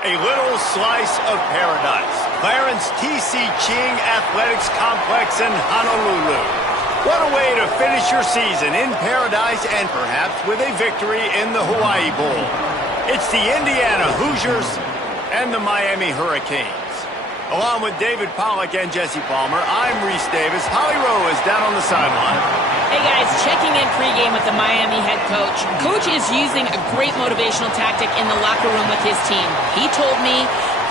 A little slice of paradise. Clarence T.C. Ching Athletics Complex in Honolulu. What a way to finish your season in paradise and perhaps with a victory in the Hawaii Bowl. It's the Indiana Hoosiers and the Miami Hurricanes. Along with David Pollack and Jesse Palmer, I'm Reese Davis. Holly Rowe is down on the sideline. Hey guys, checking in pregame with the Miami head coach. Coach is using a great motivational tactic in the locker room with his team. He told me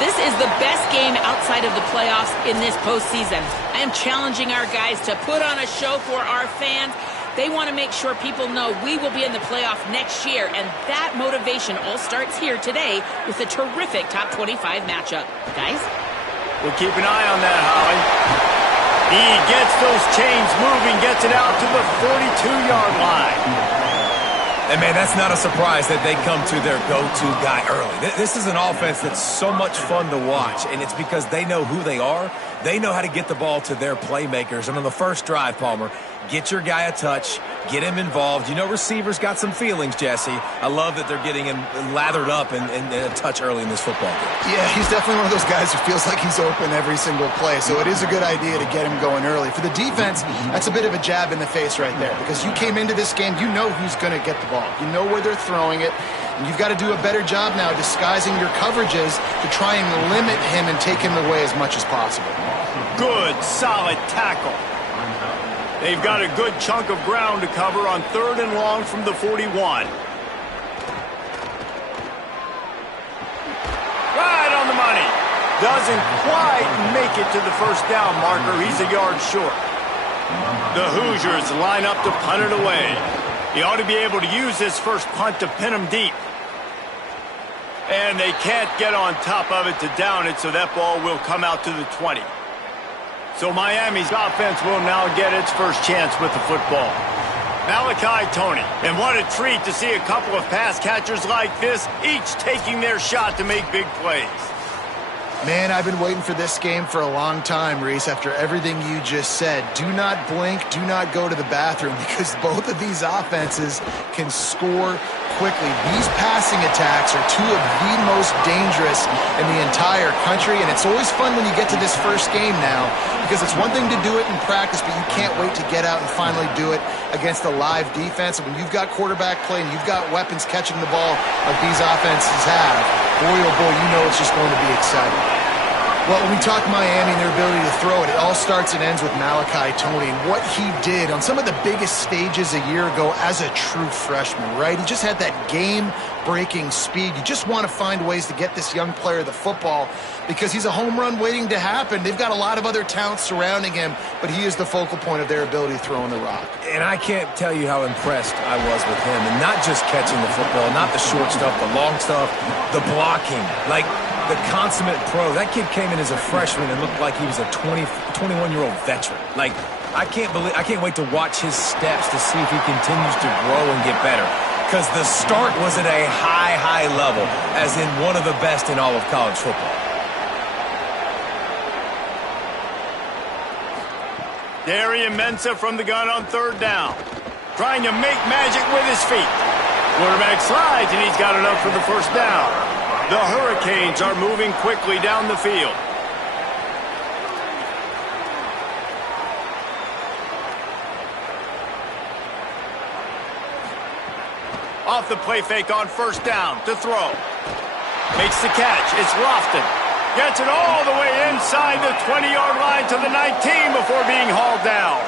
this is the best game outside of the playoffs in this postseason. I am challenging our guys to put on a show for our fans. They want to make sure people know we will be in the playoff next year, and that motivation all starts here today with a terrific top 25 matchup. Guys? We'll keep an eye on that, Holly. He gets those chains moving, gets it out to the 42-yard line. And, man, that's not a surprise that they come to their go-to guy early. This is an offense that's so much fun to watch, and it's because they know who they are. They know how to get the ball to their playmakers. And on the first drive, Palmer, get your guy a touch, get him involved. You know receivers got some feelings, Jesse. I love that they're getting him lathered up and a touch early in this football game. Yeah, he's definitely one of those guys who feels like he's open every single play, so it is a good idea to get him going early. For the defense, that's a bit of a jab in the face right there because you came into this game, you know who's going to get the ball. You know where they're throwing it, and you've got to do a better job now disguising your coverages to try and limit him and take him away as much as possible. Good, solid tackle. They've got a good chunk of ground to cover on 3rd and long from the 41. Right on the money. Doesn't quite make it to the first down marker. He's a yard short. The Hoosiers line up to punt it away. He ought to be able to use this first punt to pin him deep. And they can't get on top of it to down it, so that ball will come out to the 20. So Miami's offense will now get its first chance with the football. Malachi Tony. And what a treat to see a couple of pass catchers like this, each taking their shot to make big plays. Man, I've been waiting for this game for a long time, Reese, after everything you just said. Do not blink, do not go to the bathroom, because both of these offenses can score quickly. These passing attacks are two of the most dangerous in the entire country, and it's always fun when you get to this first game now, because it's one thing to do it in practice, but you can't wait to get out and finally do it against a live defense. And when you've got quarterback play and you've got weapons catching the ball like these offenses have, boy, oh boy, you know it's just going to be exciting. Well, when we talk Miami and their ability to throw it, it all starts and ends with Malachi Tony and what he did on some of the biggest stages a year ago as a true freshman, right? He just had that game-breaking speed. You just want to find ways to get this young player the football because he's a home run waiting to happen. They've got a lot of other talent surrounding him, but he is the focal point of their ability to throw in the rock. And I can't tell you how impressed I was with him, and not just catching the football, not the short stuff, the long stuff, the blocking, like the consummate pro. That kid came in as a freshman and looked like he was a 21-year-old veteran. Like, I can't wait to watch his steps to see if he continues to grow and get better. Because the start was at a high level, as in one of the best in all of college football. Darian Mensah from the gun on 3rd down. Trying to make magic with his feet. Quarterback slides, and he's got enough for the first down. The Hurricanes are moving quickly down the field. Off the play fake on 1st down to throw. Makes the catch. It's Lofton. Gets it all the way inside the 20-yard line to the 19 before being hauled down.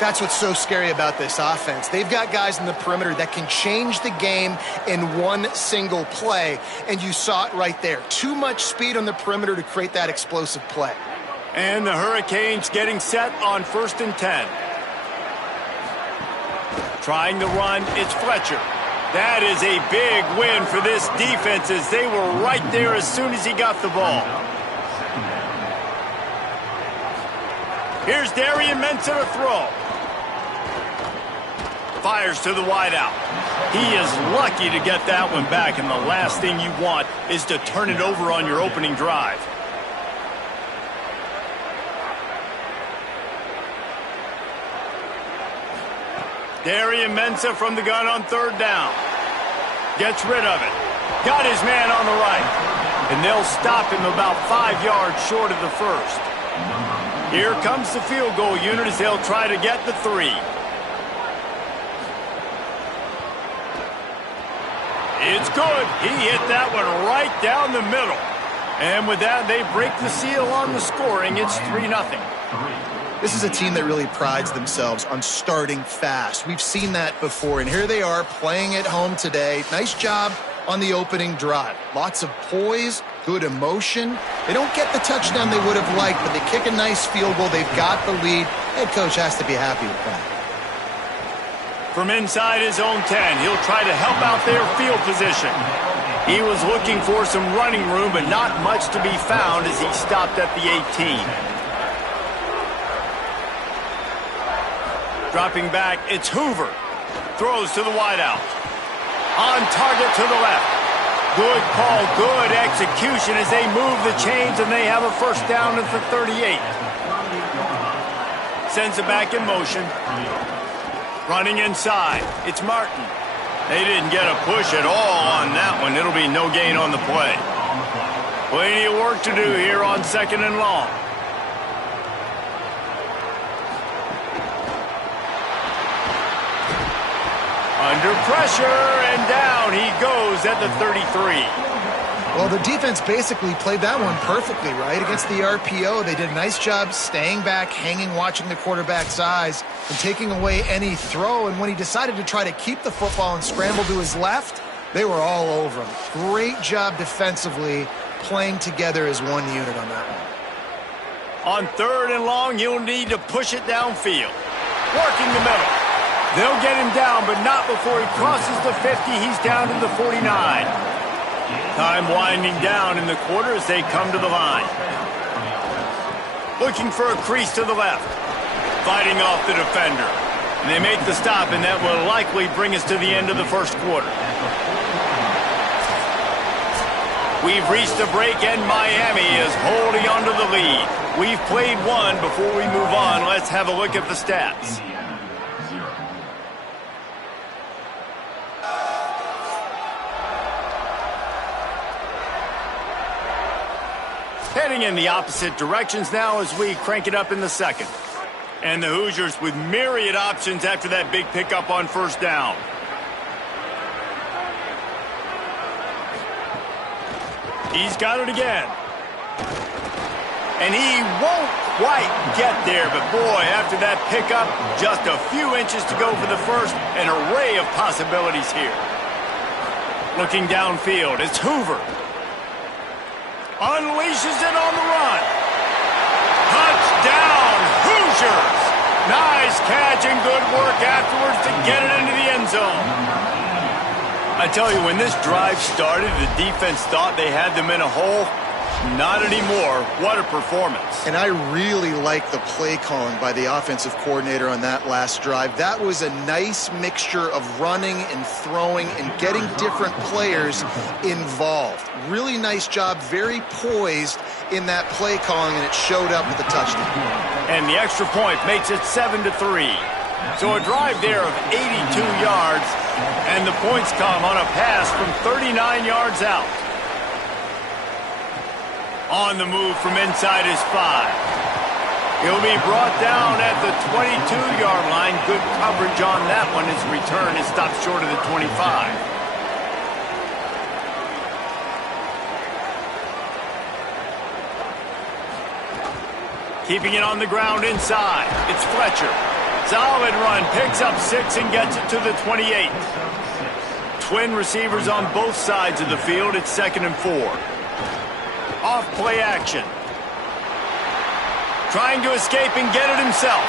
That's what's so scary about this offense. They've got guys in the perimeter that can change the game in one single play, and you saw it right there. Too much speed on the perimeter to create that explosive play. And the Hurricanes getting set on 1st and 10. Trying to run, it's Fletcher. That is a big win for this defense as they were right there as soon as he got the ball. Here's Darian Mensah to throw. Fires to the wideout. He is lucky to get that one back, and the last thing you want is to turn it over on your opening drive. Darian Mensah from the gun on 3rd down. Gets rid of it. Got his man on the right. and they'll stop him about 5 yards short of the first. Here comes the field goal unit as they'll try to get the 3. It's good. He hit that one right down the middle. And with that, they break the seal on the scoring. It's 3-0. This is a team that really prides themselves on starting fast. We've seen that before, and here they are playing at home today. Nice job on the opening drive. Lots of poise, good emotion. They don't get the touchdown they would have liked, but they kick a nice field goal. They've got the lead. Head coach has to be happy with that. From inside his own 10, he'll try to help out their field position. He was looking for some running room, but not much to be found as he stopped at the 18. Dropping back, it's Hoover. Throws to the wideout. On target to the left. Good call, good execution as they move the chains, and they have a first down at the 38. Sends it back in motion. Running inside, it's Martin. They didn't get a push at all on that one. It'll be no gain on the play. Plenty of work to do here on 2nd and long. Under pressure, and down he goes at the 33. Well, the defense basically played that one perfectly, right? Against the RPO, they did a nice job staying back, hanging, watching the quarterback's eyes, and taking away any throw. And when he decided to try to keep the football and scramble to his left, they were all over him. Great job defensively, playing together as one unit on that one. On 3rd and long, you'll need to push it downfield. Working the middle. They'll get him down, but not before he crosses the 50. He's down to the 49. Time winding down in the quarter as they come to the line. Looking for a crease to the left. Fighting off the defender. And they make the stop, and that will likely bring us to the end of the first quarter. We've reached the break, and Miami is holding on to the lead. We've played one. Before we move on, let's have a look at the stats. Heading in the opposite directions now as we crank it up in the second. And the Hoosiers with myriad options after that big pickup on first down. He's got it again. And he won't quite get there, but boy, after that pickup, just a few inches to go for the first. An array of possibilities here. Looking downfield, it's Hoover. Unleashes it on the run. Touchdown, Hoosiers! Nice catch and good work afterwards to get it into the end zone. I tell you, when this drive started, the defense thought they had them in a hole. Not anymore. What a performance. And I really like the play calling by the offensive coordinator on that last drive. That was a nice mixture of running and throwing and getting different players involved. Really nice job, very poised in that play calling, and it showed up with the touchdown. And the extra point makes it 7-3. So a drive there of 82 yards, and the points come on a pass from 39 yards out. On the move from inside his 5. He'll be brought down at the 22-yard line. Good coverage on that one. His return is stopped short of the 25. Keeping it on the ground inside. It's Fletcher. Solid run. Picks up 6 and gets it to the 28. Twin receivers on both sides of the field. It's 2nd and 4. Off play action. Trying to escape and get it himself.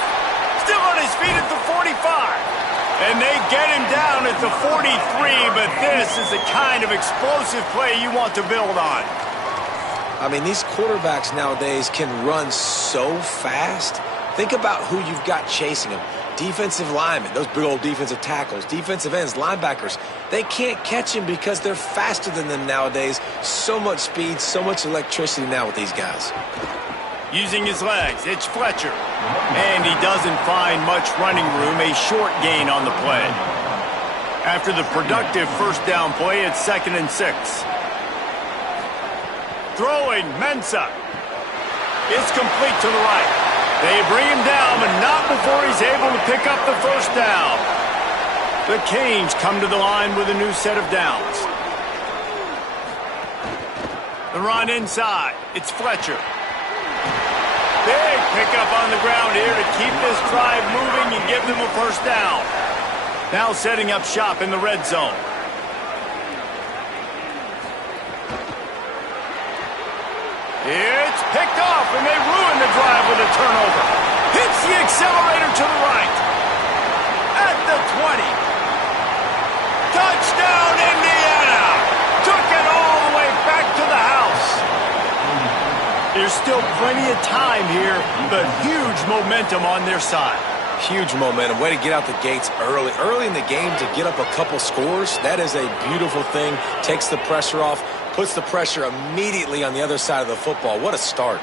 Still on his feet at the 45. And they get him down at the 43, but this is the kind of explosive play you want to build on. I mean, these quarterbacks nowadays can run so fast. Think about who you've got chasing them. Defensive linemen, those big old defensive tackles, defensive ends, linebackers. They can't catch him because they're faster than them nowadays. So much speed, so much electricity now with these guys. Using his legs, it's Fletcher. And he doesn't find much running room, a short gain on the play. After the productive first down play, it's 2nd and 6. Throwing, Mensah. It's complete to the right. They bring him down, but not before he's able to pick up the first down. The Canes come to the line with a new set of downs. The run inside. It's Fletcher. Big pickup on the ground here to keep this drive moving and give them a first down. Now setting up shop in the red zone. It's picked off, and they ruin the drive with a turnover. Hits the accelerator to the right. At the 20. Touchdown, Indiana! Took it all the way back to the house. There's still plenty of time here, but huge momentum on their side. Huge momentum. Way to get out the gates early. Early in the game to get up a couple scores, that is a beautiful thing. Takes the pressure off, puts the pressure immediately on the other side of the football. What a start.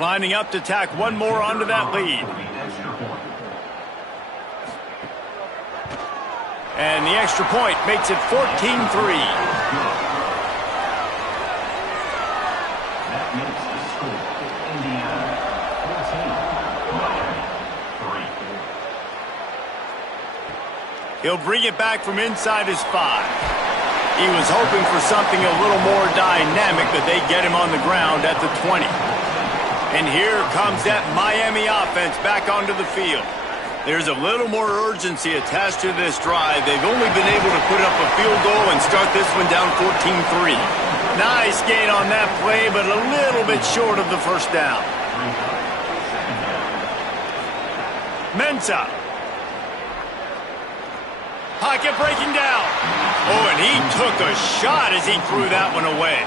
Lining up to tack one more onto that lead. And the extra point makes it 14-3. That makes the score Indiana 14, Miami 3. He'll bring it back from inside his 5. He was hoping for something a little more dynamic, but they get him on the ground at the 20. And here comes that Miami offense back onto the field. There's a little more urgency attached to this drive. They've only been able to put up a field goal and start this one down 14-3. Nice gain on that play, but a little bit short of the first down. Mensah. Pocket breaking down. Oh, and he took a shot as he threw that one away.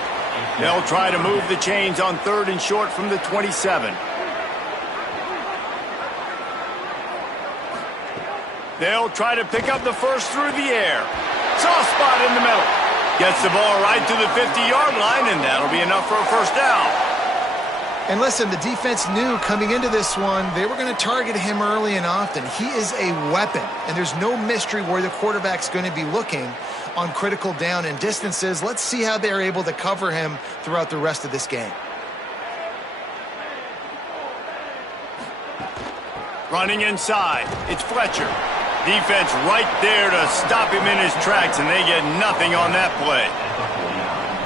They'll try to move the chains on 3rd and short from the 27. They'll try to pick up the first through the air. Soft spot in the middle. Gets the ball right to the 50-yard line, and that'll be enough for a first down. And listen, the defense knew coming into this one, they were going to target him early and often. He is a weapon, and there's no mystery where the quarterback's going to be looking on critical down and distances. Let's see how they're able to cover him throughout the rest of this game. Running inside, it's Fletcher. Defense right there to stop him in his tracks, and they get nothing on that play.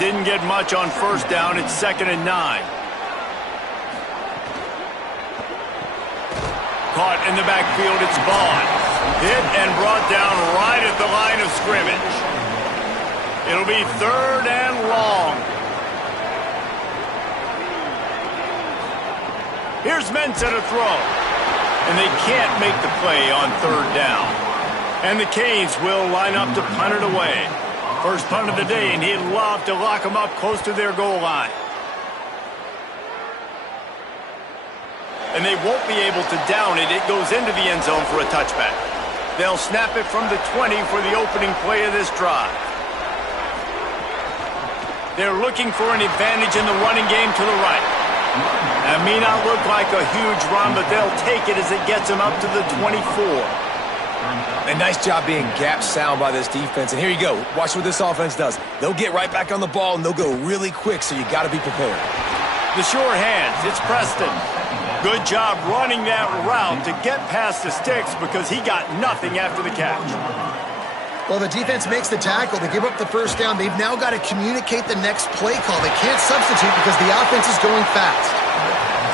Didn't get much on first down. It's 2nd and 9. Caught in the backfield, it's Vaughn. Hit and brought down right at the line of scrimmage. It'll be 3rd and long. Here's Mensah to throw. And they can't make the play on 3rd down. And the Canes will line up to punt it away. First punt of the day, and he'd love to lock them up close to their goal line. And they won't be able to down it. It goes into the end zone for a touchback. They'll snap it from the 20 for the opening play of this drive. They're looking for an advantage in the running game to the right. That may not look like a huge run, but they'll take it as it gets them up to the 24. A nice job being gap sound by this defense. And here you go. Watch what this offense does. They'll get right back on the ball, and they'll go really quick, so you got to be prepared. The sure hands, it's Preston. Good job running that route to get past the sticks because he got nothing after the catch. Well, the defense makes the tackle. They give up the first down. They've now got to communicate the next play call. They can't substitute because the offense is going fast.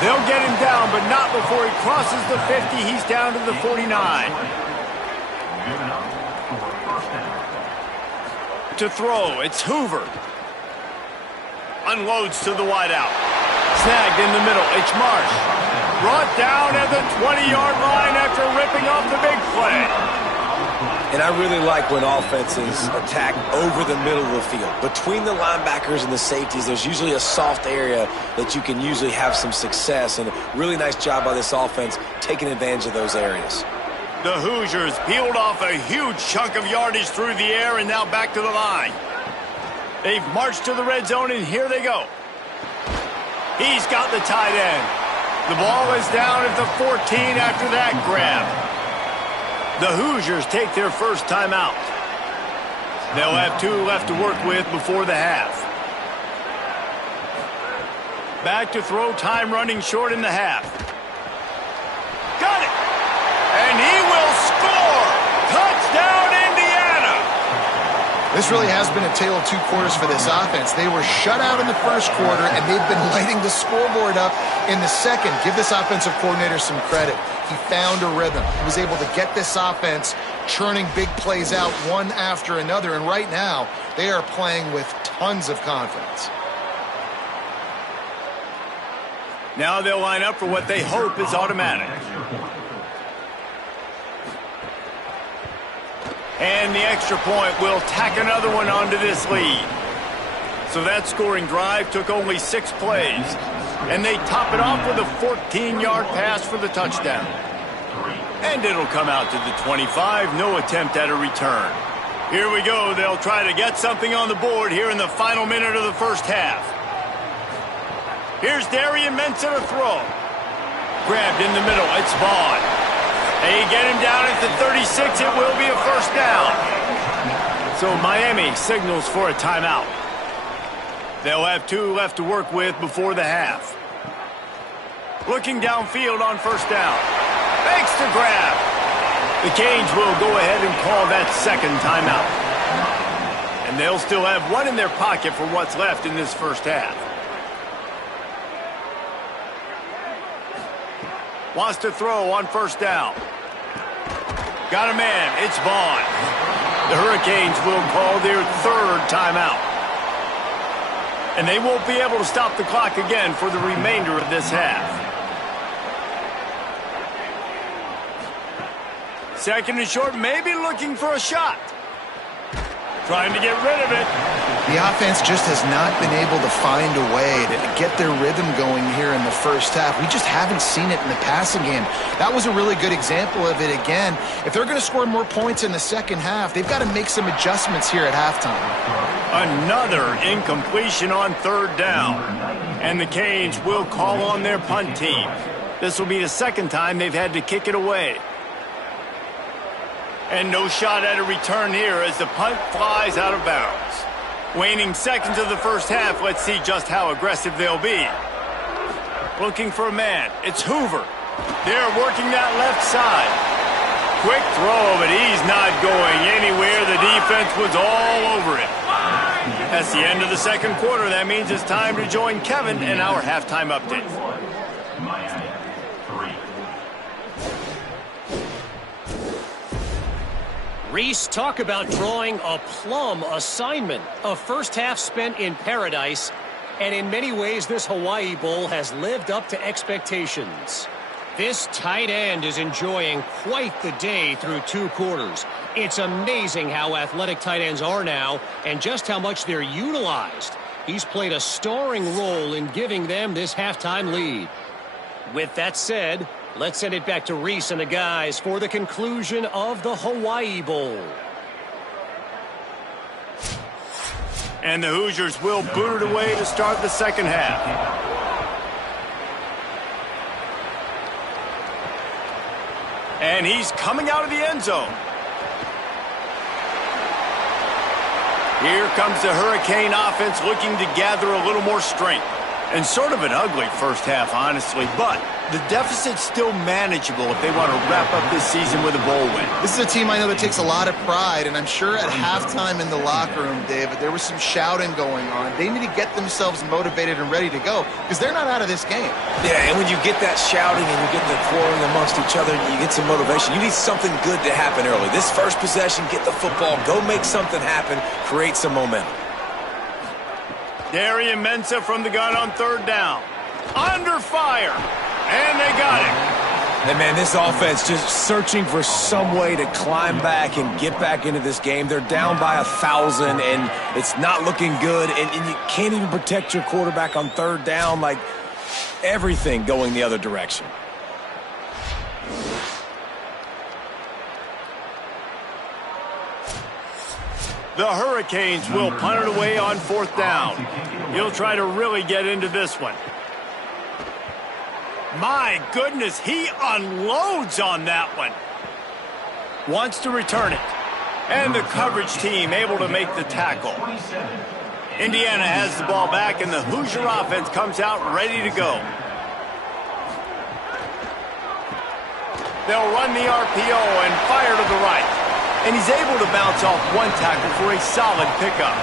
They'll get him down, but not before he crosses the 50. He's down to the 49. To throw, it's Hoover. Unloads to the wideout. Snagged in the middle, it's Marsh. Brought down at the 20-yard line after ripping off the big play. And I really like when offenses attack over the middle of the field. Between the linebackers and the safeties, there's usually a soft area that you can usually have some success. And a really nice job by this offense taking advantage of those areas. The Hoosiers peeled off a huge chunk of yardage through the air and now back to the line. They've marched to the red zone, and here they go. He's got the tight end. The ball is down at the 14 after that grab. The Hoosiers take their first timeout. They'll have 2 left to work with before the half. Back to throw, time running short in the half. Got it! And he will score! Touchdown, Indiana! This really has been a tale of 2 quarters for this offense. They were shut out in the first quarter, and they've been lighting the scoreboard up in the second. Give this offensive coordinator some credit. He found a rhythm. He was able to get this offense churning big plays out one after another, and right now, they are playing with tons of confidence. Now they'll line up for what they hope is automatic. And the extra point will tack another one onto this lead. So that scoring drive took only 6 plays. And they top it off with a 14-yard pass for the touchdown. And it'll come out to the 25, no attempt at a return. Here we go, they'll try to get something on the board here in the final minute of the first half. Here's Darian Mensah to throw. Grabbed in the middle, it's Vaughn. They get him down at the 36, it will be a first down. So Miami signals for a timeout. They'll have 2 left to work with before the half. Looking downfield on first down. Makes the grab. The Canes will go ahead and call that second timeout. And they'll still have 1 in their pocket for what's left in this first half. Wants to throw on first down. Got a man. It's Vaughn. The Hurricanes will call their 3rd timeout. And they won't be able to stop the clock again for the remainder of this half. 2nd and short, maybe looking for a shot. Trying to get rid of it. The offense just has not been able to find a way to get their rhythm going here in the first half. We just haven't seen it in the passing game. That was a really good example of it again. If they're going to score more points in the second half, they've got to make some adjustments here at halftime. Another incompletion on 3rd down. And the Canes will call on their punt team. This will be the 2nd time they've had to kick it away. And no shot at a return here as the punt flies out of bounds. Waning seconds of the first half, let's see just how aggressive they'll be. Looking for a man, it's Hoover. They're working that left side. Quick throw, but he's not going anywhere. The defense was all over it. That's the end of the 2nd quarter. That means it's time to join Kevin in our halftime update. Reese, talk about drawing a plum assignment. A first half spent in paradise, and in many ways this Hawaii Bowl has lived up to expectations. This tight end is enjoying quite the day through 2 quarters. It's amazing how athletic tight ends are now and just how much they're utilized. He's played a starring role in giving them this halftime lead. With that said, let's send it back to Reese and the guys for the conclusion of the Hawaii Bowl. And the Hoosiers will boot it away to start the second half. And he's coming out of the end zone. Here comes the Hurricane offense looking to gather a little more strength. And sort of an ugly first half, honestly, but the deficit's still manageable if they want to wrap up this season with a bowl win. This is a team I know that takes a lot of pride, and I'm sure at halftime in the locker room, David, there was some shouting going on. They need to get themselves motivated and ready to go because they're not out of this game. Yeah, and when you get that shouting and you get the quarreling amongst each other, you get some motivation. You need something good to happen early. This first possession, get the football, go make something happen, create some momentum. Darian Mensah from the gun on 3rd down. Under fire. And they got him. And, man, this offense just searching for some way to climb back and get back into this game. They're down by 1,000, and it's not looking good. And you can't even protect your quarterback on 3rd down. Like, everything going the other direction. The Hurricanes will punt it away on 4th down. He'll try to really get into this one. My goodness, he unloads on that one. Wants to return it. And the coverage team able to make the tackle. Indiana has the ball back, and the Hoosier offense comes out ready to go. They'll run the RPO and fire to the right. And he's able to bounce off one tackle for a solid pickup.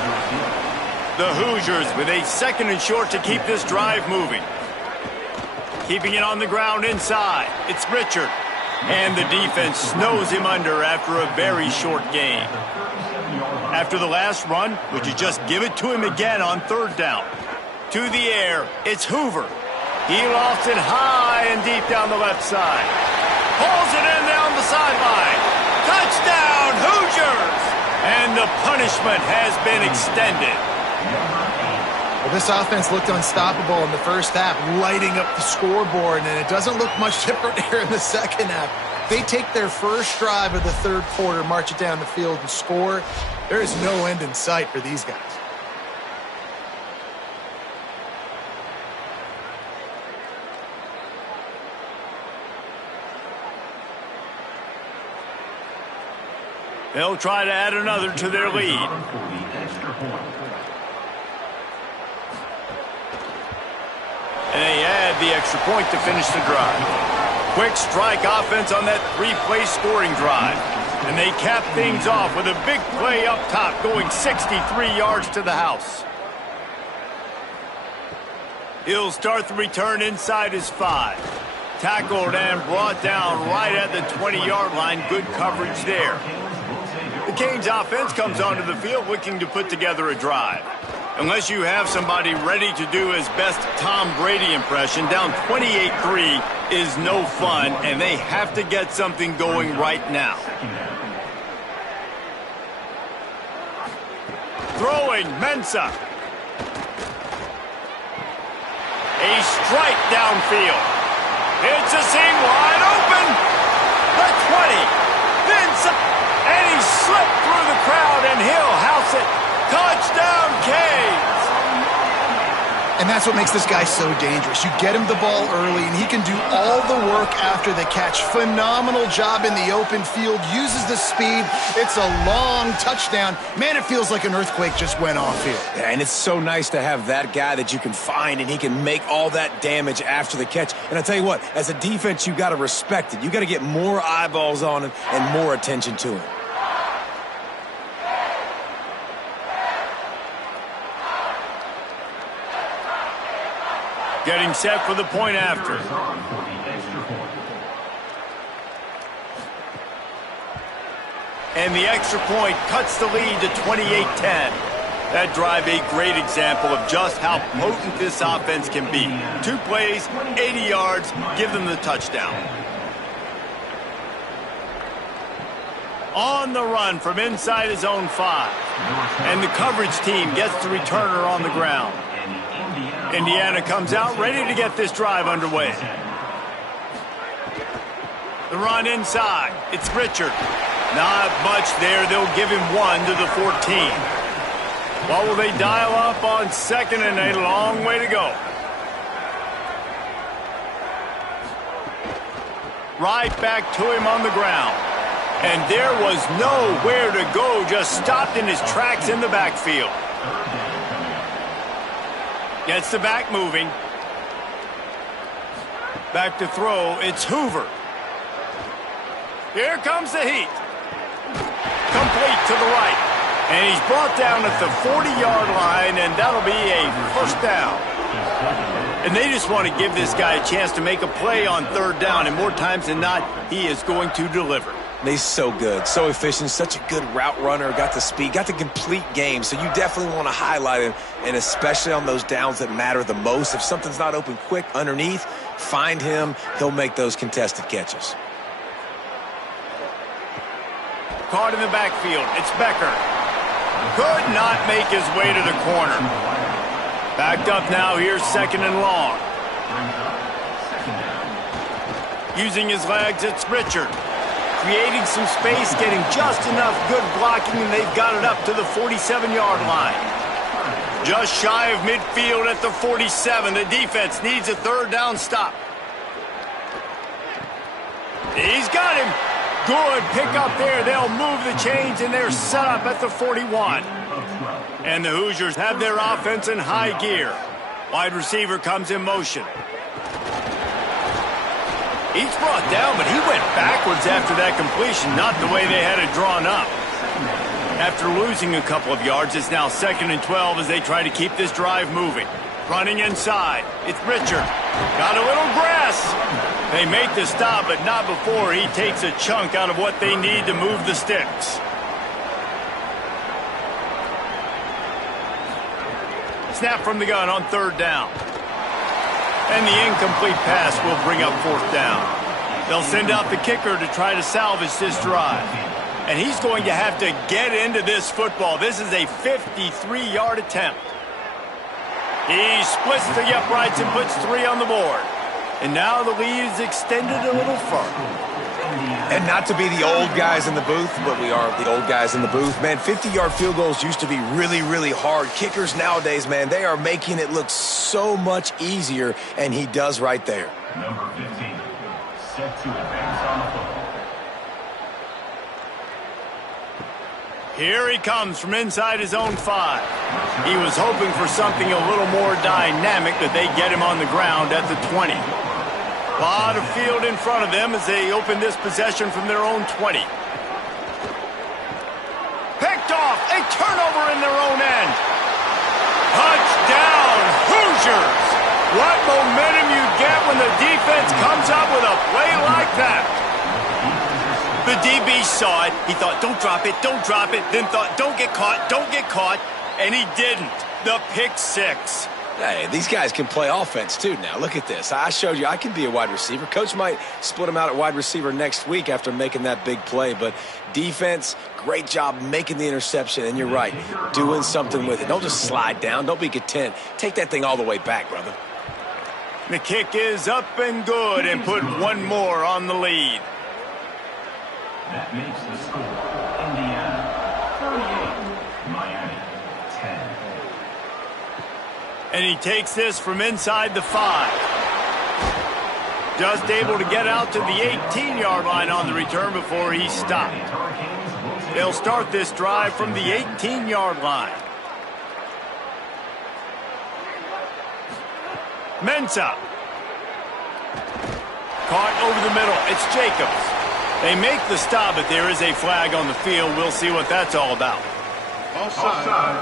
The Hoosiers with a 2nd and short to keep this drive moving. Keeping it on the ground inside. It's Richard. And the defense snows him under after a very short game. After the last run, would you just give it to him again on 3rd down? To the air, it's Hoover. He lofts it high and deep down the left side. Pulls it in down the sideline. Touchdown, Hoosiers! And the punishment has been extended. Well, this offense looked unstoppable in the first half, lighting up the scoreboard, and it doesn't look much different here in the second half. They take their first drive of the 3rd quarter, march it down the field, and score. There is no end in sight for these guys. They'll try to add another to their lead. And they add the extra point to finish the drive. Quick strike offense on that 3-play scoring drive. And they cap things off with a big play up top going 63 yards to the house. He'll start the return inside his 5. Tackled and brought down right at the 20-yard line. Good coverage there. The Canes offense comes onto the field looking to put together a drive. Unless you have somebody ready to do his best Tom Brady impression, down 28-3 is no fun, and they have to get something going right now. Throwing, Mensah. A strike downfield. It's a seam wide open. The 20. Mensah. And he slipped through the crowd, and he'll house it. Touchdown, Canes! And that's what makes this guy so dangerous. You get him the ball early, and he can do all the work after the catch. Phenomenal job in the open field. Uses the speed. It's a long touchdown. Man, it feels like an earthquake just went off here. Yeah, and it's so nice to have that guy that you can find, and he can make all that damage after the catch. And I tell you what, as a defense, you got to respect it. You got to get more eyeballs on him and more attention to him. Getting set for the point after. And the extra point cuts the lead to 28-10. That drive a great example of just how potent this offense can be. 2 plays, 80 yards, give them the touchdown. On the run from inside his own 5. And the coverage team gets the returner on the ground. Indiana comes out ready to get this drive underway. The run inside. It's Richard. Not much there. They'll give him 1 to the 14. What will they dial up on 2nd and a long way to go? Right back to him on the ground. And there was nowhere to go. Just stopped in his tracks in the backfield. Gets the back moving. Back to throw. It's Hoover. Here comes the heat. Complete to the right. And he's brought down at the 40-yard line, and that'll be a 1st down. And they just want to give this guy a chance to make a play on 3rd down, and more times than not, he is going to deliver. He's so good, so efficient, such a good route runner, got the speed, got the complete game, so you definitely want to highlight him, and especially on those downs that matter the most. If something's not open quick underneath, find him. He'll make those contested catches. Caught in the backfield. It's Becker. Could not make his way to the corner. Backed up now. Here's 2nd and long. Using his legs, it's Richard. creating some space, getting just enough good blocking, and they've got it up to the 47-yard line. Just shy of midfield at the 47. The defense needs a third down stop. He's got him. Good pick up there. They'll move the chains, and they're set up at the 41. And the Hoosiers have their offense in high gear. Wide receiver comes in motion. He's brought down, but he went backwards after that completion, not the way they had it drawn up. After losing a couple of yards, it's now 2nd and 12 as they try to keep this drive moving. Running inside, it's Richard. Got a little grass. They make the stop, but not before he takes a chunk out of what they need to move the sticks. Snap from the gun on 3rd down. And the incomplete pass will bring up 4th down. They'll send out the kicker to try to salvage this drive. And he's going to have to get into this football. This is a 53-yard attempt. He splits the uprights and puts 3 on the board. And now the lead is extended a little further. And not to be the old guys in the booth, but we are the old guys in the booth. Man, 50-yard field goals used to be really, really hard. Kickers nowadays, man, they are making it look so much easier, and he does right there. Number 15, set to advance on the football. Here he comes from inside his own 5. He was hoping for something a little more dynamic, but they get him on the ground at the 20. A lot of field in front of them as they open this possession from their own 20. Picked off, a turnover in their own end. Touchdown, Hoosiers! What momentum you get when the defense comes up with a play like that. The DB saw it. He thought, don't drop it, then thought, don't get caught, and he didn't. The pick 6. Hey, these guys can play offense, too, now. Look at this. I showed you I can be a wide receiver. Coach might split him out at wide receiver next week after making that big play. But defense, great job making the interception. And you're right, doing something with it. Don't just slide down. Don't be content. Take that thing all the way back, brother. The kick is up and good and put one more on the lead. That makes the score Indiana 38, Miami 10. And he takes this from inside the 5. Just able to get out to the 18-yard line on the return before he stopped. They'll start this drive from the 18-yard line. Mensah. Caught over the middle. It's Jacobs. They make the stop, but there is a flag on the field. We'll see what that's all about. Offside.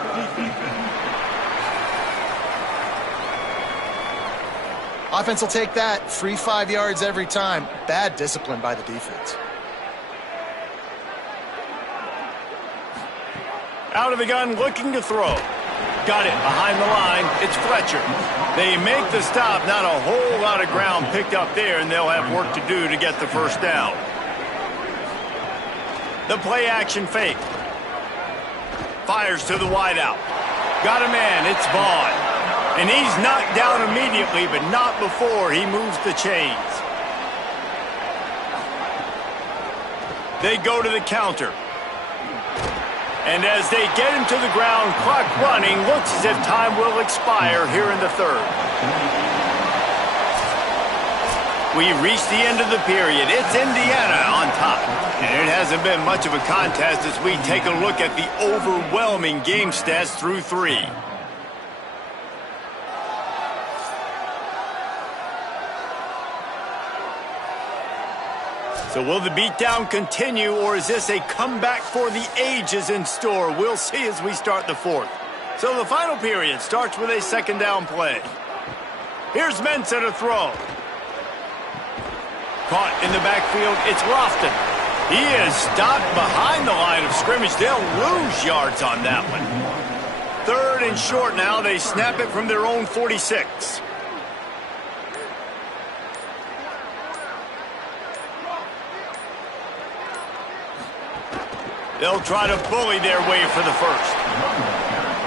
Offense will take that. Free 5 yards every time. Bad discipline by the defense. Out of the gun, looking to throw. Got it behind the line. It's Fletcher. They make the stop. Not a whole lot of ground picked up there, and they'll have work to do to get the first down. The play action fake. Fires to the wideout. Got a man. It's Vaughn. And he's knocked down immediately, but not before he moves the chains. They go to the counter. And as they get him to the ground, clock running, looks as if time will expire here in the third. We've reached the end of the period. It's Indiana on top. And it hasn't been much of a contest as we take a look at the overwhelming game stats through 3. So will the beatdown continue, or is this a comeback for the ages in store? We'll see as we start the 4th. So the final period starts with a 2nd down play. Here's Mensah to throw. Caught in the backfield, it's Lofton. He is stopped behind the line of scrimmage. They'll lose yards on that one. 3rd and short now. They snap it from their own 46. They'll try to bully their way for the first.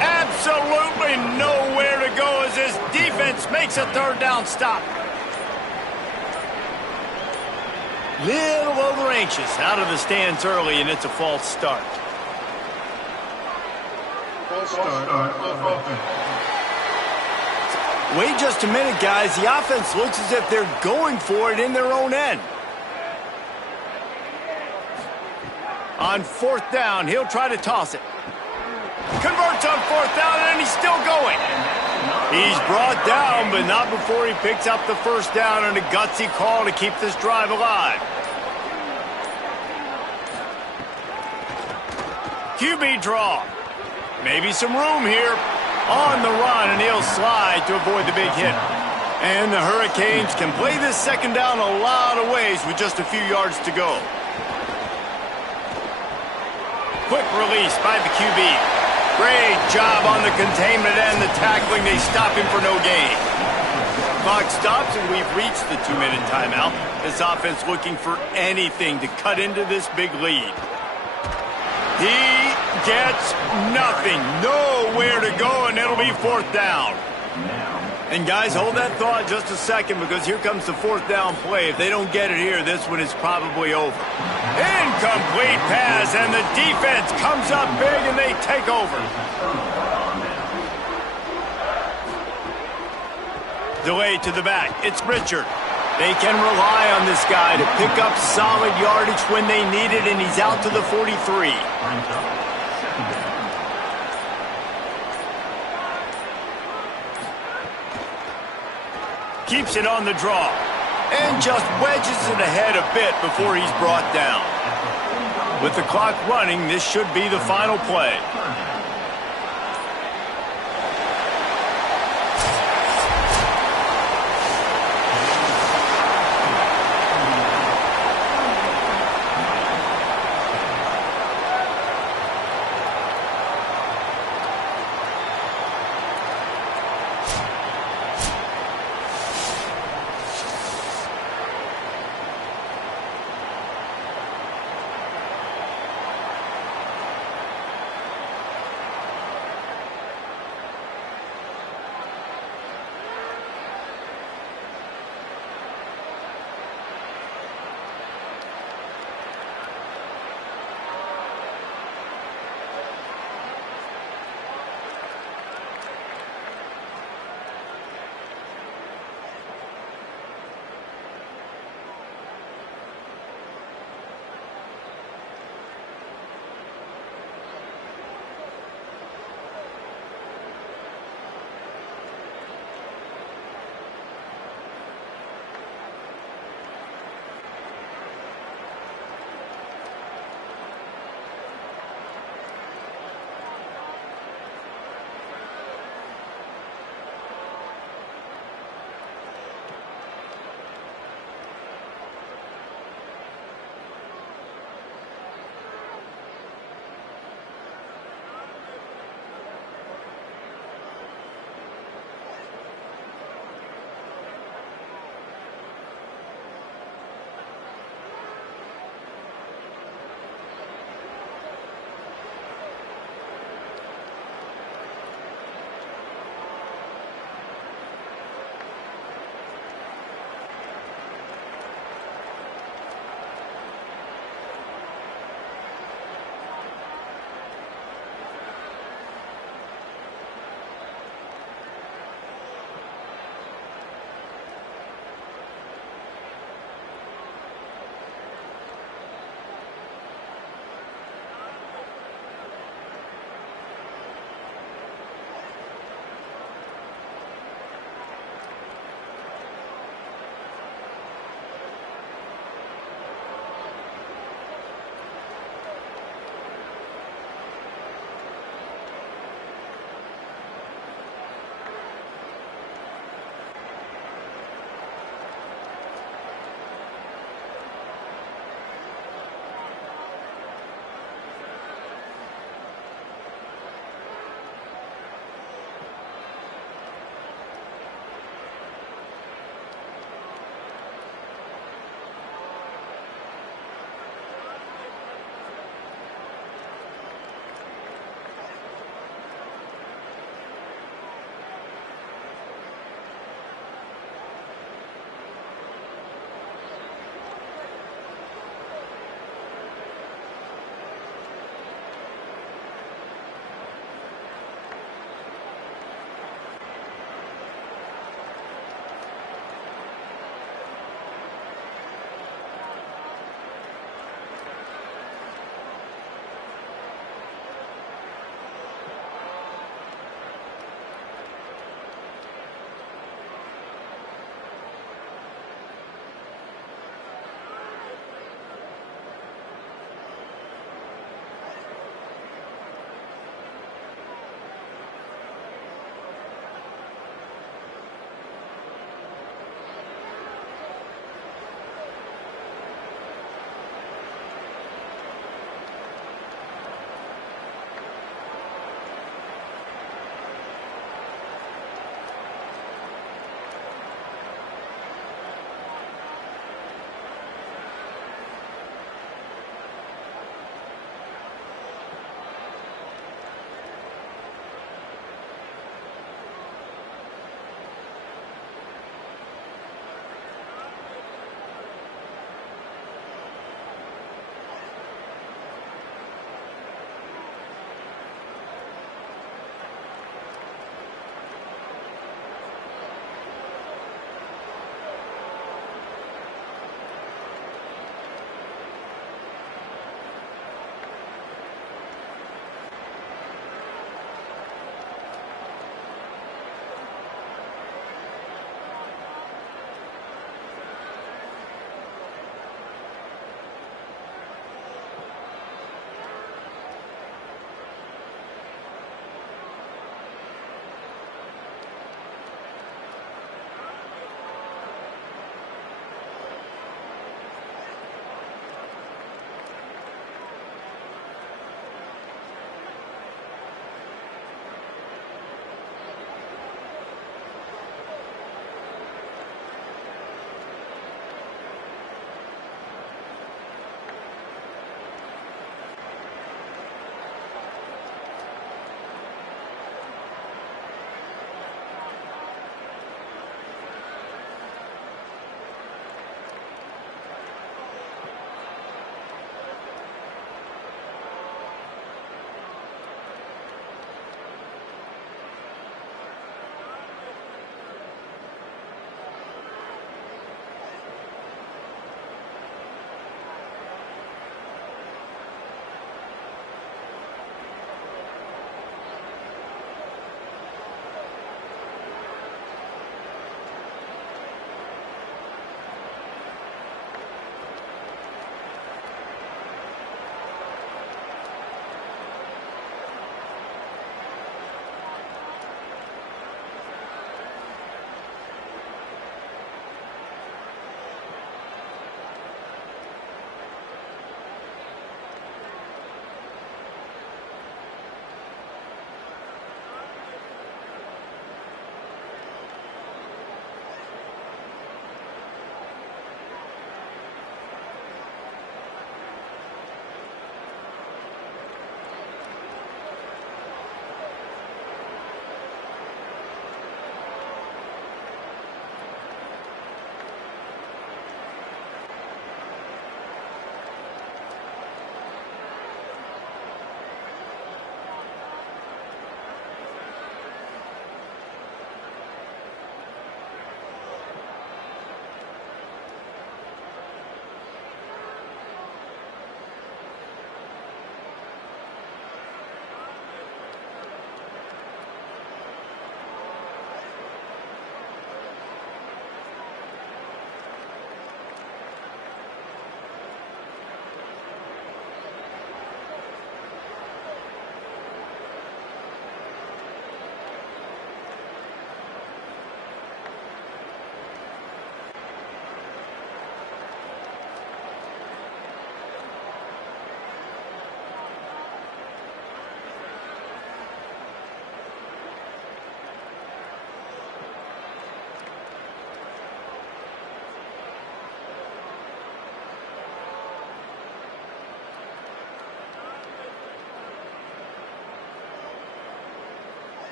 Absolutely nowhere to go as this defense makes a 3rd down stop. Little over anxious, out of the stands early, and it's a false start. Wait just a minute, guys. The offense looks as if they're going for it in their own end. On fourth down, he'll try to toss it. Converts on fourth down, and he's still going. He's brought down, but not before he picks up the first down on a gutsy call to keep this drive alive. QB draw. Maybe some room here. On the run, and he'll slide to avoid the big hit. And the Hurricanes can play this second down a lot of ways with just a few yards to go. Quick release by the QB. Great job on the containment and the tackling. They stop him for no gain. Clock stops, and we've reached the 2-minute timeout. This offense looking for anything to cut into this big lead. He gets nothing. Nowhere to go, and it'll be fourth down. And guys, hold that thought just a second, because here comes the fourth down play. If they don't get it here, this one is probably over. Incomplete pass, and the defense comes up big, and they take over. Delay to the back. It's Richard. They can rely on this guy to pick up solid yardage when they need it, and he's out to the 43. Keeps it on the draw, and just wedges it ahead a bit before he's brought down. With the clock running, this should be the final play.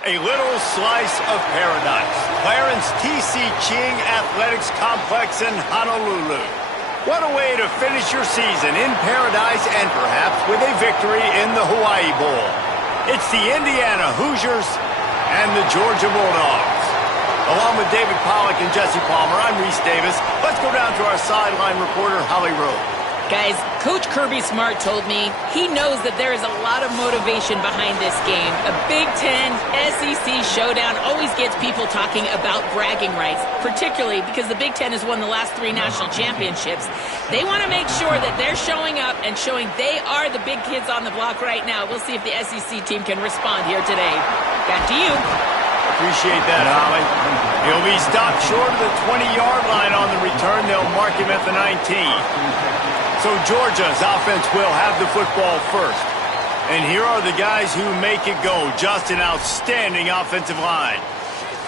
A little slice of paradise. Clarence T.C. Ching Athletics Complex in Honolulu. What a way to finish your season in paradise and perhaps with a victory in the Hawaii Bowl. It's the Indiana Hoosiers and the Georgia Bulldogs. Along with David Pollack and Jesse Palmer, I'm Reese Davis. Let's go down to our sideline reporter, Holly Rowe. Guys, Coach Kirby Smart told me he knows that there is a lot of motivation behind this game. A Big Ten SEC showdown always gets people talking about bragging rights, particularly because the Big Ten has won the last 3 national championships. They want to make sure that they're showing up and showing they are the big kids on the block right now. We'll see if the SEC team can respond here today. Back to you. Appreciate that, Holly. He'll be stopped short of the 20-yard line on the return. They'll mark him at the 19. So Georgia's offense will have the football first. And here are the guys who make it go. Just an outstanding offensive line.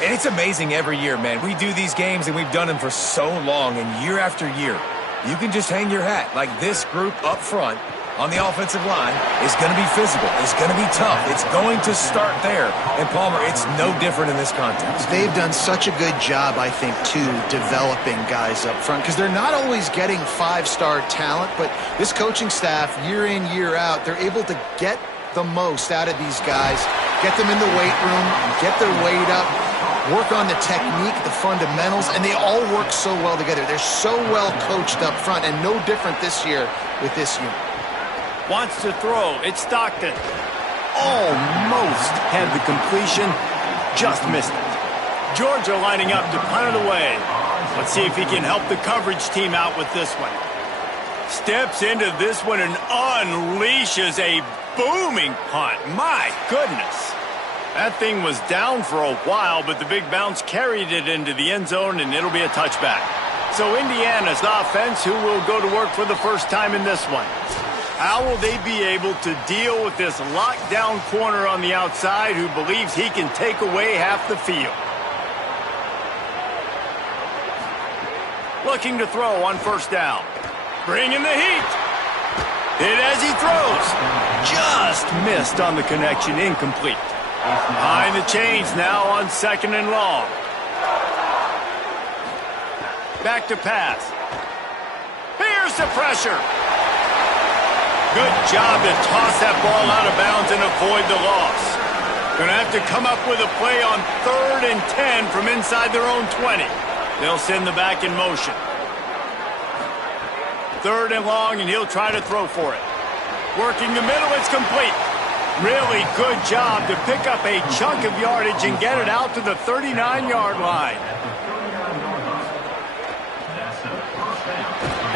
And it's amazing every year, man. We do these games, and we've done them for so long, and year after year, you can just hang your hat. Like this group up front on the offensive line is going to be physical. It's going to be tough. It's going to start there. And, Palmer, it's no different in this context. They've done such a good job, I think, too, developing guys up front because they're not always getting 5-star talent, but this coaching staff, year in, year out, they're able to get the most out of these guys, get them in the weight room, get their weight up, work on the technique, the fundamentals, and they all work so well together. They're so well coached up front, and no different this year with this unit. Wants to throw. It's Stockton. Almost had the completion. Just missed it. Georgia lining up to punt it away. Let's see if he can help the coverage team out with this one. Steps into this one and unleashes a booming punt. My goodness. That thing was down for a while, but the big bounce carried it into the end zone, and it'll be a touchback. So Indiana's offense, who will go to work for the first time in this one. How will they be able to deal with this lockdown corner on the outside who believes he can take away half the field? Looking to throw on first down. Bringing the heat. Hit as he throws. Just missed on the connection. Incomplete. Behind the chains now on 2nd and long. Back to pass. Here's the pressure. Good job to toss that ball out of bounds and avoid the loss. Going to have to come up with a play on 3rd and 10 from inside their own 20. They'll send the back in motion. 3rd and long, and he'll try to throw for it. Working the middle, it's complete. Really good job to pick up a chunk of yardage and get it out to the 39-yard line.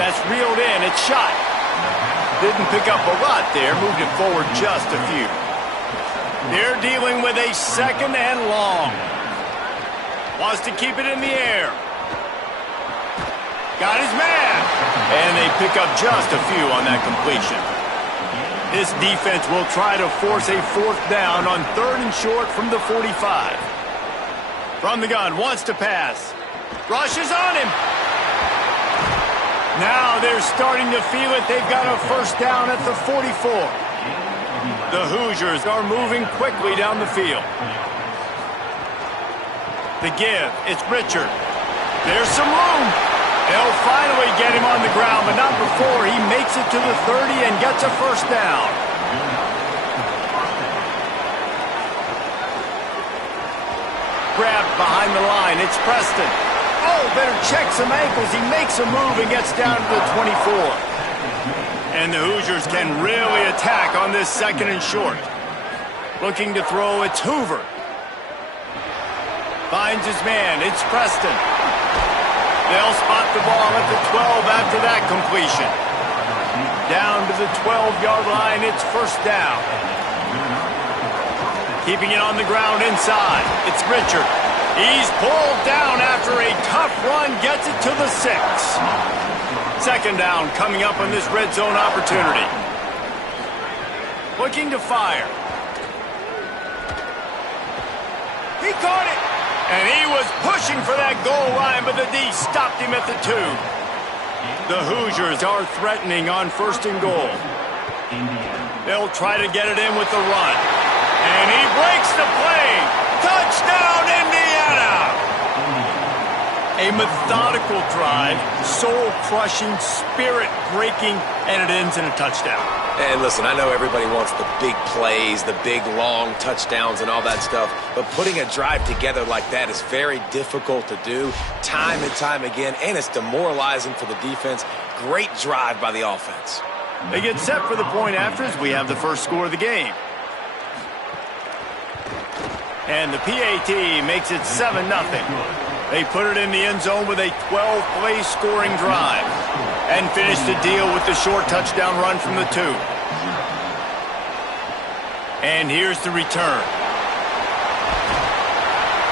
That's reeled in. It's shot. Didn't pick up a lot there. Moved it forward just a few. They're dealing with a 2nd and long. Wants to keep it in the air. Got his man. And they pick up just a few on that completion. This defense will try to force a 4th down on 3rd and short from the 45. From the gun, wants to pass. Rushes on him. Now they're starting to feel it. They've got a first down at the 44. The Hoosiers are moving quickly down the field. The give, it's Richard. There's some room. They'll finally get him on the ground, but not before he makes it to the 30 and gets a first down. Grabbed behind the line, it's Preston. Oh, better check some ankles. He makes a move and gets down to the 24. And the Hoosiers can really attack on this 2nd and short. Looking to throw, it's Hoover. Finds his man, it's Preston. They'll spot the ball at the 12 after that completion. Down to the 12-yard line, it's first down. Keeping it on the ground inside, it's Richard. He's pulled down after a tough run, gets it to the 6. 2nd down coming up on this red zone opportunity. Looking to fire. He caught it. And he was pushing for that goal line, but the D stopped him at the 2. The Hoosiers are threatening on 1st and goal. They'll try to get it in with the run. And he breaks the play. Touchdown, Indiana! A methodical drive, soul-crushing, spirit-breaking, and it ends in a touchdown. And listen, I know everybody wants the big plays, the big, long touchdowns and all that stuff, but putting a drive together like that is very difficult to do time and time again, and it's demoralizing for the defense. Great drive by the offense. They get set for the point after as we have the first score of the game. And the PAT makes it 7-0. They put it in the end zone with a 12-play scoring drive and finish the deal with the short touchdown run from the 2. And here's the return.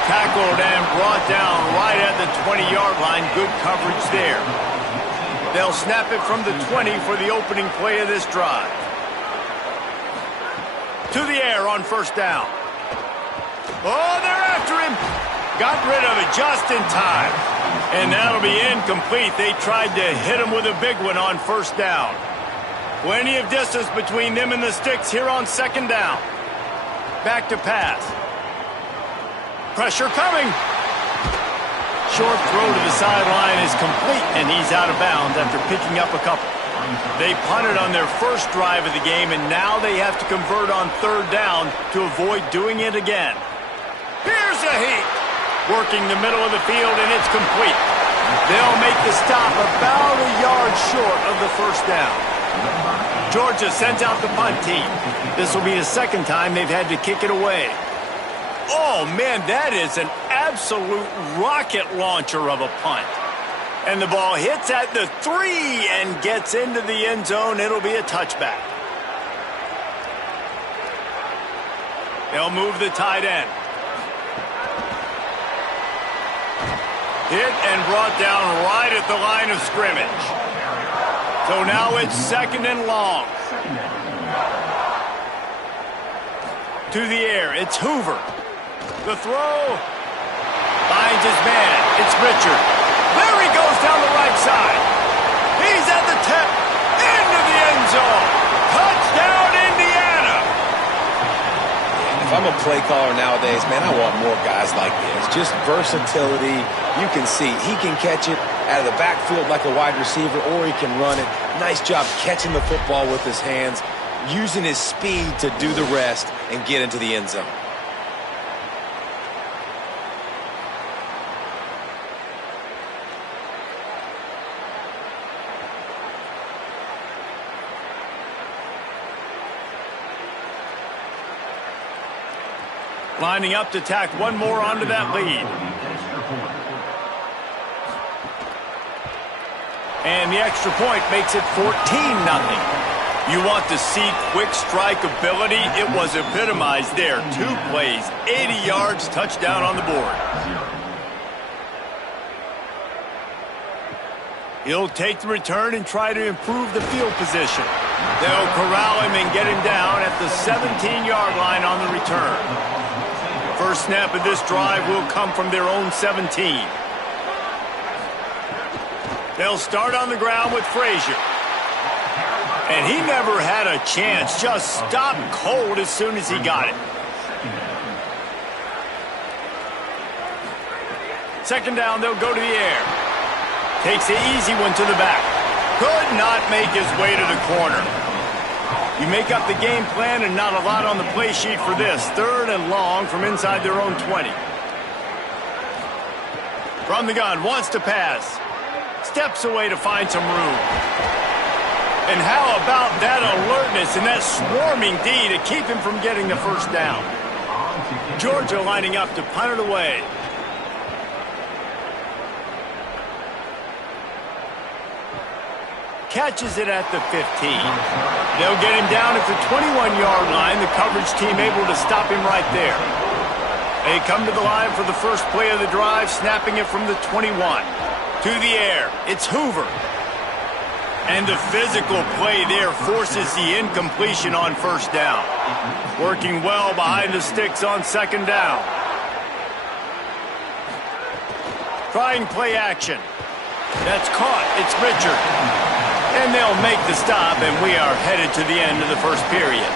Tackled and brought down right at the 20-yard line. Good coverage there. They'll snap it from the 20 for the opening play of this drive. To the air on first down. Oh, they're after him. Got rid of it just in time. And that'll be incomplete. They tried to hit him with a big one on first down. Plenty of distance between them and the sticks here on second down. Back to pass. Pressure coming. Short throw to the sideline is complete, and he's out of bounds after picking up a couple. They punted on their first drive of the game, and now they have to convert on third down to avoid doing it again. Here's a heat. Working the middle of the field, and it's complete. They'll make the stop about a yard short of the first down. Georgia sends out the punt team. This will be the second time they've had to kick it away. Oh, man, that is an absolute rocket launcher of a punt. And the ball hits at the 3 and gets into the end zone. It'll be a touchback. They'll move the tight end. Hit and brought down right at the line of scrimmage. So now it's second and long. To the air, it's Hoover. The throw. Finds his man. It's Richard. There he goes down the right side. He's at the 10. Into the end zone. Touchdown, Indiana. If I'm a play caller nowadays, man, I want more guys like this. Just versatility. You can see he can catch it out of the backfield like a wide receiver, or he can run it. Nice job catching the football with his hands, using his speed to do the rest and get into the end zone. Lining up to tack one more onto that lead. And the extra point makes it 14-0. You want to see quick strike ability? It was epitomized there. 2 plays, 80 yards, touchdown on the board. He'll take the return and try to improve the field position. They'll corral him and get him down at the 17-yard line on the return. First snap of this drive will come from their own 17. They'll start on the ground with Frazier. And he never had a chance. Just stopped cold as soon as he got it. Second down, they'll go to the air. Takes the easy one to the back. Could not make his way to the corner. You make up the game plan and not a lot on the play sheet for this. Third and long from inside their own 20. From the gun, wants to pass. Steps away to find some room. And how about that alertness and that swarming D to keep him from getting the first down? Georgia lining up to punt it away. Catches it at the 15. They'll get him down at the 21-yard line. The coverage team able to stop him right there. They come to the line for the first play of the drive, snapping it from the 21. To the air, it's Hoover. And the physical play there forces the incompletion on first down. Working well behind the sticks on second down. Trying play action. That's caught. It's Richard. And they'll make the stop, and we are headed to the end of the first period.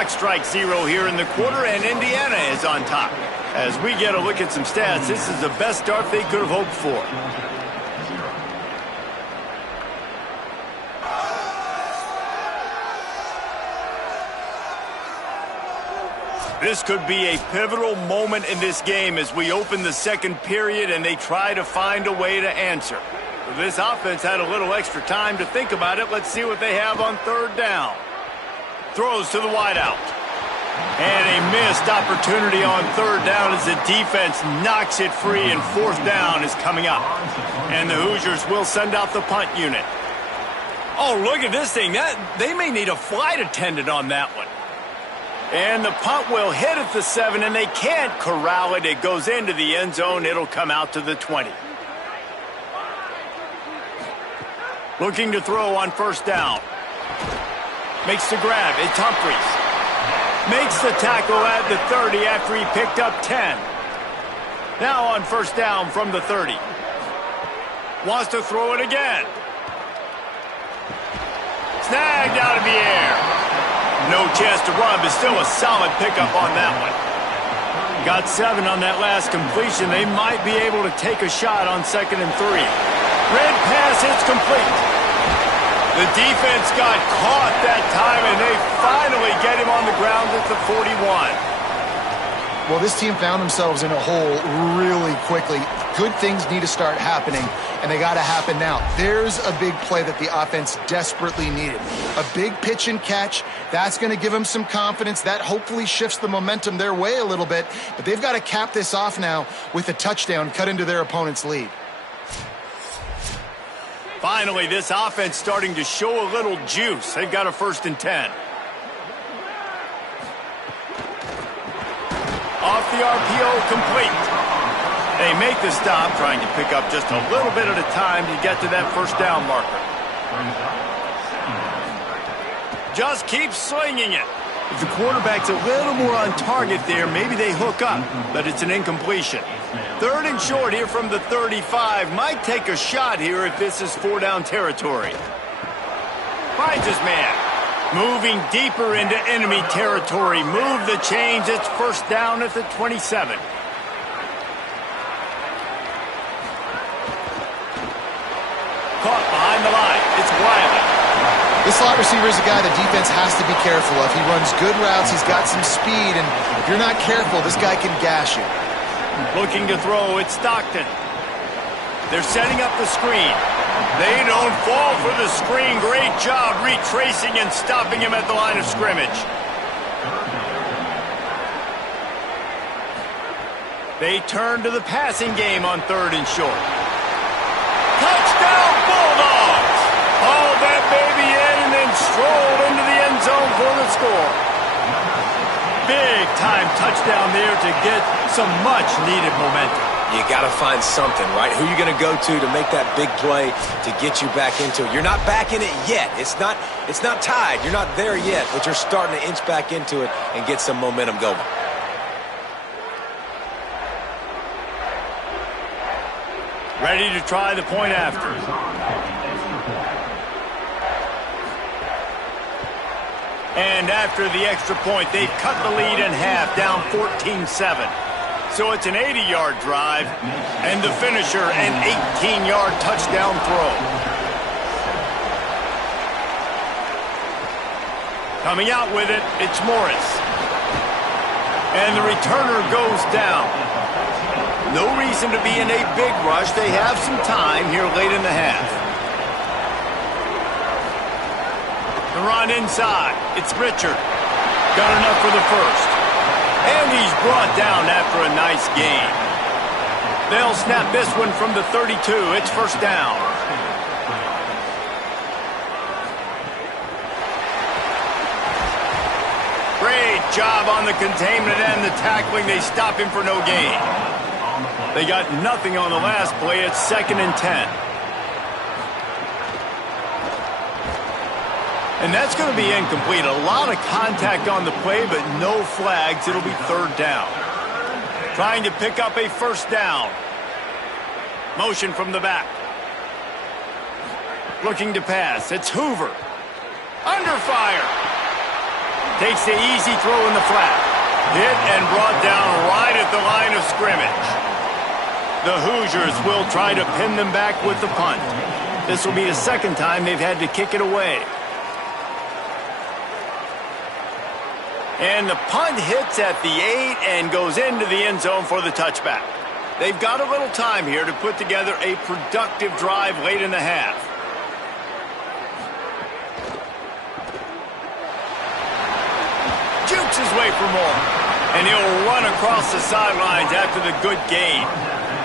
Clock strikes 0 here in the quarter, and Indiana is on top. As we get a look at some stats, this is the best start they could have hoped for. This could be a pivotal moment in this game as we open the second period and they try to find a way to answer. This offense had a little extra time to think about it. Let's see what they have on third down. Throws to the wideout. And a missed opportunity on third down as the defense knocks it free, and fourth down is coming up. And the Hoosiers will send out the punt unit. Oh, look at this thing. They may need a flight attendant on that one. And the punt will hit at the 7, and they can't corral it. It goes into the end zone. It'll come out to the 20. Looking to throw on first down. Makes the grab. It's Humphries. Makes the tackle at the 30 after he picked up 10. Now on first down from the 30. Wants to throw it again. Snagged out of the air. No chance to run, but still a solid pickup on that one. Got 7 on that last completion. They might be able to take a shot on 2nd and 3. Red pass, it's complete. The defense got caught that time, and they finally get him on the ground at the 41. Well, this team found themselves in a hole really quickly. Good things need to start happening, and they got to happen now. There's a big play that the offense desperately needed. A big pitch and catch. That's going to give them some confidence. That hopefully shifts the momentum their way a little bit. But they've got to cap this off now with a touchdown cut into their opponent's lead. Finally, this offense starting to show a little juice. They've got a 1st and 10. Off the RPO, complete. They make the stop, trying to pick up just a little bit at a time to get to that first down marker. Just keep slinging it. If the quarterback's a little more on target there, maybe they hook up, but it's an incompletion. 3rd and short here from the 35. Might take a shot here if this is 4-down territory. Finds his man. Moving deeper into enemy territory. Move the chains. It's first down at the 27. Caught behind the line. It's Wiley. This slot receiver is a guy the defense has to be careful of. He runs good routes. He's got some speed, and if you're not careful, this guy can gash you. Looking to throw. It's Stockton. They're setting up the screen. They don't fall for the screen. Great job retracing and stopping him at the line of scrimmage. They turn to the passing game on 3rd and short. Touchdown Bulldogs! Hauled that baby in and then strolled into the end zone for the score. Big time touchdown there to get some much needed momentum. You got to find something, right? Who are you going to go to make that big play to get you back into it? You're not back in it yet. It's not tied. You're not there yet, but you're starting to inch back into it and get some momentum going. Ready to try the point after. And after the extra point, they've cut the lead in half, down 14-7. So it's an 80-yard drive, and the finisher, an 18-yard touchdown throw. Coming out with it, it's Morris. And the returner goes down. No reason to be in a big rush. They have some time here late in the half. The run inside. It's Richard. Got enough for the first. And he's brought down after a nice gain. They'll snap this one from the 32. It's first down. Great job on the containment and the tackling. They stop him for no gain. They got nothing on the last play. It's 2nd and 10. And that's going to be incomplete. A lot of contact on the play, but no flags. It'll be 3rd down. Trying to pick up a first down. Motion from the back. Looking to pass. It's Hoover. Under fire. Takes the easy throw in the flat. Hit and brought down right at the line of scrimmage. The Hoosiers will try to pin them back with the punt. This will be the second time they've had to kick it away. And the punt hits at the 8 and goes into the end zone for the touchback. They've got a little time here to put together a productive drive late in the half. Jukes his way for more. And he'll run across the sidelines after the good gain.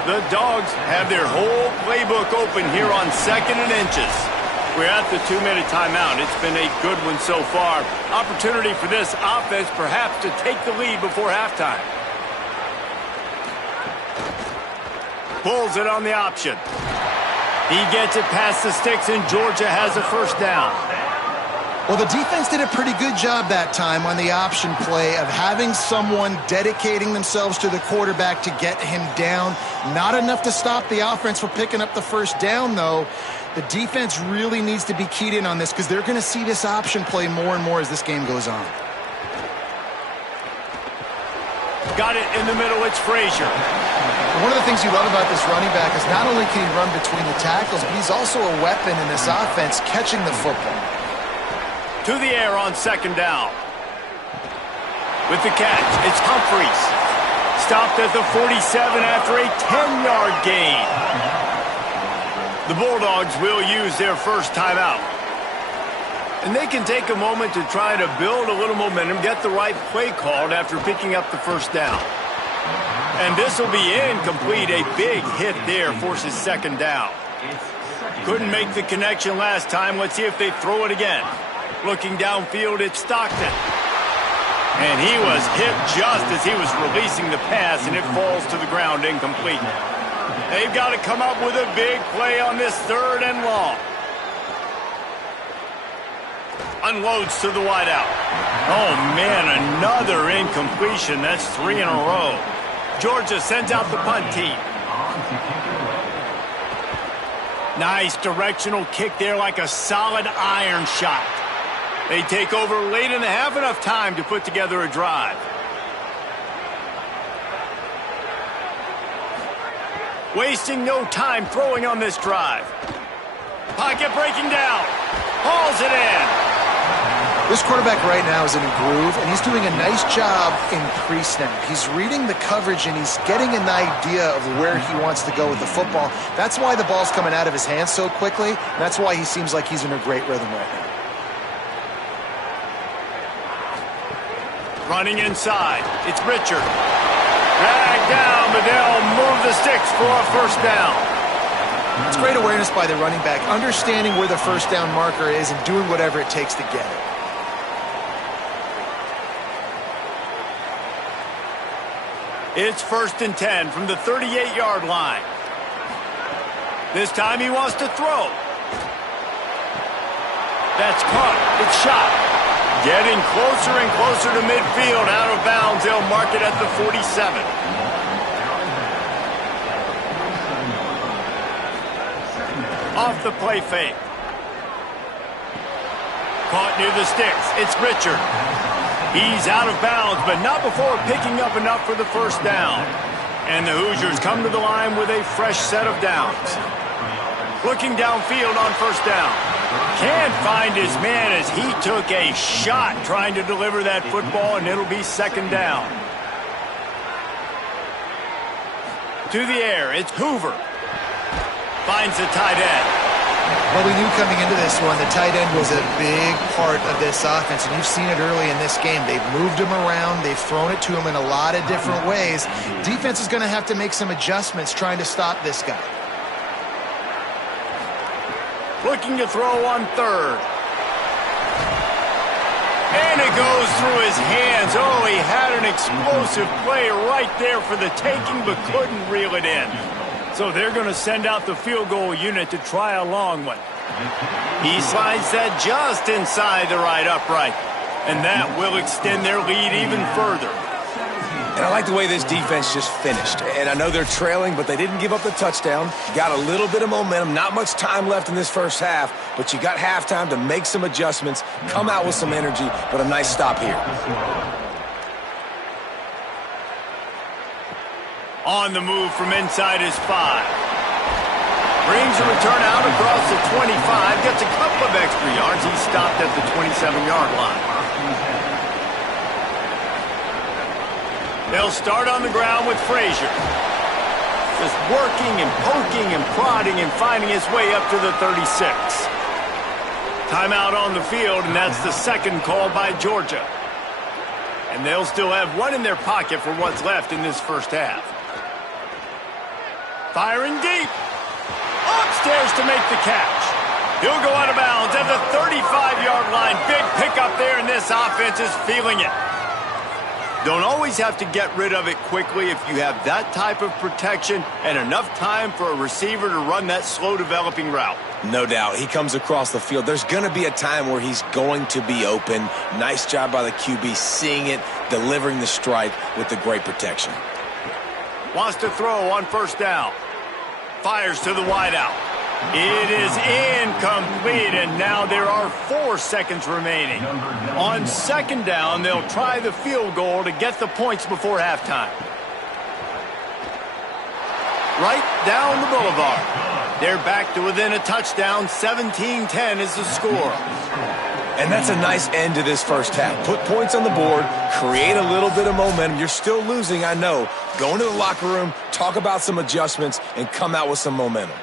The Dogs have their whole playbook open here on 2nd and inches. We're at the 2-minute timeout. It's been a good one so far. Opportunity for this offense perhaps to take the lead before halftime. Pulls it on the option. He gets it past the sticks, and Georgia has a first down. Well, the defense did a pretty good job that time on the option play of having someone dedicating themselves to the quarterback to get him down. Not enough to stop the offense from picking up the first down, though. The defense really needs to be keyed in on this because they're going to see this option play more and more as this game goes on. Got it in the middle. It's Frazier. One of the things you love about this running back is not only can he run between the tackles, but he's also a weapon in this offense catching the football. To the air on 2nd down. With the catch, it's Humphreys. Stopped at the 47 after a 10-yard gain. The Bulldogs will use their first timeout. And they can take a moment to try to build a little momentum, get the right play called after picking up the first down. And this will be incomplete. A big hit there forces 2nd down. Couldn't make the connection last time. Let's see if they throw it again. Looking downfield, it's Stockton. And he was hit just as he was releasing the pass, and it falls to the ground incomplete. They've got to come up with a big play on this 3rd and long. Unloads to the wideout. Oh, man, another incompletion. That's 3 in a row. Georgia sends out the punt team. Nice directional kick there like a solid iron shot. They take over late in the half, enough time to put together a drive. Wasting no time throwing on this drive. Pocket breaking down. Hauls it in. This quarterback right now is in a groove, and he's doing a nice job in pre-snap. He's reading the coverage, and he's getting an idea of where he wants to go with the football. That's why the ball's coming out of his hands so quickly, and that's why he seems like he's in a great rhythm right now. Running inside, it's Richard. Dragged down, but they'll move the sticks for a first down. It's great awareness by the running back, understanding where the first down marker is and doing whatever it takes to get it. It's 1st and 10 from the 38-yard line. This time he wants to throw. That's caught. It's shot. Getting closer and closer to midfield. Out of bounds. They'll mark it at the 47. Off the play fake. Caught near the sticks. It's Richard. He's out of bounds, but not before picking up enough for the first down. And the Hoosiers come to the line with a fresh set of downs. Looking downfield on first down. Can't find his man as he took a shot trying to deliver that football, and it'll be 2nd down. To the air, it's Hoover. Finds the tight end. Well, we knew coming into this one the tight end was a big part of this offense, and you've seen it early in this game. They've moved him around. They've thrown it to him in a lot of different ways. Defense is going to have to make some adjustments trying to stop this guy. Looking to throw on 3rd. And it goes through his hands. Oh, he had an explosive play right there for the taking, but couldn't reel it in. So they're going to send out the field goal unit to try a long one. He slides that just inside the right upright. And that will extend their lead even further. And I like the way this defense just finished. And I know they're trailing, but they didn't give up the touchdown. Got a little bit of momentum. Not much time left in this first half, but you got halftime to make some adjustments, come out with some energy, but a nice stop here. On the move from inside his 5. Brings a return out across the 25. Gets a couple of extra yards. He's stopped at the 27-yard line. They'll start on the ground with Frazier. Just working and poking and prodding and finding his way up to the 36. Timeout on the field, and that's the second call by Georgia. And they'll still have one in their pocket for what's left in this first half. Firing deep. Upstairs to make the catch. He'll go out of bounds at the 35-yard line. Big pickup there, and this offense is feeling it. Don't always have to get rid of it quickly if you have that type of protection and enough time for a receiver to run that slow-developing route. No doubt. He comes across the field. There's going to be a time where he's going to be open. Nice job by the QB seeing it, delivering the strike with the great protection. Wants to throw on first down. Fires to the wideout. It is incomplete, and now there are 4 seconds remaining. On second down, they'll try the field goal to get the points before halftime. Right down the boulevard. They're back to within a touchdown. 17-10 is the score. And that's a nice end to this first half. Put points on the board, create a little bit of momentum. You're still losing, I know. Go into the locker room, talk about some adjustments, and come out with some momentum.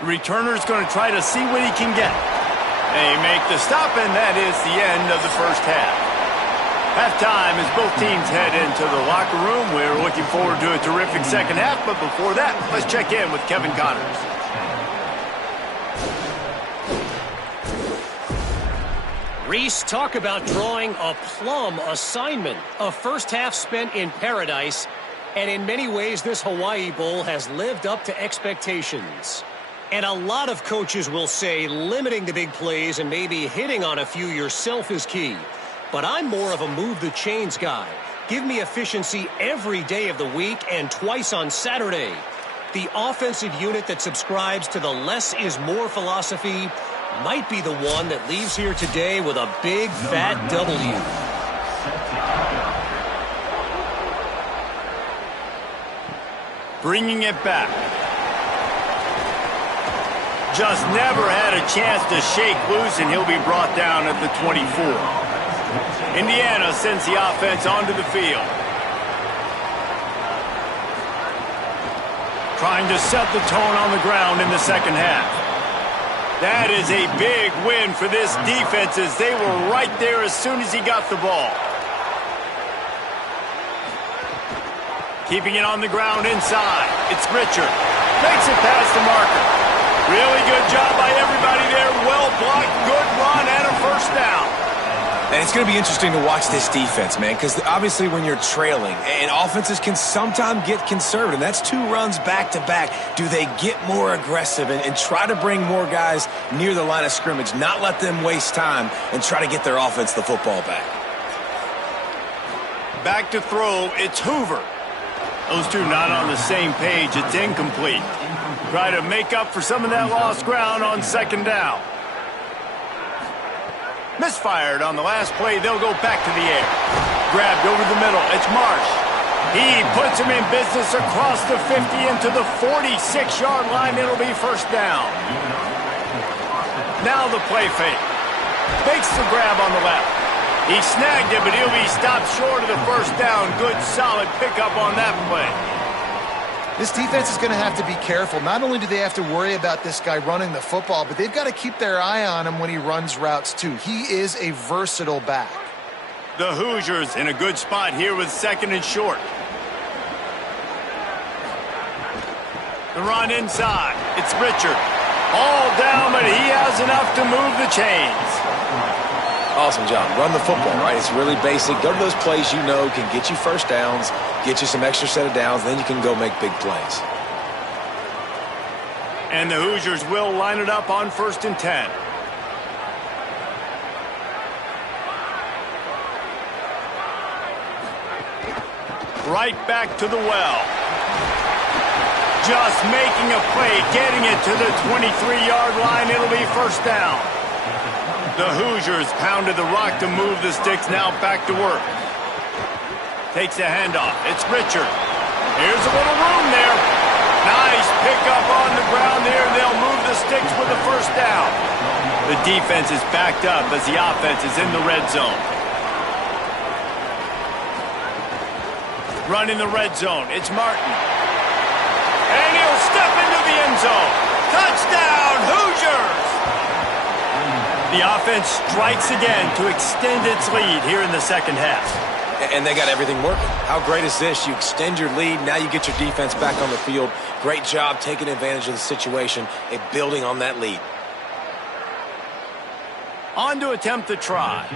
The returner's going to try to see what he can get. They make the stop, and that is the end of the first half. Halftime as both teams head into the locker room. We're looking forward to a terrific second half, but before that, let's check in with Kevin Connors. Reese, talk about drawing a plum assignment. A first half spent in paradise, and in many ways this Hawaii Bowl has lived up to expectations. And a lot of coaches will say limiting the big plays and maybe hitting on a few yourself is key. But I'm more of a move the chains guy. Give me efficiency every day of the week and twice on Saturday. The offensive unit that subscribes to the less is more philosophy might be the one that leaves here today with a big fat W. Bringing it back. Just never had a chance to shake loose, and he'll be brought down at the 24. Indiana sends the offense onto the field. Trying to set the tone on the ground in the second half. That is a big win for this defense as they were right there as soon as he got the ball. Keeping it on the ground inside. It's Richard. Makes it past the marker. Really good job by everybody there. Well blocked, good run, and a first down. And it's going to be interesting to watch this defense, man, because obviously when you're trailing, and offenses can sometimes get conservative. That's 2 runs back-to-back. Do they get more aggressive and try to bring more guys near the line of scrimmage, not let them waste time, and try to get their offense the football back? Back to throw, it's Hoover. Those two not on the same page. It's incomplete. Try to make up for some of that lost ground on second down. Misfired on the last play. They'll go back to the air. Grabbed over the middle. It's Marsh. He puts him in business across the 50 into the 46-yard line. It'll be first down. Now the play fake. Makes the grab on the left. He snagged it, but he'll be stopped short of the first down. Good, solid pickup on that play. This defense is going to have to be careful. Not only do they have to worry about this guy running the football, but they've got to keep their eye on him when he runs routes too. He is a versatile back. The Hoosiers in a good spot here with second and short. The run inside. It's Richard. All down, but he has enough to move the chains. Awesome job. Run the football, right? It's really basic. Go to those plays you know can get you first downs, get you some extra set of downs, then you can go make big plays. And the Hoosiers will line it up on 1st and 10. Right back to the well. Just making a play, getting it to the 23-yard line. It'll be 1st down. The Hoosiers pounded the rock to move the sticks. Now back to work. Takes a handoff. It's Richard. Here's a little room there. Nice pickup on the ground there. They'll move the sticks with the 1st down. The defense is backed up as the offense is in the red zone. Running the red zone. It's Martin. And he'll step into the end zone. Touchdown, Hoosiers! The offense strikes again to extend its lead here in the 2nd half. And they got everything working. How great is this? You extend your lead. Now you get your defense back on the field. Great job taking advantage of the situation and building on that lead. On to attempt the try.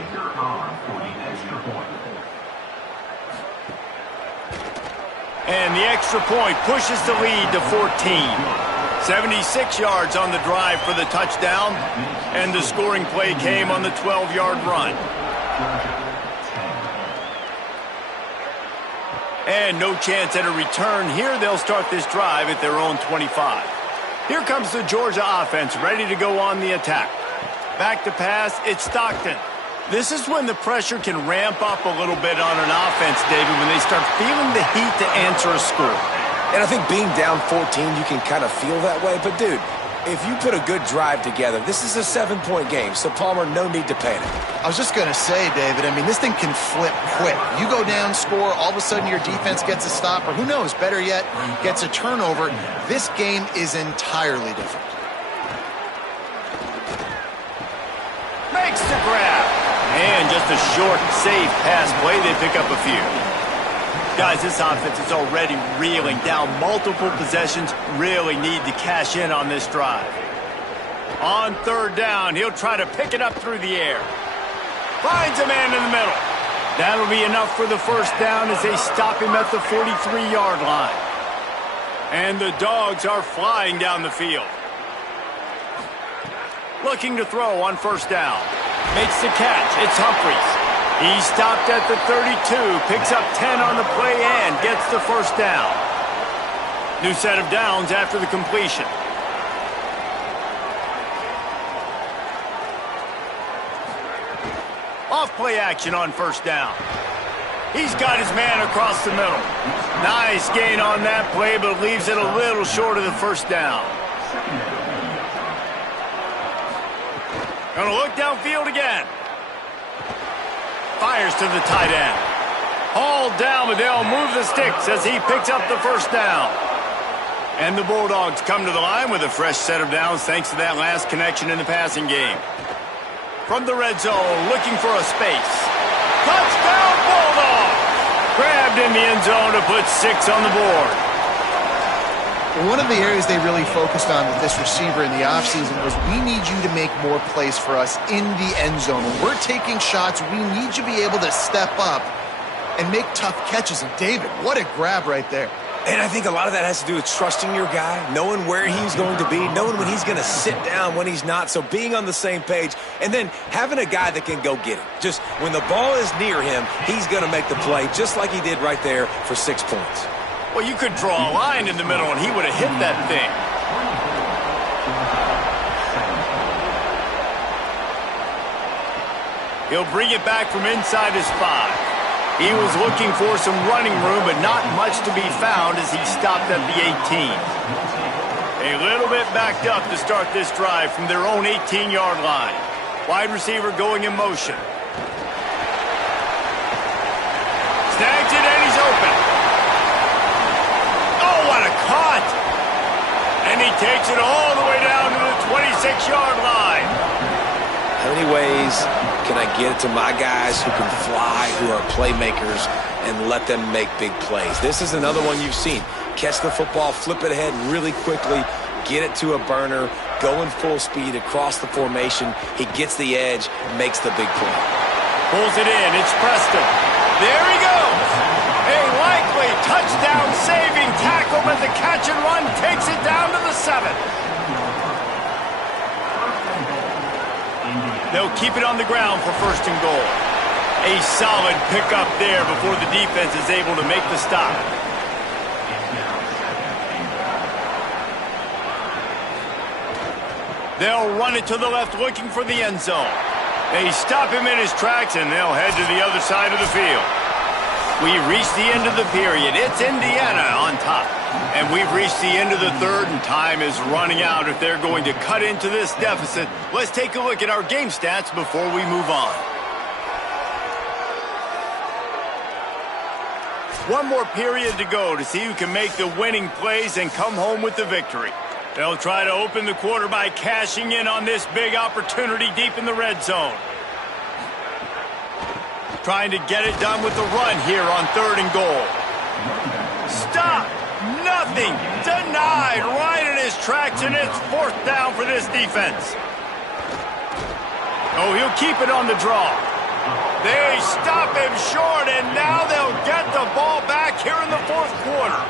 And the extra point pushes the lead to 14. 76 yards on the drive for the touchdown. And the scoring play came on the 12-yard run. And no chance at a return here. They'll start this drive at their own 25. Here comes the Georgia offense ready to go on the attack. Back to pass, it's Stockton. This is when the pressure can ramp up a little bit on an offense, David, when they start feeling the heat to answer a score. And I think being down 14, you can kind of feel that way. But, dude, if you put a good drive together, this is a 7-point game. So, Palmer, no need to panic. I was just going to say, David, I mean, this thing can flip quick. You go down, score, all of a sudden your defense gets a stop, or who knows, better yet, gets a turnover. This game is entirely different. Makes the grab. And just a short, safe pass play. They pick up a few. Guys, this offense is already reeling down multiple possessions. Really need to cash in on this drive. On 3rd down, he'll try to pick it up through the air. Finds a man in the middle. That'll be enough for the 1st down as they stop him at the 43-yard line. And the Dogs are flying down the field. Looking to throw on 1st down. Makes the catch. It's Humphries. He stopped at the 32, picks up 10 on the play and gets the 1st down. New set of downs after the completion. Off play action on 1st down. He's got his man across the middle. Nice gain on that play, but leaves it a little short of the 1st down. Gonna look downfield again. Fires to the tight end. Hauled down, but they'll move the sticks as he picks up the 1st down. And the Bulldogs come to the line with a fresh set of downs thanks to that last connection in the passing game. From the red zone, looking for a space. Touchdown, Bulldogs! Grabbed in the end zone to put 6 on the board. One of the areas they really focused on with this receiver in the offseason was we need you to make more plays for us in the end zone. When we're taking shots, we need you to be able to step up and make tough catches. And David, what a grab right there. And I think a lot of that has to do with trusting your guy, knowing where he's going to be, knowing when he's going to sit down, when he's not. So being on the same page, and then having a guy that can go get it. Just when the ball is near him, he's going to make the play just like he did right there for 6 points. Well, you could draw a line in the middle, and he would have hit that thing. He'll bring it back from inside his 5. He was looking for some running room, but not much to be found as he stopped at the 18. A little bit backed up to start this drive from their own 18-yard line. Wide receiver going in motion. Snags it, and he's open. What a cut! And he takes it all the way down to the 26-yard line. How many ways can I get it to my guys who can fly, who are playmakers, and let them make big plays? This is another one you've seen. Catch the football, flip it ahead really quickly, get it to a burner, go in full speed across the formation. He gets the edge, makes the big play. Pulls it in. It's Preston. There he goes. A likely touchdown-saving tackle, but the catch and run takes it down to the 7. They'll keep it on the ground for 1st and goal. A solid pickup there before the defense is able to make the stop. They'll run it to the left looking for the end zone. They stop him in his tracks and they'll head to the other side of the field. We reached the end of the period. It's Indiana on top. And we've reached the end of the 3rd and time is running out if they're going to cut into this deficit. Let's take a look at our game stats before we move on. One more period to go to see who can make the winning plays and come home with the victory. They'll try to open the quarter by cashing in on this big opportunity deep in the red zone. Trying to get it done with the run here on 3rd and goal. Stop! Nothing! Denied right in his tracks, and it's 4th down for this defense. Oh, he'll keep it on the draw. They stop him short, and now they'll get the ball back here in the 4th quarter.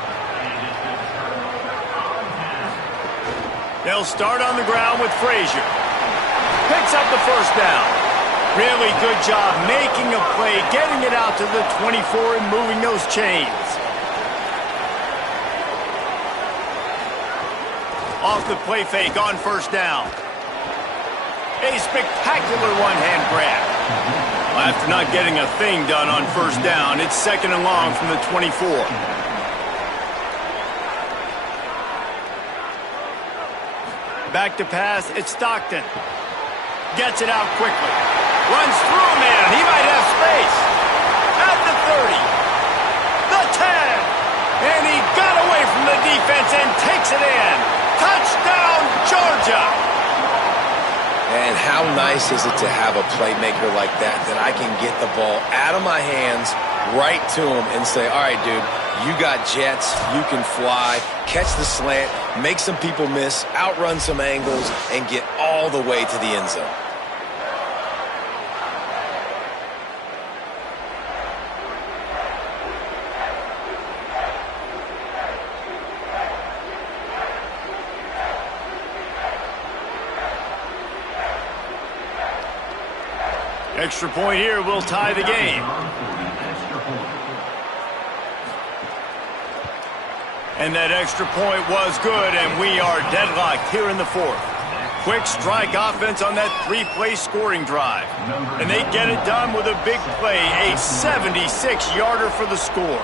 They'll start on the ground with Frazier. Picks up the 1st down. Really good job making a play, getting it out to the 24 and moving those chains. Off the play fake on 1st down. A spectacular one-hand grab. After not getting a thing done on 1st down, it's 2nd and long from the 24. Back to pass, it's Stockton. Gets it out quickly. Runs through a man, he might have space. At the 30. The 10. And he got away from the defense and takes it in. Touchdown, Georgia! And how nice is it to have a playmaker like that I can get the ball out of my hands right to him and say, all right, dude, you got jets, you can fly, catch the slant, make some people miss, outrun some angles, and get all the way to the end zone. Extra point here will tie the game. And that extra point was good, and we are deadlocked here in the 4th. Quick strike offense on that 3-play scoring drive. And they get it done with a big play, a 76-yarder for the score.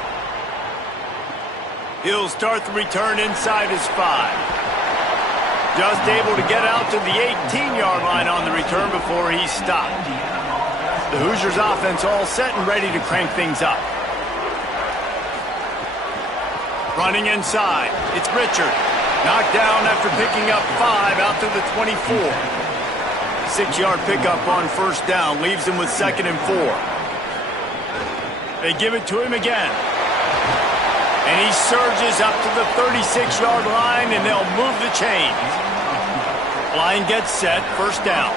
He'll start the return inside his 5. Just able to get out to the 18-yard line on the return before he stopped. The Hoosiers offense all set and ready to crank things up. Running inside, it's Richard. Knocked down after picking up 5 out to the 24. 6-yard pickup on 1st down leaves him with 2nd and 4. They give it to him again. And he surges up to the 36-yard line, and they'll move the chains. Line gets set, 1st down.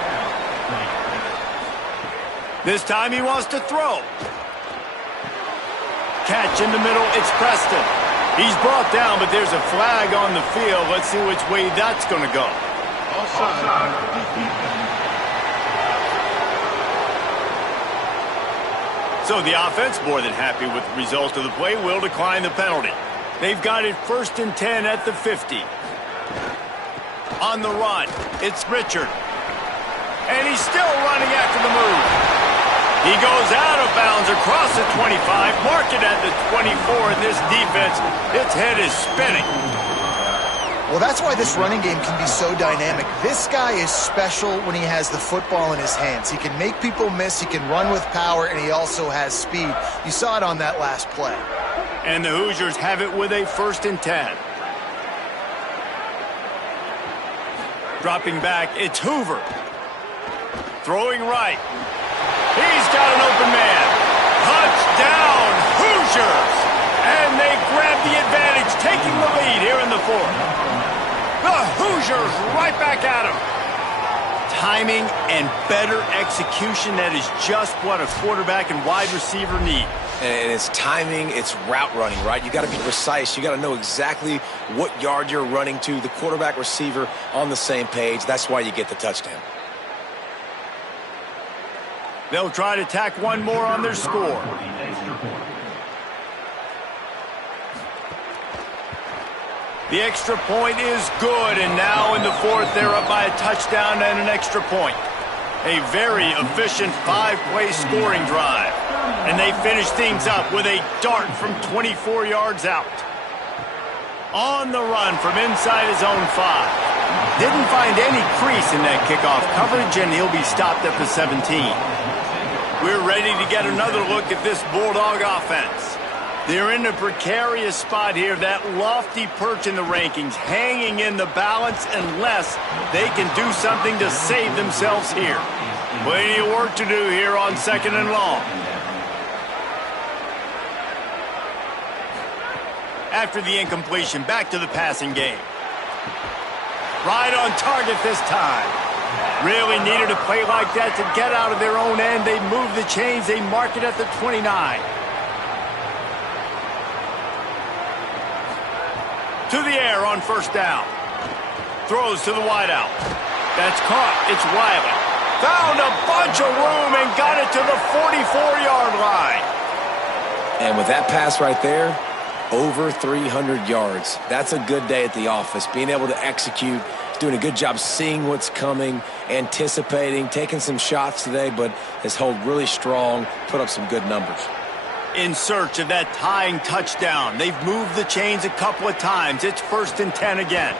This time he wants to throw. Catch in the middle, it's Preston. He's brought down, but there's a flag on the field. Let's see which way that's going to go. Offside. So the offense, more than happy with the result of the play, will decline the penalty. They've got it 1st and 10 at the 50. On the run, it's Richard. And he's still running after the move. He goes out of bounds across the 25, mark it at the 24, and this defense, its head is spinning. Well, that's why this running game can be so dynamic. This guy is special when he has the football in his hands. He can make people miss, he can run with power, and he also has speed. You saw it on that last play. And the Hoosiers have it with a 1st and 10. Dropping back, it's Hoover. Throwing right. He's got an open man. Touchdown, Hoosiers! And they grab the advantage, taking the lead here in the 4th. The Hoosiers right back at him. Timing and better execution, that is just what a quarterback and wide receiver need. And it's timing, it's route running, right? You got to be precise. You got to know exactly what yard you're running to. The quarterback receiver on the same page. That's why you get the touchdown. They'll try to tack one more on their score. The extra point is good, and now in the fourth, they're up by a touchdown and an extra point. A very efficient 5-play scoring drive. And they finish things up with a dart from 24 yards out. On the run from inside his own 5. Didn't find any crease in that kickoff coverage, and he'll be stopped at the 17. We're ready to get another look at this Bulldog offense. They're in a precarious spot here, that lofty perch in the rankings, hanging in the balance unless they can do something to save themselves here. Plenty of work to do here on 2nd and long. After the incompletion, back to the passing game. Right on target this time. Really needed a play like that to get out of their own end. They move the chains. They mark it at the 29. To the air on 1st down. Throws to the wideout. That's caught. It's Wiley. Found a bunch of room and got it to the 44-yard line. And with that pass right there, over 300 yards. That's a good day at the office. Being able to execute, doing a good job seeing what's coming, anticipating, taking some shots today, but has held really strong, put up some good numbers. In search of that tying touchdown. They've moved the chains a couple of times. It's 1st and 10 again.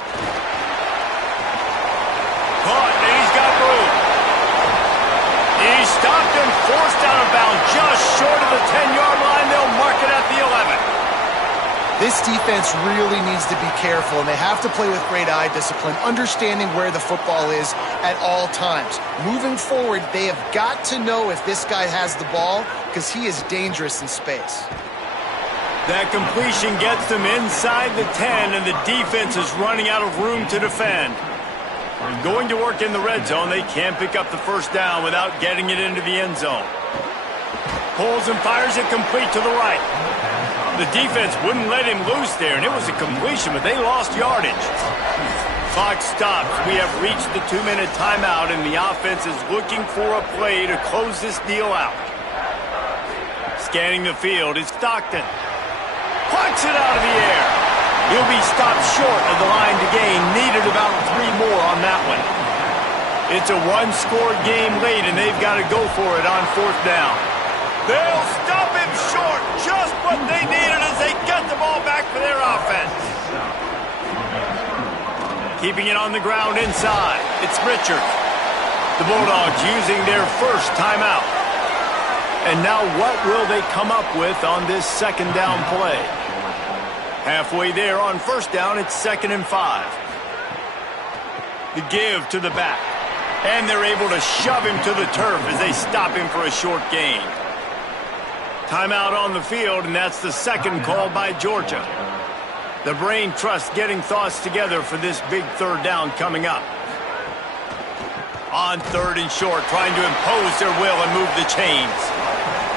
Caught, and he's got room. He's stopped and forced out of bounds just short of the 10-yard line. They'll mark it at the 11. This defense really needs to be careful, and they have to play with great eye discipline, understanding where the football is at all times. Moving forward, they have got to know if this guy has the ball, because he is dangerous in space. That completion gets them inside the 10, and the defense is running out of room to defend. Going to work in the red zone, they can't pick up the 1st down without getting it into the end zone. Pulls and fires it complete to the right. The defense wouldn't let him loose there, and it was a completion, but they lost yardage. Clock stops. We have reached the 2-minute timeout, and the offense is looking for a play to close this deal out. Scanning the field is Stockton. Plucks it out of the air. He'll be stopped short of the line to gain. Needed about 3 more on that one. It's a 1-score game late, and they've got to go for it on 4th down. They'll stop him short. Just what they needed as they get the ball back for their offense. Keeping it on the ground inside. It's Richard. The Bulldogs using their first timeout. And now what will they come up with on this 2nd down play? Halfway there on 1st down, it's 2nd and 5. The give to the back. And they're able to shove him to the turf as they stop him for a short gain. Timeout on the field, and that's the 2nd call by Georgia. The Brain Trust getting thoughts together for this big 3rd down coming up. On 3rd and short, trying to impose their will and move the chains.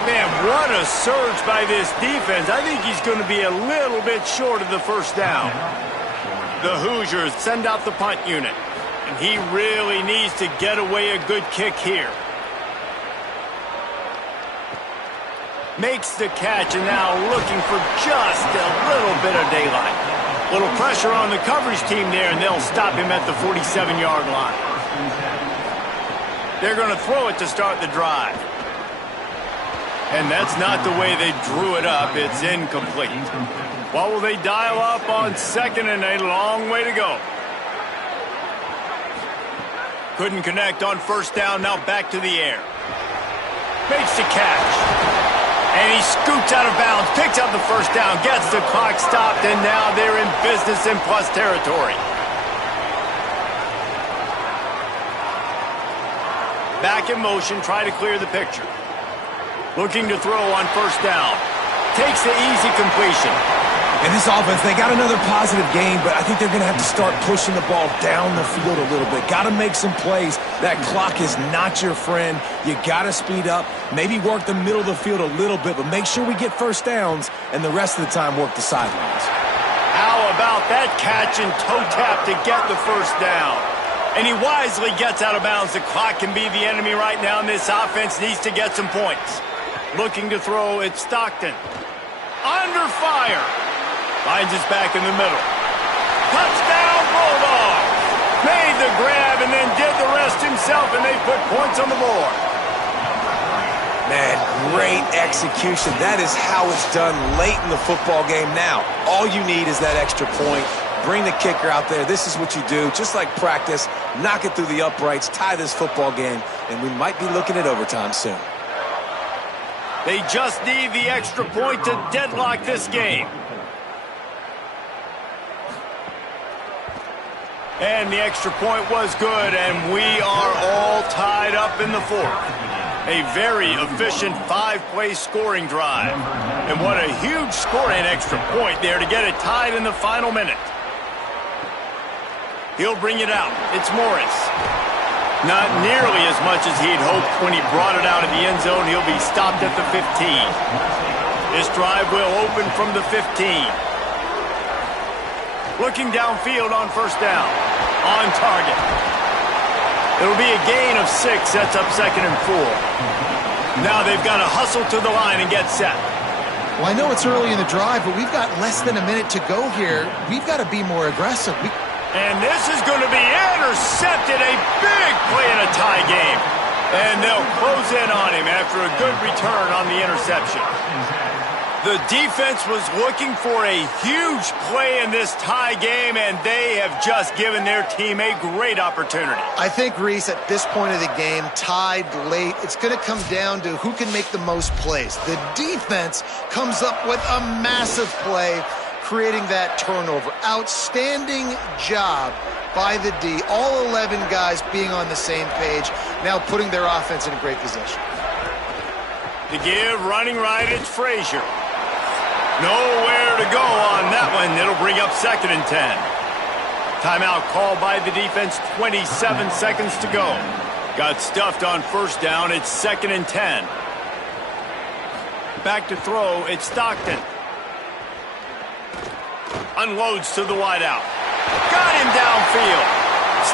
Man, what a surge by this defense. I think he's going to be a little bit short of the 1st down. The Hoosiers send out the punt unit, and he really needs to get away a good kick here. Makes the catch, and now looking for just a little bit of daylight. Little pressure on the coverage team there, and they'll stop him at the 47-yard line. They're going to throw it to start the drive. And that's not the way they drew it up. It's incomplete. What will they dial up on 2nd and a long way to go? Couldn't connect on 1st down, now back to the air. Makes the catch. And he scoots out of bounds, picks up the 1st down, gets the clock stopped, and now they're in business in plus territory. Back in motion, try to clear the picture. Looking to throw on 1st down. Takes the easy completion. And this offense, they got another positive game, but I think they're going to have to start pushing the ball down the field a little bit. Got to make some plays. That clock is not your friend. You got to speed up, maybe work the middle of the field a little bit, but make sure we get 1st downs, and the rest of the time work the sidelines. How about that catch and toe tap to get the 1st down? And he wisely gets out of bounds. The clock can be the enemy right now, and this offense needs to get some points. Looking to throw, it's Stockton. Under fire. Finds his back in the middle. Touchdown, Bulldogs. Made the grab and then did the rest himself, and they put points on the board. Man, great execution. That is how it's done late in the football game now. All you need is that extra point. Bring the kicker out there. This is what you do. Just like practice, knock it through the uprights, tie this football game, and we might be looking at overtime soon. They just need the extra point to deadlock this game. And the extra point was good, and we are all tied up in the fourth. A very efficient 5-play scoring drive. And what a huge score and extra point there to get it tied in the final minute. He'll bring it out. It's Morris. Not nearly as much as he'd hoped when he brought it out of the end zone. He'll be stopped at the 15. This drive will open from the 15. Looking downfield on first down. On target. It'll be a gain of 6. Sets up 2nd and 4. Now they've got to hustle to the line and get set. Well, I know it's early in the drive, but we've got less than a minute to go here. We've got to be more aggressive. And this is going to be intercepted. A big play in a tie game. And they'll close in on him after a good return on the interception. The defense was looking for a huge play in this tie game, and they have just given their team a great opportunity. I think, Reese, at this point of the game, tied late, it's going to come down to who can make the most plays. The defense comes up with a massive play, creating that turnover. Outstanding job by the D. All 11 guys being on the same page, now putting their offense in a great position. To give, running right, it's Frazier. Nowhere to go on that one. It'll bring up 2nd and 10. Timeout called by the defense, 27 seconds to go. Got stuffed on first down. It's 2nd and 10. Back to throw, it's Stockton. Unloads to the wideout. Got him downfield.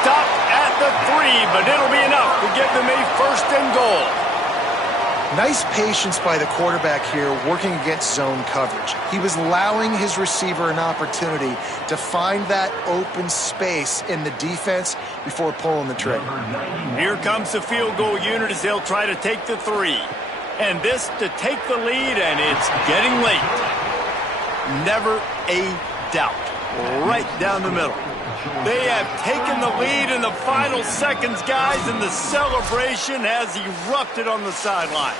Stopped at the 3, but it'll be enough to give them a 1st and goal. Nice patience by the quarterback here working against zone coverage. He was allowing his receiver an opportunity to find that open space in the defense before pulling the trigger. Here comes the field goal unit as they'll try to take the 3. And this to take the lead, and it's getting late. Never a doubt. Right down the middle. They have taken the lead in the final seconds, guys, and the celebration has erupted on the sideline.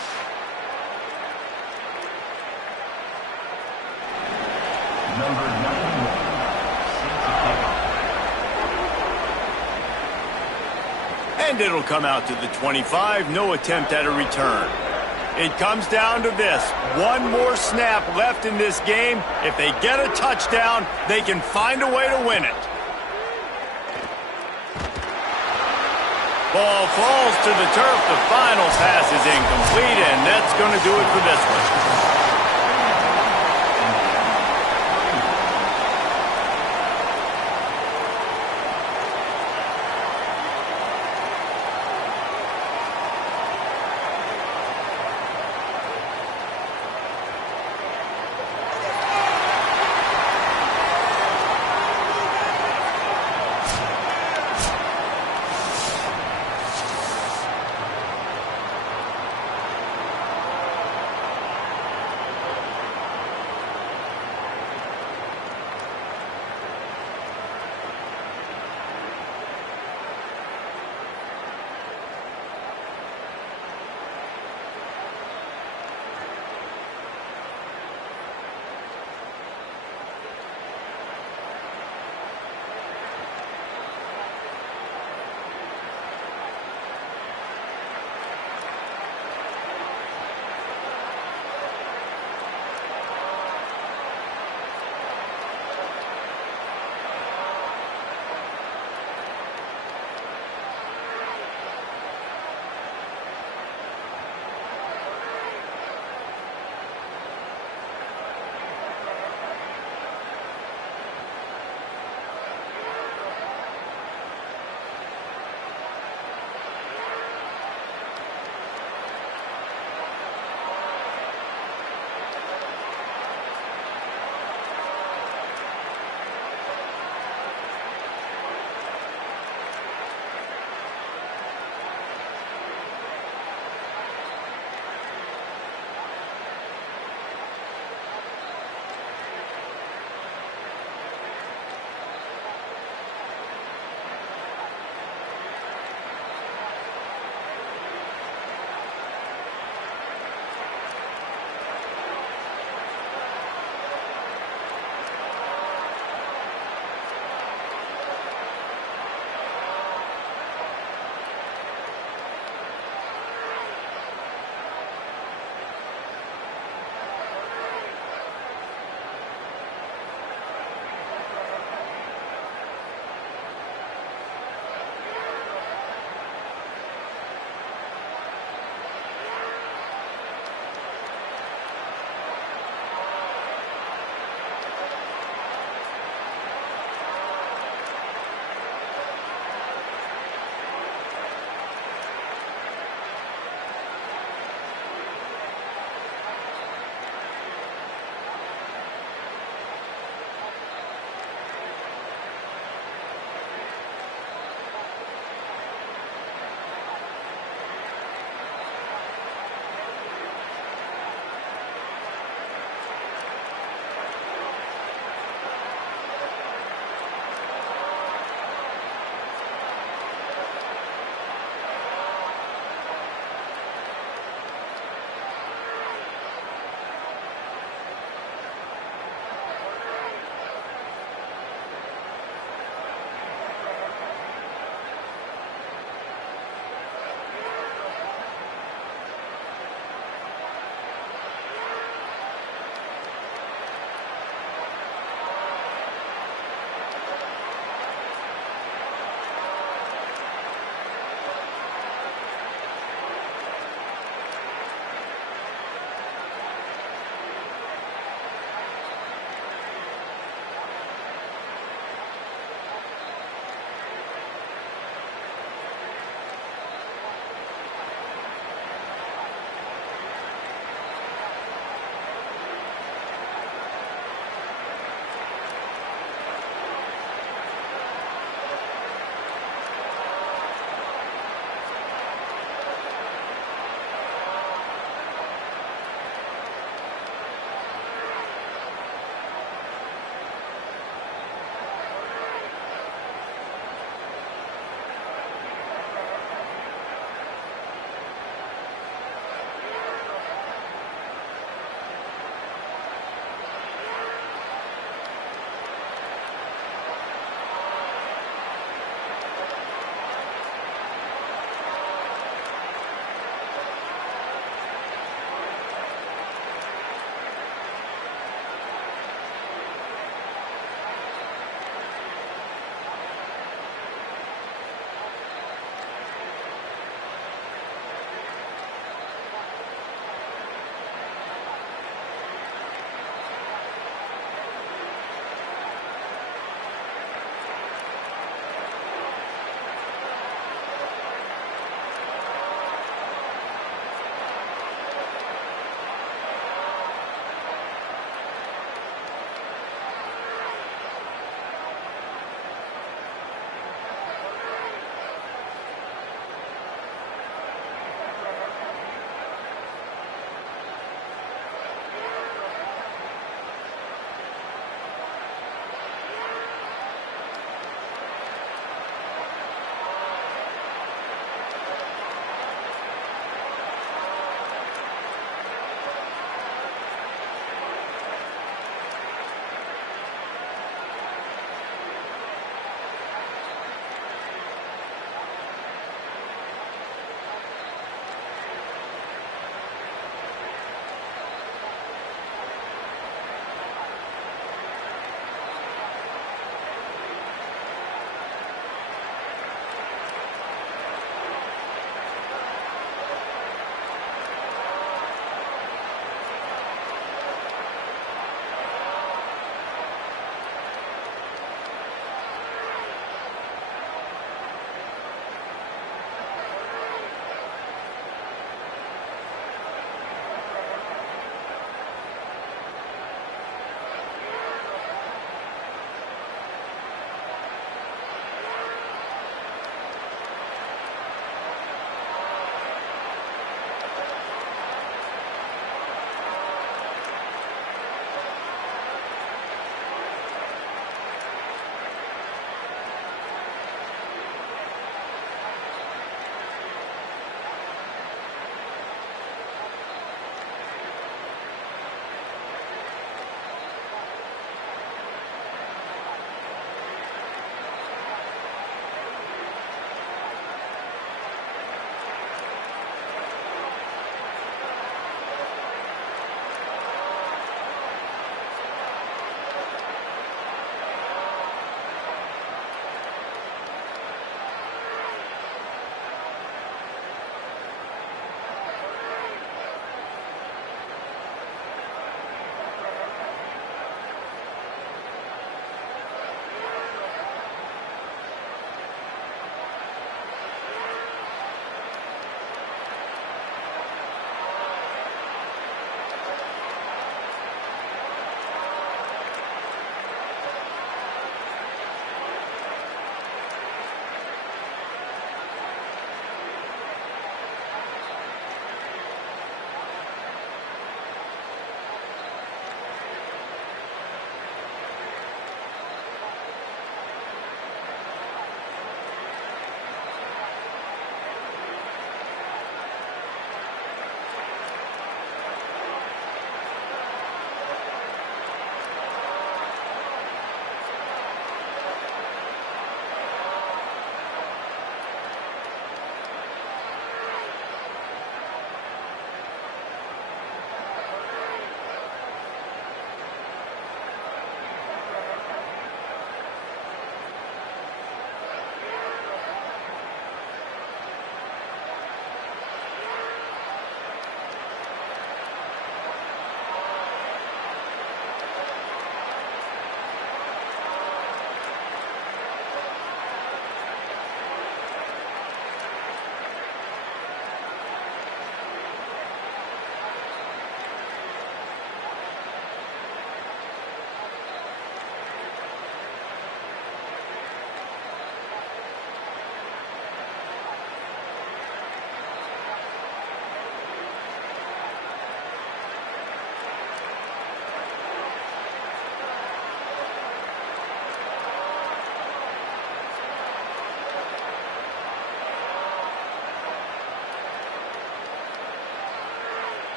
Number 91. And it'll come out to the 25. No attempt at a return. It comes down to this. One more snap left in this game. If they get a touchdown, they can find a way to win it. Ball falls to the turf. The final pass is incomplete, and that's going to do it for this one.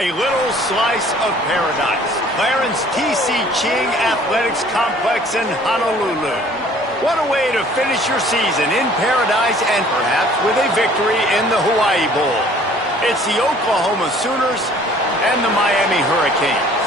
A little slice of paradise. Clarence T.C. Ching Athletics Complex in Honolulu. What a way to finish your season in paradise and perhaps with a victory in the Hawaii Bowl. It's the Oklahoma Sooners and the Miami Hurricanes.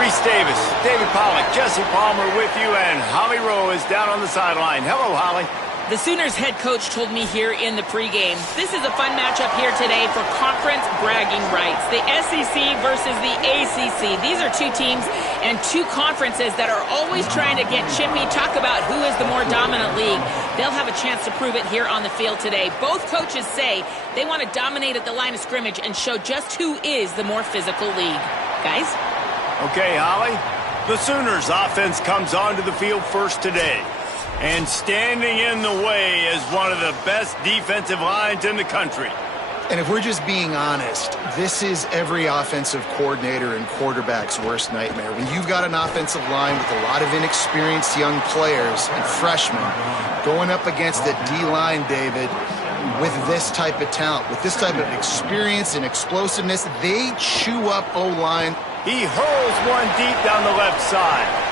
Reese Davis, David Pollack, Jesse Palmer with you, and Holly Rowe is down on the sideline. Hello, Holly. The Sooners head coach told me here in the pregame, this is a fun matchup here today for conference bragging rights. The SEC versus the ACC. These are two teams and two conferences that are always trying to get chippy, talk about who is the more dominant league. They'll have a chance to prove it here on the field today. Both coaches say they want to dominate at the line of scrimmage and show just who is the more physical league. Guys? Okay, Holly. The Sooners offense comes onto the field first today. And standing in the way is one of the best defensive lines in the country. And if we're just being honest, this is every offensive coordinator and quarterback's worst nightmare. When you've got an offensive line with a lot of inexperienced young players and freshmen going up against the D-line, David, with this type of talent, with this type of experience and explosiveness, they chew up O-line. He hurls one deep down the left side.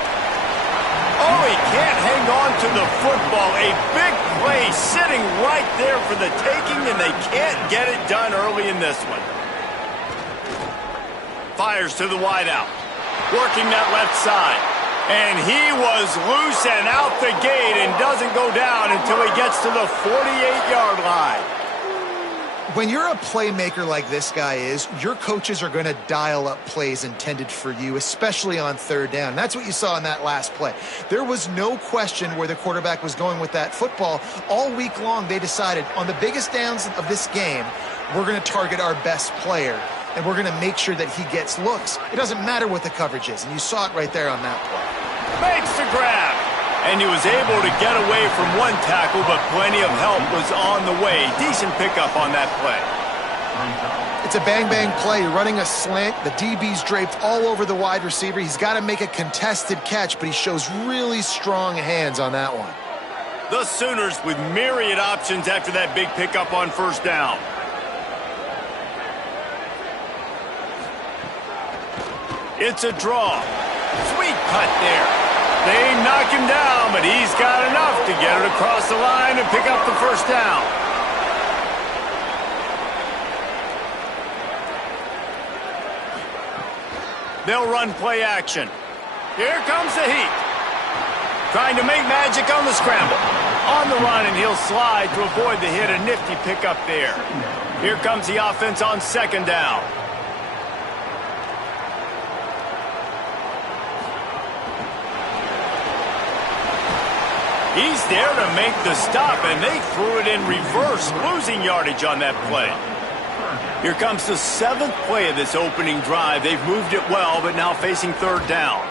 Oh, he can't hang on to the football. A big play sitting right there for the taking, and they can't get it done early in this one. Fires to the wideout. Working that left side. And he was loose and out the gate and doesn't go down until he gets to the 48-yard line. When you're a playmaker like this guy is, your coaches are going to dial up plays intended for you, especially on third down. That's what you saw in that last play. There was no question where the quarterback was going with that football. All week long, they decided on the biggest downs of this game, we're going to target our best player, and we're going to make sure that he gets looks. It doesn't matter what the coverage is, and you saw it right there on that play. Makes the grab. And he was able to get away from one tackle, but plenty of help was on the way. Decent pickup on that play. It's a bang-bang play. You're running a slant. The DB's draped all over the wide receiver. He's got to make a contested catch, but he shows really strong hands on that one. The Sooners with myriad options after that big pickup on first down. It's a draw. Sweet cut there. They knock him down, but he's got enough to get it across the line and pick up the first down. They'll run play action. Here comes the heat. Trying to make magic on the scramble. On the run, and he'll slide to avoid the hit. A nifty pickup there. Here comes the offense on second down. He's there to make the stop, and they threw it in reverse, losing yardage on that play. Here comes the seventh play of this opening drive. They've moved it well, but now facing third down.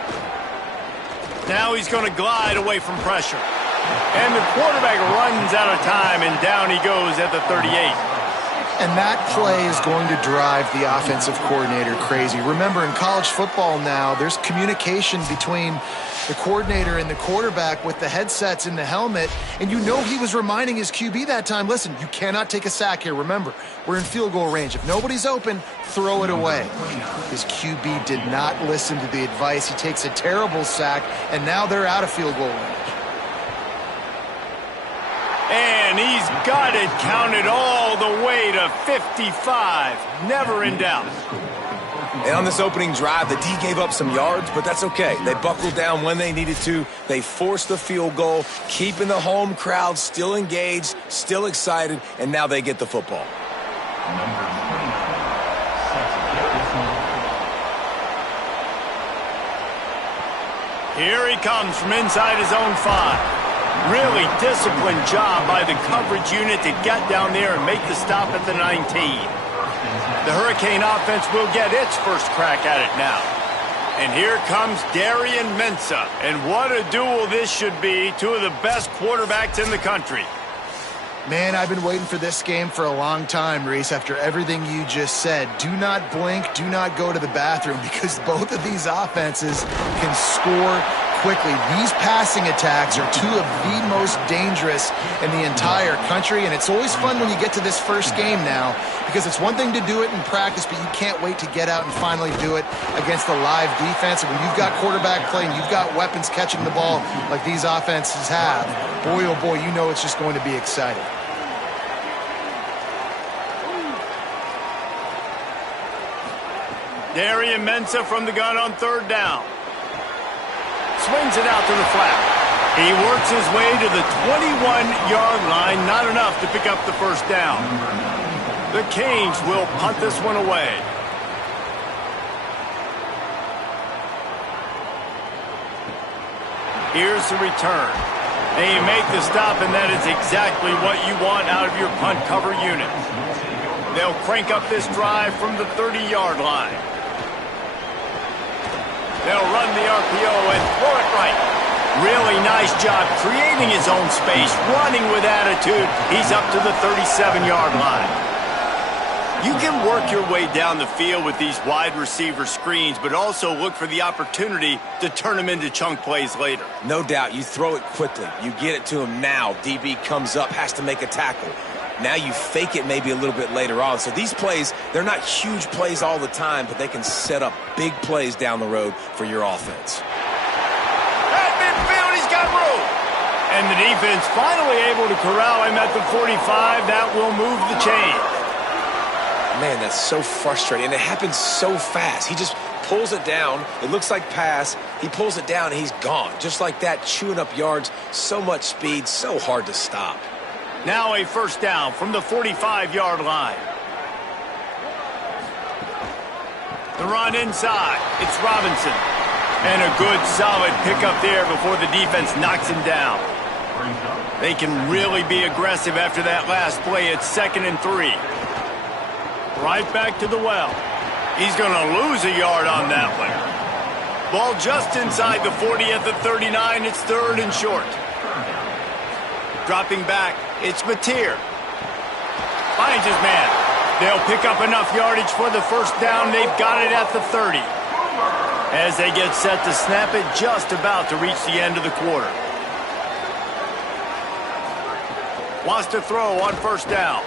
Now he's going to glide away from pressure. And the quarterback runs out of time, and down he goes at the 38. And that play is going to drive the offensive coordinator crazy. Remember, in college football now, there's communication between the coordinator and the quarterback with the headsets in the helmet, and you know he was reminding his QB that time, listen, you cannot take a sack here. Remember, we're in field goal range. If nobody's open, throw it away. His QB did not listen to the advice. He takes a terrible sack, and now they're out of field goal range. And he's got it counted all the way to 55. Never in doubt. And on this opening drive, the D gave up some yards, but that's okay. They buckled down when they needed to. They forced the field goal, keeping the home crowd still engaged, still excited, and now they get the football. Here he comes from inside his own 5. Really disciplined job by the coverage unit to get down there and make the stop at the 19. The Hurricane offense will get its first crack at it now. And here comes Darian Mensah. And what a duel this should be. Two of the best quarterbacks in the country. Man, I've been waiting for this game for a long time, Reese, after everything you just said. Do not blink, do not go to the bathroom, because both of these offenses can score quickly. These passing attacks are two of the most dangerous in the entire country, and it's always fun when you get to this first game now, because it's one thing to do it in practice, but you can't wait to get out and finally do it against a live defense. And when you've got quarterback play and you've got weapons catching the ball like these offenses have, boy, oh boy, you know it's just going to be exciting. Darian Mensah from the gun on third down. Swings it out to the flat. He works his way to the 21-yard line. Not enough to pick up the first down. The Canes will punt this one away. Here's the return. They make the stop, and that is exactly what you want out of your punt cover unit. They'll crank up this drive from the 30-yard line. They'll run the RPO and throw it right. Really nice job creating his own space, running with attitude. He's up to the 37-yard line. You can work your way down the field with these wide receiver screens, but also look for the opportunity to turn them into chunk plays later. No doubt, you throw it quickly. You get it to him now. DB comes up, has to make a tackle. Now you fake it maybe a little bit later on. So these plays, they're not huge plays all the time, but they can set up big plays down the road for your offense. At midfield, he's got room. And the defense finally able to corral him at the 45. That will move the chain. Man, that's so frustrating. And it happens so fast. He just pulls it down. It looks like pass. He pulls it down, and he's gone. Just like that, chewing up yards. So much speed, so hard to stop. Now a first down from the 45-yard line. The run inside. It's Robinson. And a good, solid pickup there before the defense knocks him down. They can really be aggressive after that last play. It's 2nd and 3. Right back to the well. He's going to lose a yard on that one. Ball just inside the 40 at the 39. It's 3rd and short. Dropping back, it's Mateer. Finds his man. They'll pick up enough yardage for the first down. They've got it at the 30. As they get set to snap it, just about to reach the end of the quarter. Wants to throw on first down.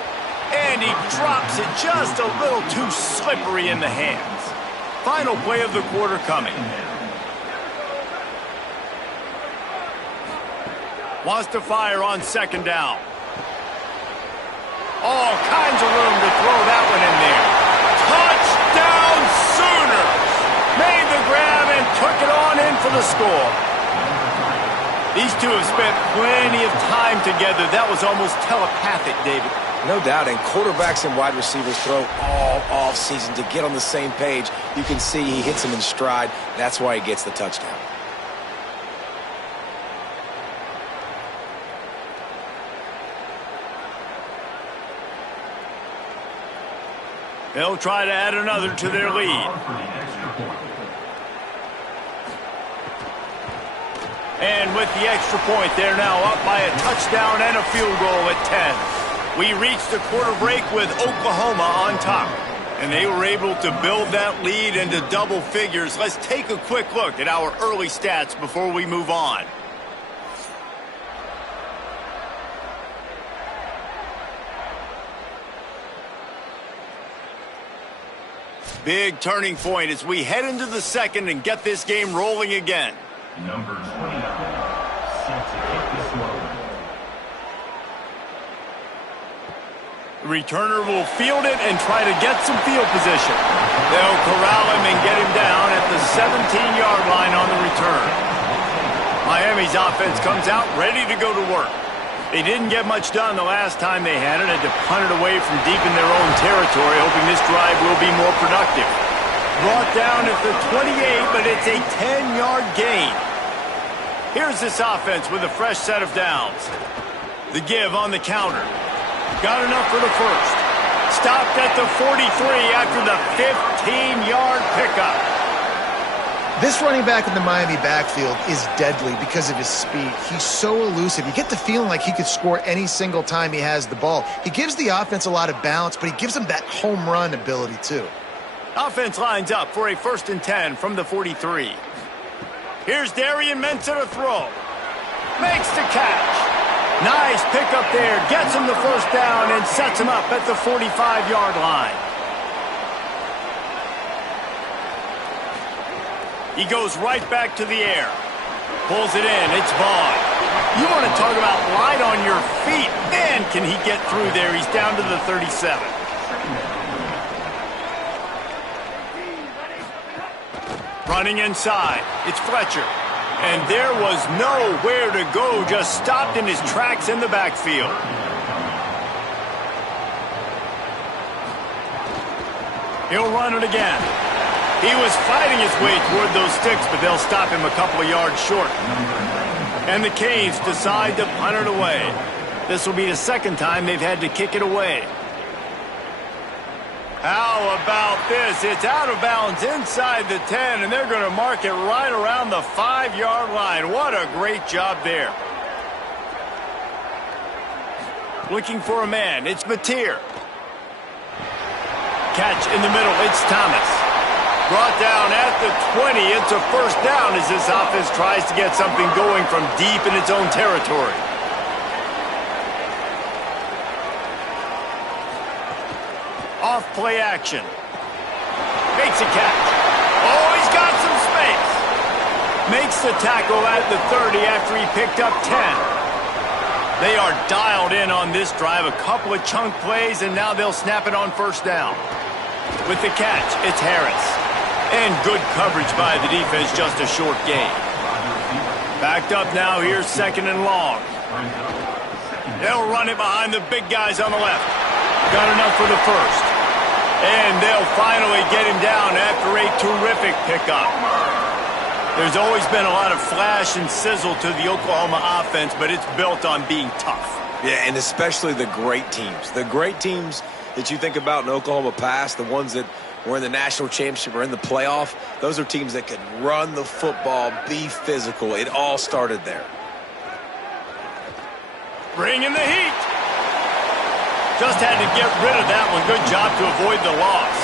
And he drops it just a little too slippery in the hands. Final play of the quarter coming. Wants to fire on 2nd down. All kinds of room to throw that one in there. Touchdown Sooners! Made the grab and took it on in for the score. These two have spent plenty of time together. That was almost telepathic, David. No doubt, and quarterbacks and wide receivers throw all off-season to get on the same page. You can see he hits him in stride. That's why he gets the touchdown. They'll try to add another to their lead. And with the extra point, they're now up by a touchdown and a field goal at 10. We reached the quarter break with Oklahoma on top. And they were able to build that lead into double figures. Let's take a quick look at our early stats before we move on. Big turning point as we head into the second and get this game rolling again. Number 29, set to kick this one. The returner will field it and try to get some field position. They'll corral him and get him down at the 17-yard line on the return. Miami's offense comes out ready to go to work. They didn't get much done the last time they had it to punt it away from deep in their own territory, hoping this drive will be more productive. Brought down at the 28, but it's a 10-yard gain. Here's this offense with a fresh set of downs. The give on the counter. Got enough for the first. Stopped at the 43 after the 15-yard pickup. This running back in the Miami backfield is deadly because of his speed. He's so elusive. You get the feeling like he could score any single time he has the ball. He gives the offense a lot of balance, but he gives them that home run ability too. Offense lines up for a 1st and 10 from the 43. Here's Darian Mensah to throw. Makes the catch. Nice pickup there. Gets him the first down and sets him up at the 45-yard line. He goes right back to the air. Pulls it in. It's Vaughn. You want to talk about light on your feet. Man, can he get through there. He's down to the 37. Running inside. It's Fletcher. And there was nowhere to go. Just stopped in his tracks in the backfield. He'll run it again. He was fighting his way toward those sticks, but they'll stop him a couple of yards short. And the Canes decide to punt it away. This will be the second time they've had to kick it away. How about this? It's out of bounds inside the 10, and they're going to mark it right around the 5-yard line. What a great job there. Looking for a man. It's Mateer. Catch in the middle. It's Thomas. Brought down at the 20. It's a first down as this offense tries to get something going from deep in its own territory. Off play action. Makes a catch. Oh, he's got some space. Makes the tackle at the 30 after he picked up 10. They are dialed in on this drive. A couple of chunk plays, and now they'll snap it on first down. With the catch, it's Harris. And good coverage by the defense, just a short gain. Backed up now, here's second and long. They'll run it behind the big guys on the left. Got enough for the first. And they'll finally get him down after a terrific pickup. There's always been a lot of flash and sizzle to the Oklahoma offense, but it's built on being tough. Yeah, and especially the great teams. The great teams that you think about in Oklahoma past, the ones that were in the national championship or in the playoff, those are teams that could run the football, be physical. It all started there. Bring in the heat. Just had to get rid of that one. Good job to avoid the loss.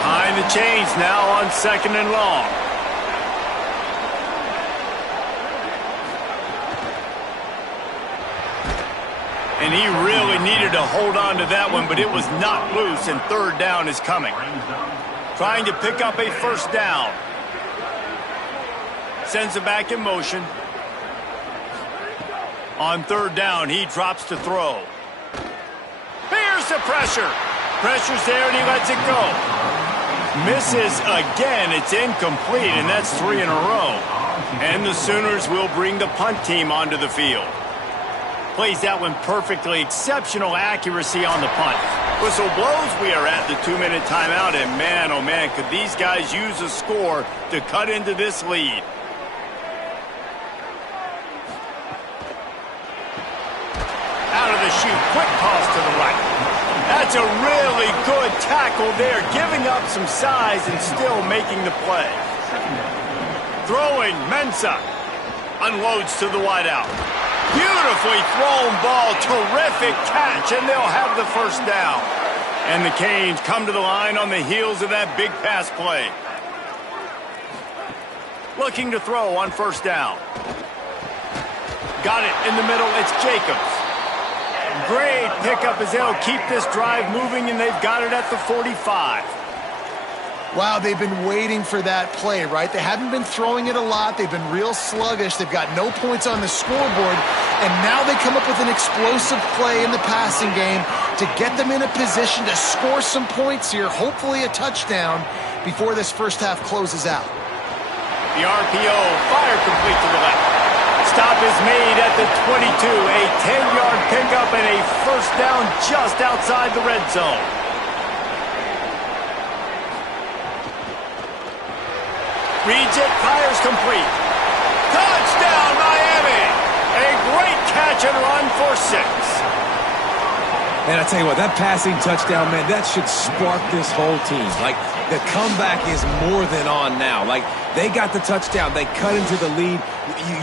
Behind the chains now on second and long. And he really needed to hold on to that one, but it was not loose, and third down is coming. Trying to pick up a first down. Sends it back in motion. On third down, he drops to throw. Here's the pressure. Pressure's there, and he lets it go. Misses again. It's incomplete, and that's 3 in a row. And the Sooners will bring the punt team onto the field. Plays that one perfectly. Exceptional accuracy on the punt. Whistle blows. We are at the 2-minute timeout, and man, oh man, could these guys use a score to cut into this lead. Out of the chute, quick toss to the right. That's a really good tackle there, giving up some size and still making the play. Throwing, Mensah unloads to the wideout. Beautifully thrown ball, terrific catch, and they'll have the first down. And the Canes come to the line on the heels of that big pass play. Looking to throw on first down. Got it in the middle, it's Jacobs. Great pickup as they'll keep this drive moving, and they've got it at the 45. Wow, they've been waiting for that play, right? They haven't been throwing it a lot. They've been real sluggish. They've got no points on the scoreboard, and now they come up with an explosive play in the passing game to get them in a position to score some points here, hopefully a touchdown, before this first half closes out. The RPO, fire complete to the left. Stop is made at the 22. A 10-yard pickup and a first down just outside the red zone. Reads it, fires complete. Touchdown, Miami! A great catch and run for 6. Man, I tell you what, that passing touchdown, man, that should spark this whole team. Like, the comeback is more than on now. Like, they got the touchdown. They cut into the lead.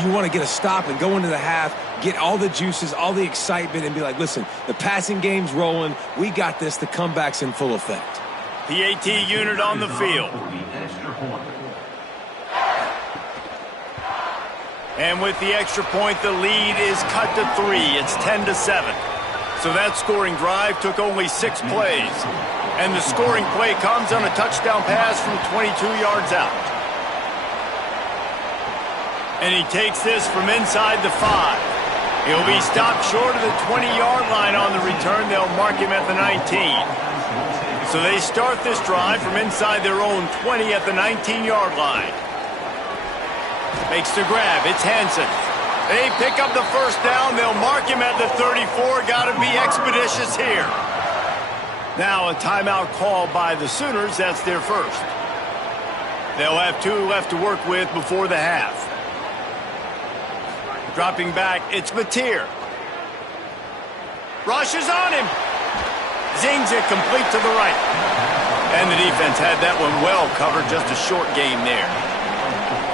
You want to get a stop and go into the half, get all the juices, all the excitement, and be like, listen, the passing game's rolling. We got this. The comeback's in full effect. PAT unit on the field. And with the extra point, the lead is cut to 3. It's 10-7. So that scoring drive took only 6 plays. And the scoring play comes on a touchdown pass from 22 yards out. And he takes this from inside the 5. He'll be stopped short of the 20-yard line on the return. They'll mark him at the 19. So they start this drive from inside their own 20 at the 19-yard line. Makes the grab. It's Hansen. They pick up the first down. They'll mark him at the 34. Got to be expeditious here. Now a timeout called by the Sooners. That's their first. They'll have 2 left to work with before the half. Dropping back, it's Mateer. Rushes on him. Zings it complete to the right. And the defense had that one well covered. Just a short game there.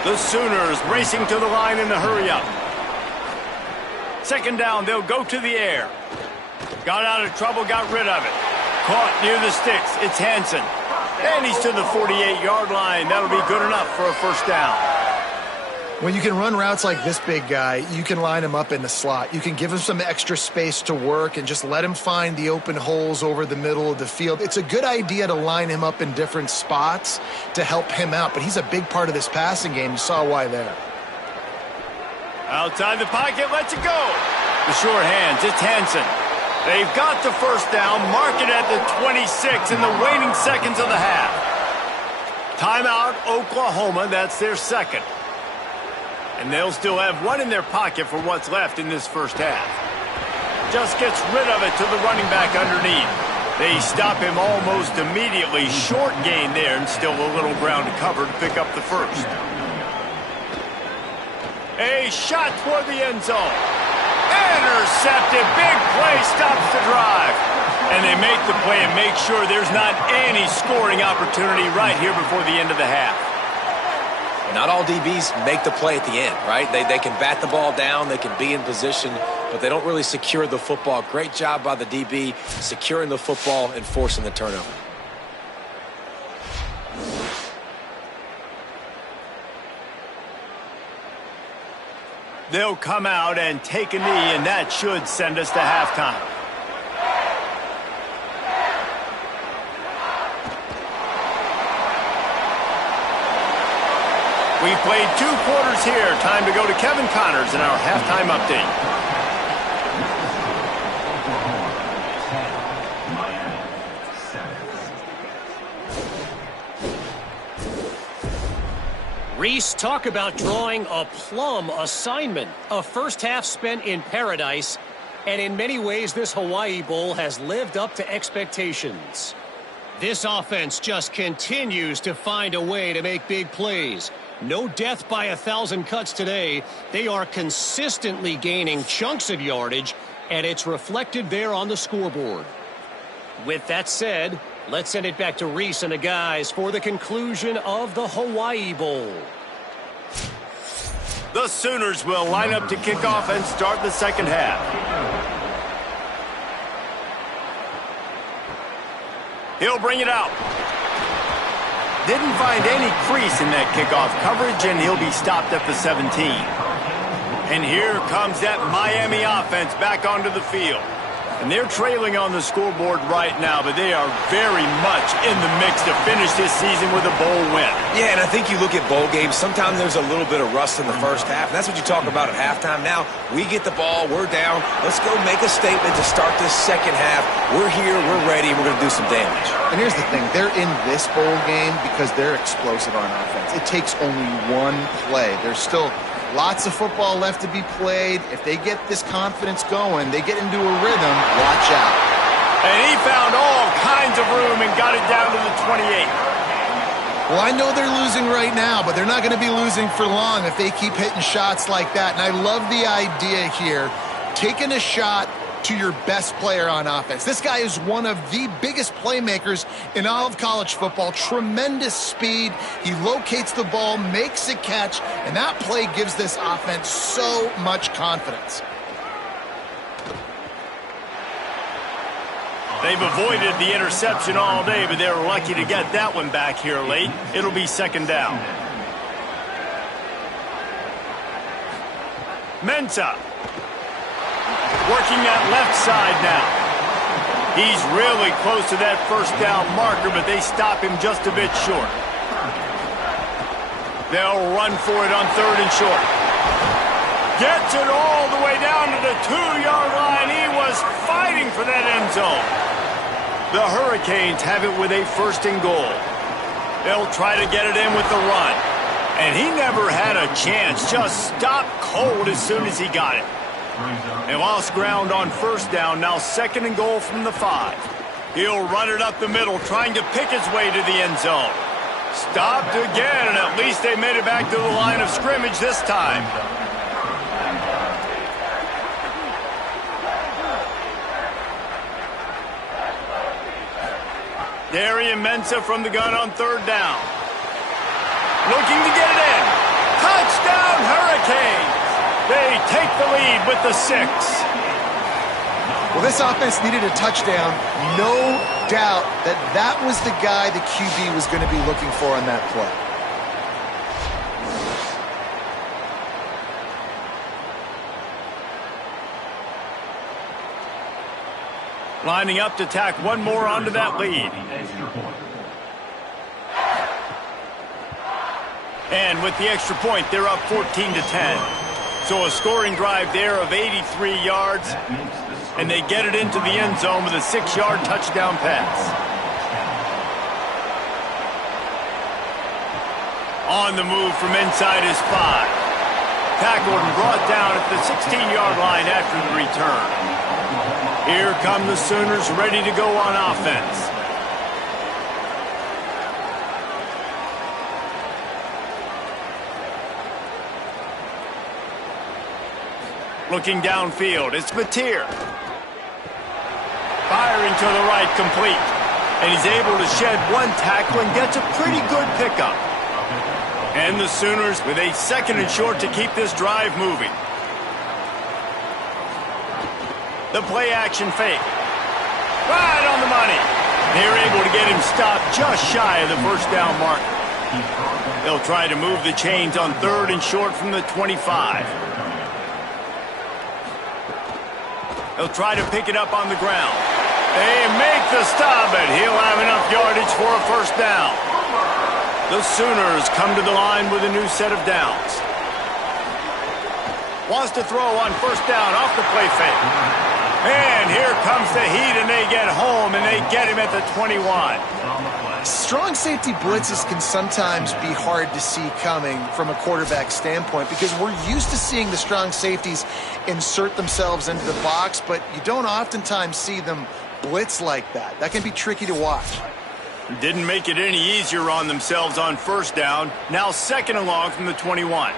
The Sooners racing to the line in a hurry-up. Second down, they'll go to the air. Got out of trouble, got rid of it. Caught near the sticks. It's Hansen. And he's to the 48-yard line. That'll be good enough for a first down. When you can run routes like this big guy, you can line him up in the slot. You can give him some extra space to work and just let him find the open holes over the middle of the field. It's a good idea to line him up in different spots to help him out, but he's a big part of this passing game. You saw why there. Outside the pocket, lets it go. The short hands, it's Hansen. They've got the first down, mark it at the 26 in the waning seconds of the half. Timeout, Oklahoma, that's their second. And they'll still have 1 in their pocket for what's left in this first half. Just gets rid of it to the running back underneath. They stop him almost immediately. Short gain there and still a little ground to cover to pick up the first. A shot toward the end zone. Intercepted. Big play stops the drive. And they make the play and make sure there's not any scoring opportunity right here before the end of the half. Not all DBs make the play at the end, right? They can bat the ball down, they can be in position, but they don't really secure the football. Great job by the DB securing the football and forcing the turnover. They'll come out and take a knee, and that should send us to halftime. We've played 2 quarters here. Time to go to Kevin Connors in our halftime update. Reese, talk about drawing a plum assignment. A first half spent in paradise, and in many ways this Hawaii Bowl has lived up to expectations. This offense just continues to find a way to make big plays. No death by 1,000 cuts today. They are consistently gaining chunks of yardage, and it's reflected there on the scoreboard. With that said, let's send it back to Reese and the guys for the conclusion of the Hawaii Bowl. The Sooners will line up to kick off and start the second half. He'll bring it out. Didn't find any crease in that kickoff coverage, and he'll be stopped at the 17. And here comes that Miami offense back onto the field. And they're trailing on the scoreboard right now, but they are very much in the mix to finish this season with a bowl win. Yeah, and I think you look at bowl games, sometimes there's a little bit of rust in the first half. And that's what you talk about at halftime. Now, we get the ball, we're down. Let's go make a statement to start this second half. We're here, we're ready, we're going to do some damage. And here's the thing. They're in this bowl game because they're explosive on offense. It takes only one play. There's still lots of football left to be played. If they get this confidence going, they get into a rhythm, watch out. And he found all kinds of room and got it down to the 28. Well, I know they're losing right now, but they're not going to be losing for long if they keep hitting shots like that. And I love the idea here, taking a shot to your best player on offense. This guy is one of the biggest playmakers in all of college football. Tremendous speed. He locates the ball, makes a catch, and that play gives this offense so much confidence. They've avoided the interception all day, but they were lucky to get that one back here late. It'll be second down. Mensah. Working that left side now. He's really close to that first down marker, but they stop him just a bit short. They'll run for it on 3rd and short. Gets it all the way down to the 2-yard line. He was fighting for that end zone. The Hurricanes have it with a 1st and goal. They'll try to get it in with the run. And he never had a chance. Just stopped cold as soon as he got it. They lost ground on 1st down. Now 2nd and goal from the 5. He'll run it up the middle, trying to pick his way to the end zone. Stopped again, and at least they made it back to the line of scrimmage this time. Darian Mensah from the gun on 3rd down. Looking to get it in. Touchdown, Hurricanes! They take the lead with the 6. Well, this offense needed a touchdown. No doubt that that was the guy the QB was going to be looking for on that play. Lining up to tack one more onto that lead. And with the extra point, they're up 14-10. So a scoring drive there of 83 yards, and they get it into the end zone with a 6-yard touchdown pass. On the move from inside his 5. Tackled and brought down at the 16-yard line after the return. Here come the Sooners ready to go on offense. Looking downfield, it's Mateer. Firing to the right, complete. And he's able to shed one tackle and gets a pretty good pickup. And the Sooners with a 2nd and short to keep this drive moving. The play action fake. Right on the money. They're able to get him stopped just shy of the 1st down mark. They'll try to move the chains on 3rd and short from the 25. They'll try to pick it up on the ground. They make the stop, but he'll have enough yardage for a 1st down. The Sooners come to the line with a new set of downs. Wants to throw on 1st down off the play fake. And here comes the heat, and they get home, and they get him at the 21. Strong safety blitzes can sometimes be hard to see coming from a quarterback standpoint because we're used to seeing the strong safeties insert themselves into the box, but you don't oftentimes see them blitz like that. That can be tricky to watch. Didn't make it any easier on themselves on 1st down. Now 2nd and long from the 21.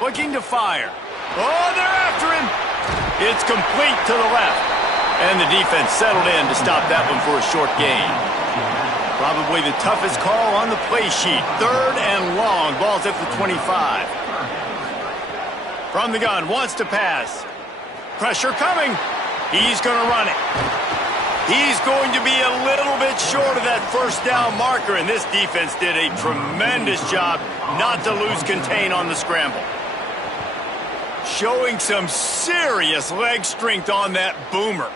Looking to fire. Oh, they're after him. It's complete to the left. And the defense settled in to stop that one for a short gain. Probably the toughest call on the play sheet. 3rd and long. Ball's at the 25. From the gun, wants to pass. Pressure coming. He's going to run it. He's going to be a little bit short of that 1st down marker, and this defense did a tremendous job not to lose contain on the scramble. Showing some serious leg strength on that boomer.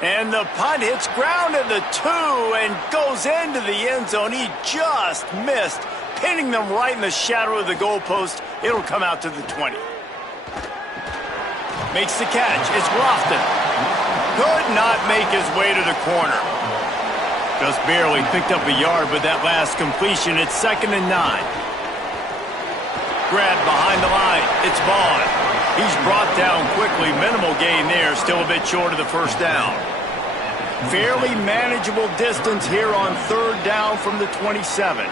And the punt hits ground at the 2 and goes into the end zone. He just missed, pinning them right in the shadow of the goalpost. It'll come out to the 20. Makes the catch. It's Lofton. Could not make his way to the corner. Just barely picked up a yard with that last completion. It's 2nd and 9. Grab behind the line. It's Vaughn. He's brought down quickly. Minimal gain there. Still a bit short of the 1st down. Fairly manageable distance here on 3rd down from the 27.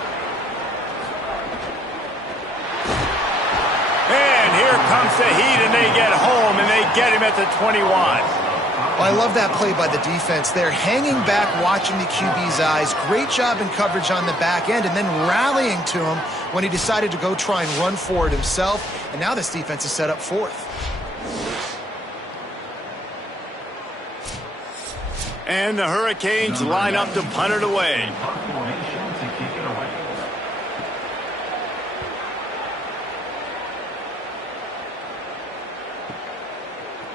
And here comes the heat, and they get home, and they get him at the 21. Well, I love that play by the defense. They're hanging back, watching the QB's eyes. Great job in coverage on the back end, and then rallying to him when he decided to go try and run for it himself. And now this defense is set up 4th. And the Hurricanes line up to punt it away.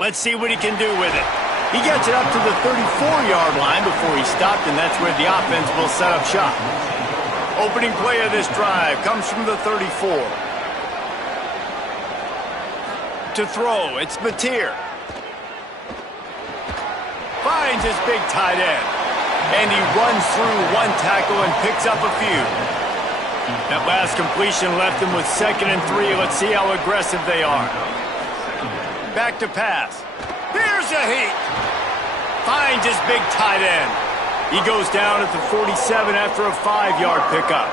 Let's see what he can do with it. He gets it up to the 34-yard line before he stopped, and that's where the offense will set up shop. Opening play of this drive comes from the 34. To throw, it's Mateer. Finds his big tight end. And he runs through one tackle and picks up a few. That last completion left him with 2nd and 3. Let's see how aggressive they are. Back to pass. Here's a heat. Finds his big tight end. He goes down at the 47 after a 5-yard pickup.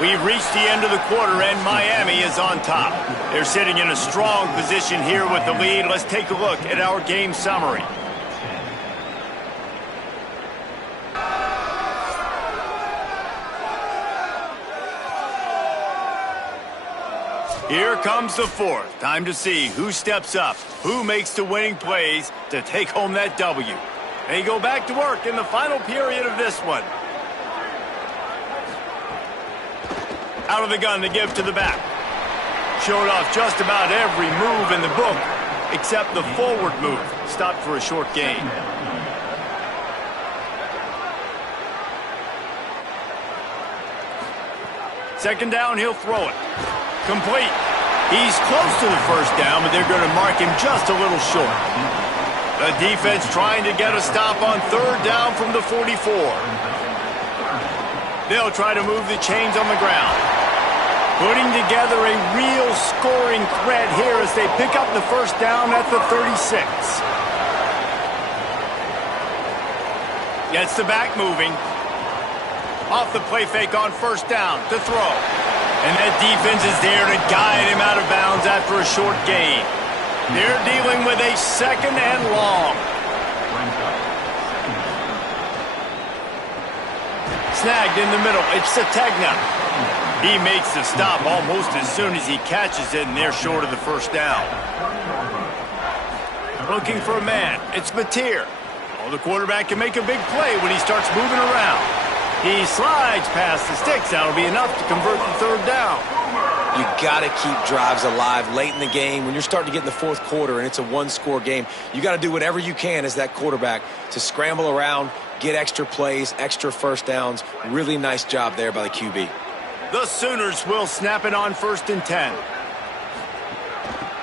We've reached the end of the quarter, and Miami is on top. They're sitting in a strong position here with the lead. Let's take a look at our game summary. Here comes the fourth. Time to see who steps up, who makes the winning plays to take home that W. They go back to work in the final period of this one. Out of the gun to give to the back. Showed off just about every move in the book, except the forward move. Stopped for a short gain. Second down, he'll throw it. Complete. He's close to the first down, but they're going to mark him just a little short. The defense trying to get a stop on third down from the 44. They'll try to move the chains on the ground. Putting together a real scoring threat here as they pick up the first down at the 36. Gets the back moving. Off the play fake on first down to throw. And that defense is there to guide him out of bounds after a short gain. They're dealing with a 2nd and long. Snagged in the middle. It's Sategna. He makes the stop almost as soon as he catches it, and they're short of the first down. Looking for a man. It's Mateer. Oh, the quarterback can make a big play when he starts moving around. He slides past the sticks. That'll be enough to convert the third down. You got to keep drives alive late in the game. When you're starting to get in the fourth quarter and it's a one-score game, you got to do whatever you can as that quarterback to scramble around, get extra plays, extra first downs. Really nice job there by the QB. The Sooners will snap it on 1st and 10.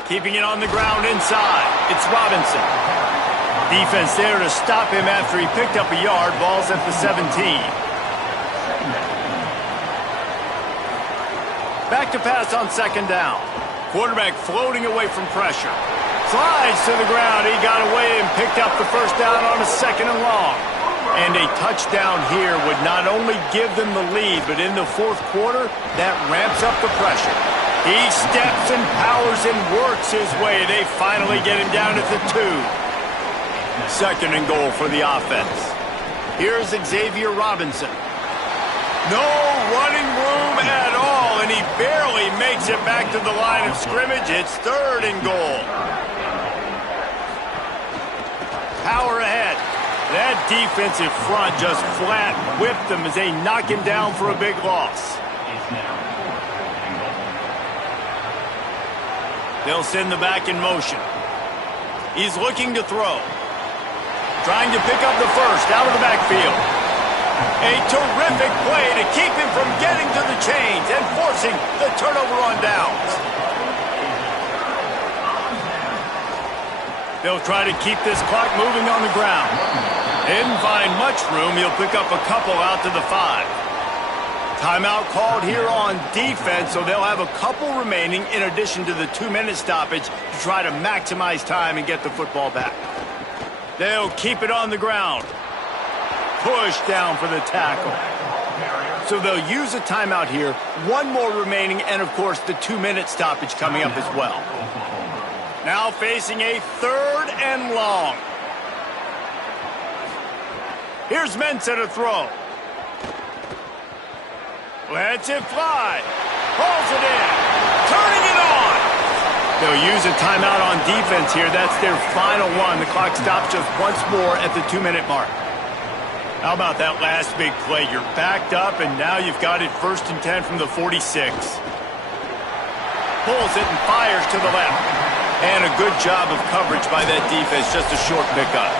Keeping it on the ground inside. It's Robinson. Defense there to stop him after he picked up a yard. Ball's at the 17. Back to pass on 2nd down. Quarterback floating away from pressure. Slides to the ground. He got away and picked up the first down on a 2nd and long. And a touchdown here would not only give them the lead, but in the fourth quarter, that ramps up the pressure. He steps and powers and works his way. They finally get him down at the 2. 2nd and goal for the offense. Here's Xavier Robinson. No running room at all, and he barely makes it back to the line of scrimmage. It's 3rd and goal. Power ahead. That defensive front just flat whipped them as they knock him down for a big loss. They'll send the back in motion. He's looking to throw. Trying to pick up the first out of the backfield. A terrific play to keep him from getting to the chains and forcing the turnover on downs. They'll try to keep this clock moving on the ground. Didn't find much room. He'll pick up a couple out to the 5. Timeout called here on defense, so they'll have a couple remaining in addition to the 2-minute stoppage to try to maximize time and get the football back. They'll keep it on the ground. Push down for the tackle. So they'll use a timeout here. One more remaining, and of course the 2-minute stoppage coming up as well. Now facing a 3rd and long. Here's Mensah to throw. Lets it fly. Pulls it in. Turning it on. They'll use a timeout on defense here. That's their final one. The clock stops just once more at the 2-minute mark. How about that last big play? You're backed up, and now you've got it 1st and 10 from the 46. Pulls it and fires to the left. And a good job of coverage by that defense, just a short pickup.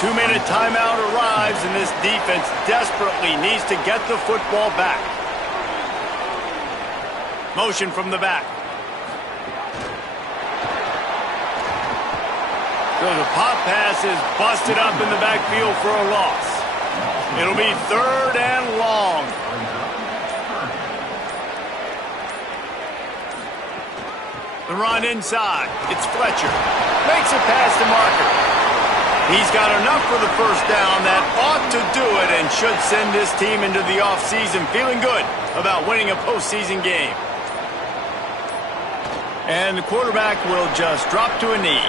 2-minute timeout arrives, and this defense desperately needs to get the football back. Motion from the back. So the pop pass is busted up in the backfield for a loss. It'll be 3rd and long. The run inside. It's Fletcher. Makes it past the marker. He's got enough for the 1st down. That ought to do it and should send this team into the offseason feeling good about winning a postseason game. And the quarterback will just drop to a knee.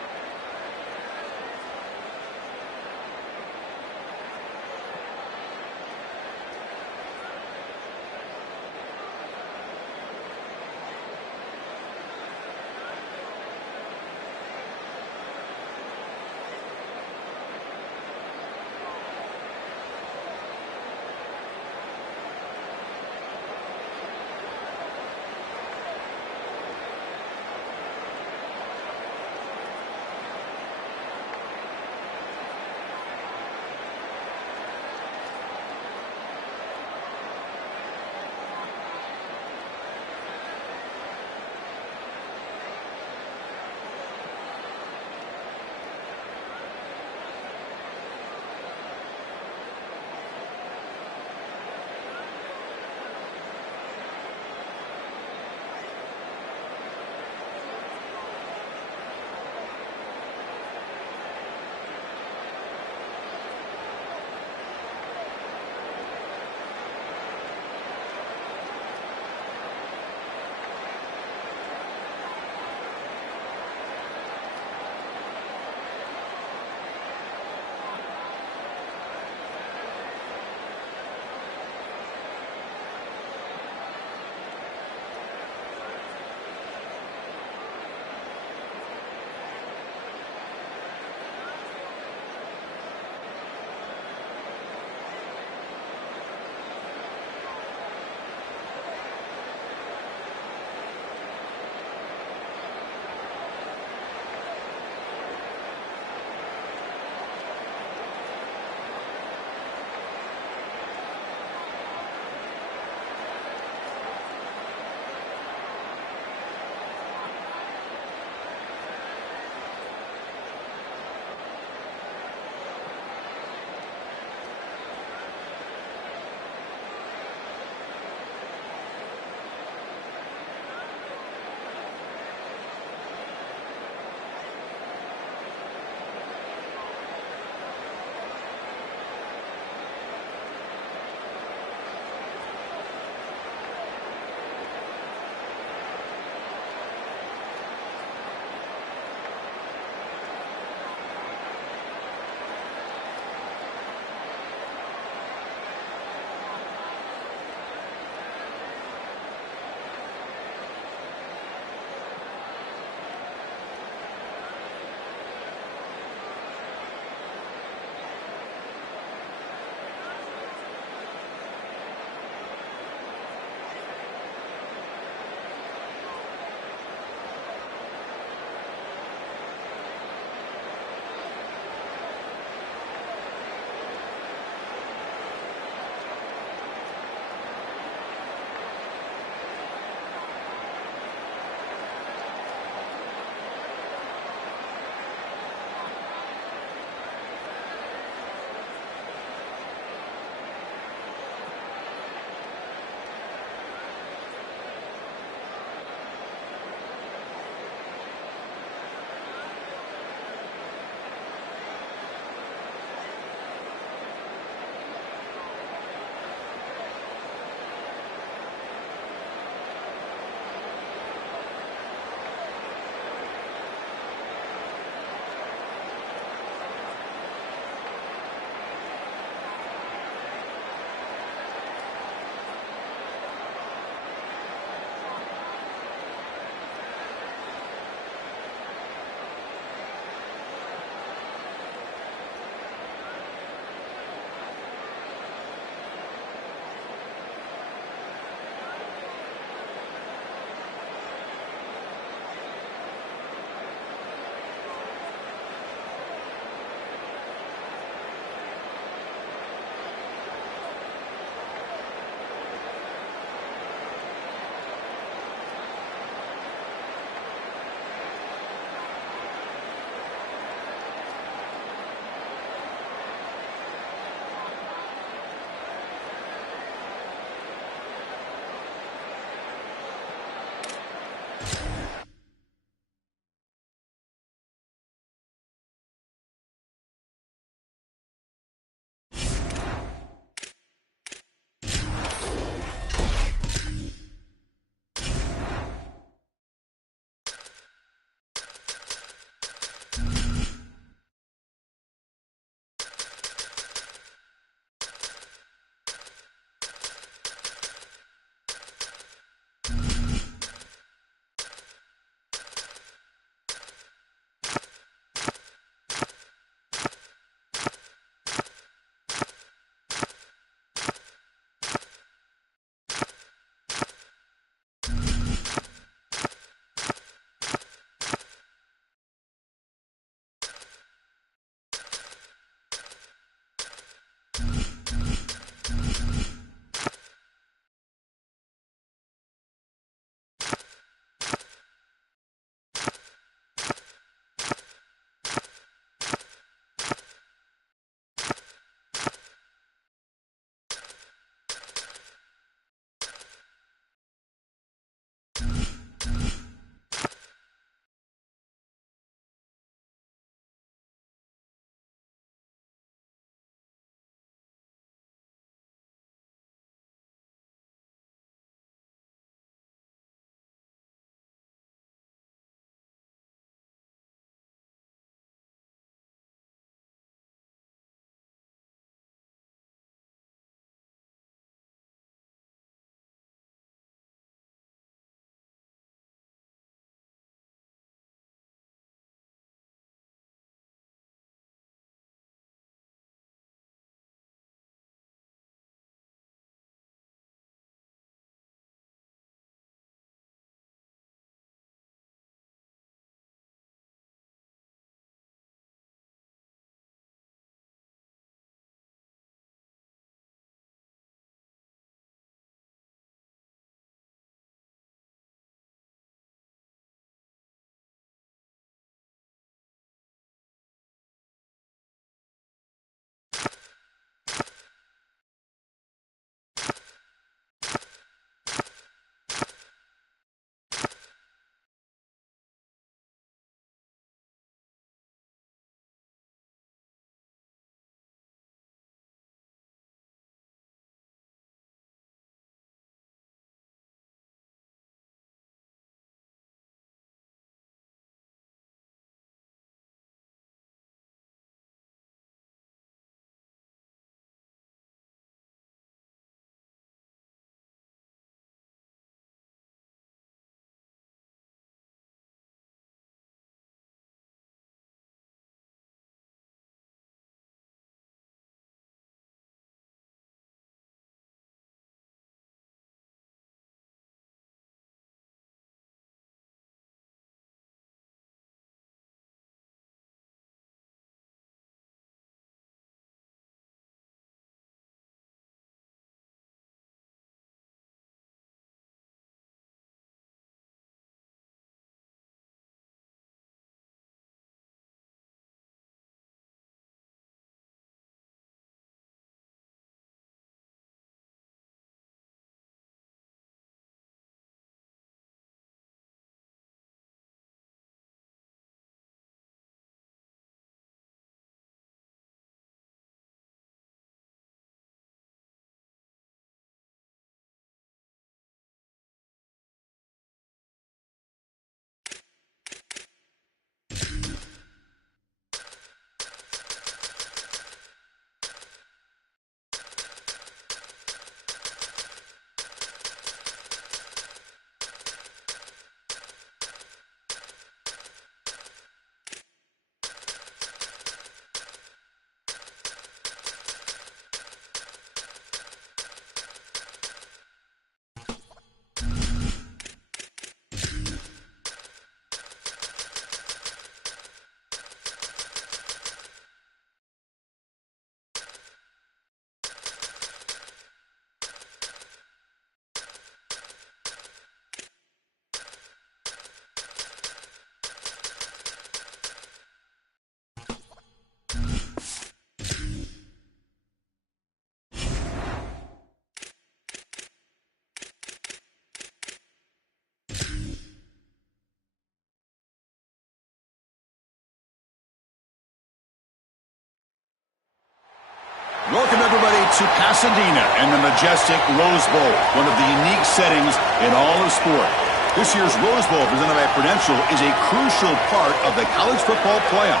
Pasadena and the majestic Rose Bowl, one of the unique settings in all of sport. This year's Rose Bowl, presented by Prudential, is a crucial part of the college football playoff.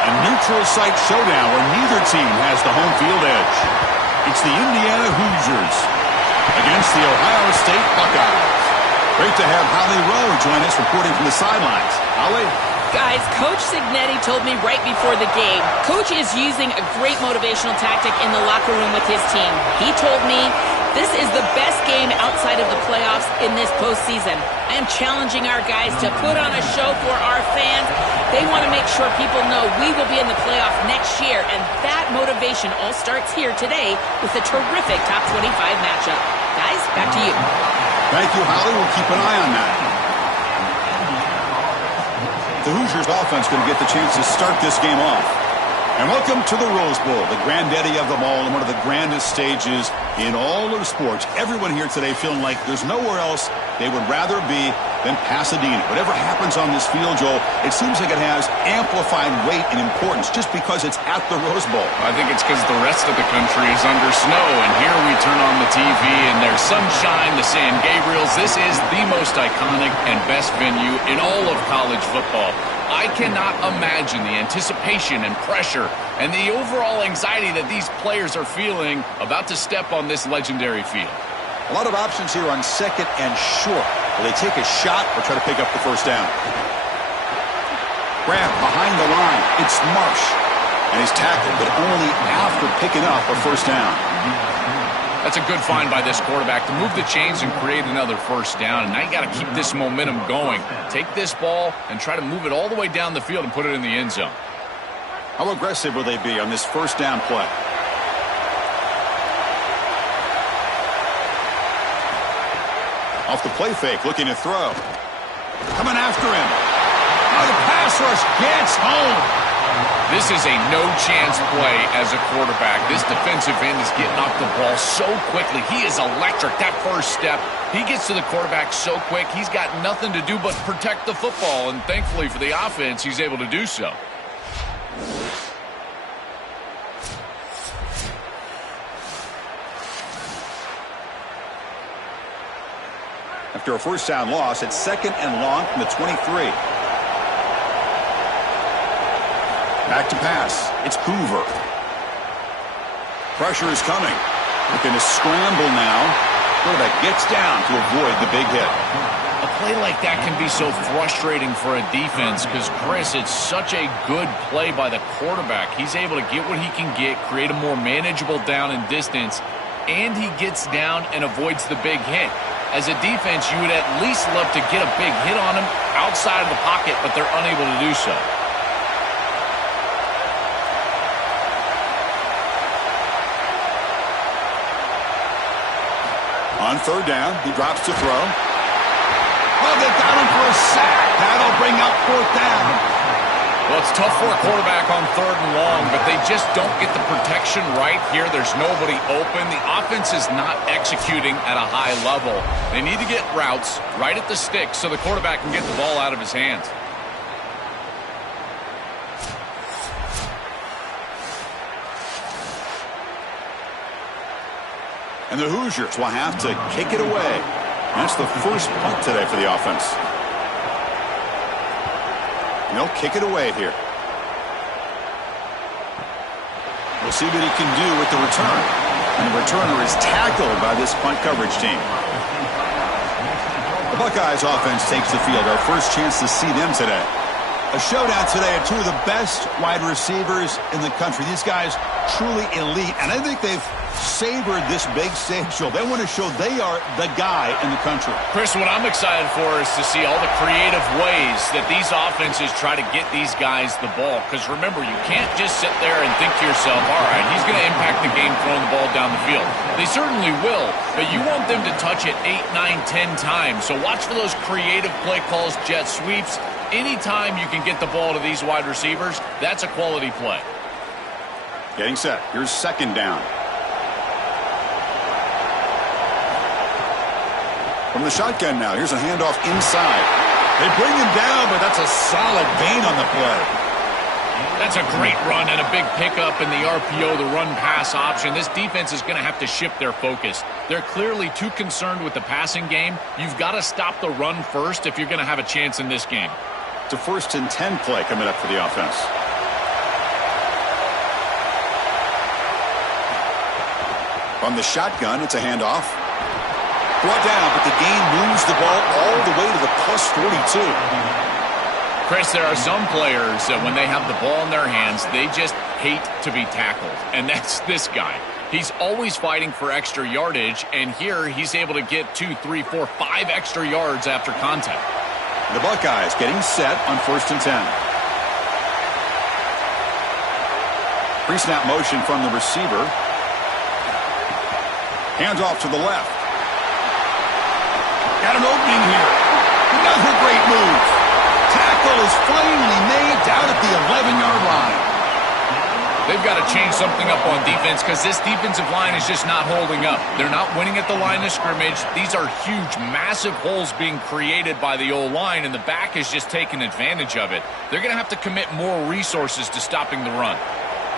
A neutral site showdown where neither team has the home field edge. It's the Indiana Hoosiers against the Ohio State Buckeyes. Great to have Holly Rowe join us reporting from the sidelines. Holly? Guys, Coach Cignetti told me right before the game, Coach is using a great motivational tactic in the locker room with his team. He told me this is the best game outside of the playoffs in this postseason. I am challenging our guys to put on a show for our fans. They want to make sure people know we will be in the playoff next year, and that motivation all starts here today with a terrific top 25 matchup. Guys, back to you. Thank you, Holly. We'll keep an eye on that. The Hoosiers offense going to get the chance to start this game off. And welcome to the Rose Bowl, the granddaddy of them all and one of the grandest stages in all of sports. Everyone here today feeling like there's nowhere else they would rather be than Pasadena. Whatever happens on this field, Joel, it seems like it has amplified weight and importance just because it's at the Rose Bowl. I think it's because the rest of the country is under snow, and here we turn on the TV and there's sunshine, the San Gabriels. This is the most iconic and best venue in all of college football. I cannot imagine the anticipation and pressure and the overall anxiety that these players are feeling about to step on this legendary field. A lot of options here on second and short. Will they take a shot or try to pick up the first down? Grab behind the line. It's Marsh. And he's tackled, but only after picking up a first down. That's a good find by this quarterback to move the chains and create another first down. And now you got to keep this momentum going. Take this ball and try to move it all the way down the field and put it in the end zone. How aggressive will they be on this first down play? Off the play fake, looking to throw. Coming after him. Now the pass rush gets home. This is a no-chance play as a quarterback. This defensive end is getting off the ball so quickly. He is electric. That first step, he gets to the quarterback so quick, he's got nothing to do but protect the football. And thankfully for the offense, he's able to do so. After a first down loss, it's second and long from the 23. Back to pass. It's Hoover. Pressure is coming. Looking to scramble now. Quarterback gets down to avoid the big hit. A play like that can be so frustrating for a defense because, Chris, it's such a good play by the quarterback. He's able to get what he can get, create a more manageable down and distance, and he gets down and avoids the big hit. As a defense, you would at least love to get a big hit on him outside of the pocket, but they're unable to do so. On third down, he drops to throw. Oh, they got him for a sack. That'll bring up fourth down. Well, it's tough for a quarterback on third and long, but they just don't get the protection right here. There's nobody open. The offense is not executing at a high level. They need to get routes right at the stick so the quarterback can get the ball out of his hands. And the Hoosiers will have to kick it away. That's the first punt today for the offense. And they'll kick it away here. We'll see what he can do with the return. And the returner is tackled by this punt coverage team. The Buckeyes offense takes the field. Our first chance to see them today. A showdown today of two of the best wide receivers in the country. These guys truly elite. And I think they've savored this big stage show. They want to show they are the guy in the country. Chris, what I'm excited for is to see all the creative ways that these offenses try to get these guys the ball. Because remember, you can't just sit there and think to yourself, all right, he's going to impact the game throwing the ball down the field. They certainly will, but you want them to touch it 8, 9, 10 times. So watch for those creative play calls, jet sweeps. Anytime you can get the ball to these wide receivers, that's a quality play. Getting set. Here's second down. From the shotgun now, here's a handoff inside. They bring him down, but that's a solid gain on the play. That's a great run and a big pickup in the RPO, the run-pass option. This defense is going to have to shift their focus. They're clearly too concerned with the passing game. You've got to stop the run first if you're going to have a chance in this game. It's a 1st and 10 play coming up for the offense. From the shotgun, it's a handoff. Brought down, but the gain moves the ball all the way to the plus 42. Chris, there are some players that when they have the ball in their hands, they just hate to be tackled. And that's this guy. He's always fighting for extra yardage, and here he's able to get 2, 3, 4, 5 extra yards after contact. The Buckeyes getting set on 1st and 10. Pre-snap motion from the receiver. Hands off to the left. Got an opening here. Another great move. Tackle is finally made down at the 11-yard line. They've got to change something up on defense because this defensive line is just not holding up. They're not winning at the line of scrimmage. These are huge, massive holes being created by the O-line, and the back is just taking advantage of it. They're going to have to commit more resources to stopping the run.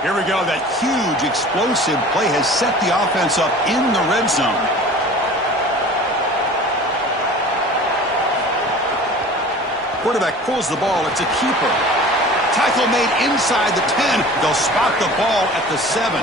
Here we go. That huge, explosive play has set the offense up in the red zone. Quarterback pulls the ball. It's a keeper. Tackle made inside the 10. They'll spot the ball at the 7.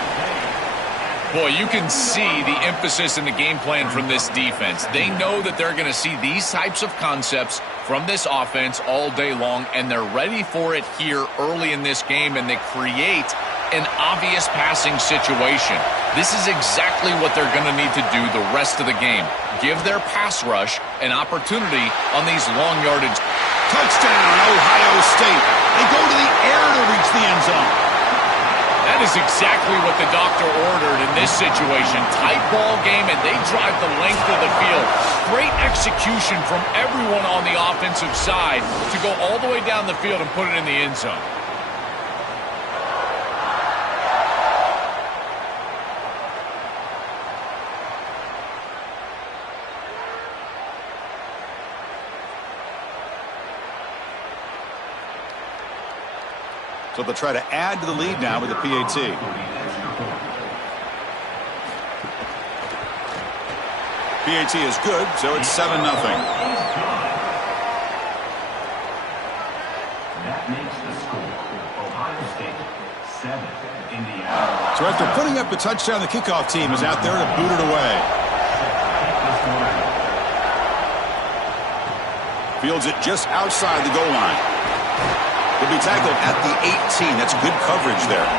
Boy, you can see the emphasis in the game plan from this defense. They know that they're going to see these types of concepts from this offense all day long, and they're ready for it here early in this game, and they create an obvious passing situation. This is exactly what they're going to need to do the rest of the game. Give their pass rush an opportunity on these long yardage. Touchdown, Ohio State. They go to the air to reach the end zone. That is exactly what the doctor ordered in this situation. Tight ball game, and they drive the length of the field. Great execution from everyone on the offensive side to go all the way down the field and put it in the end zone. So they'll try to add to the lead now with the PAT. PAT is good, so it's 7-0. That makes the score Ohio State 7, Indiana. So after putting up a touchdown, the kickoff team is out there to boot it away. Fields it just outside the goal line. He'll be tackled at the 18. That's good coverage there.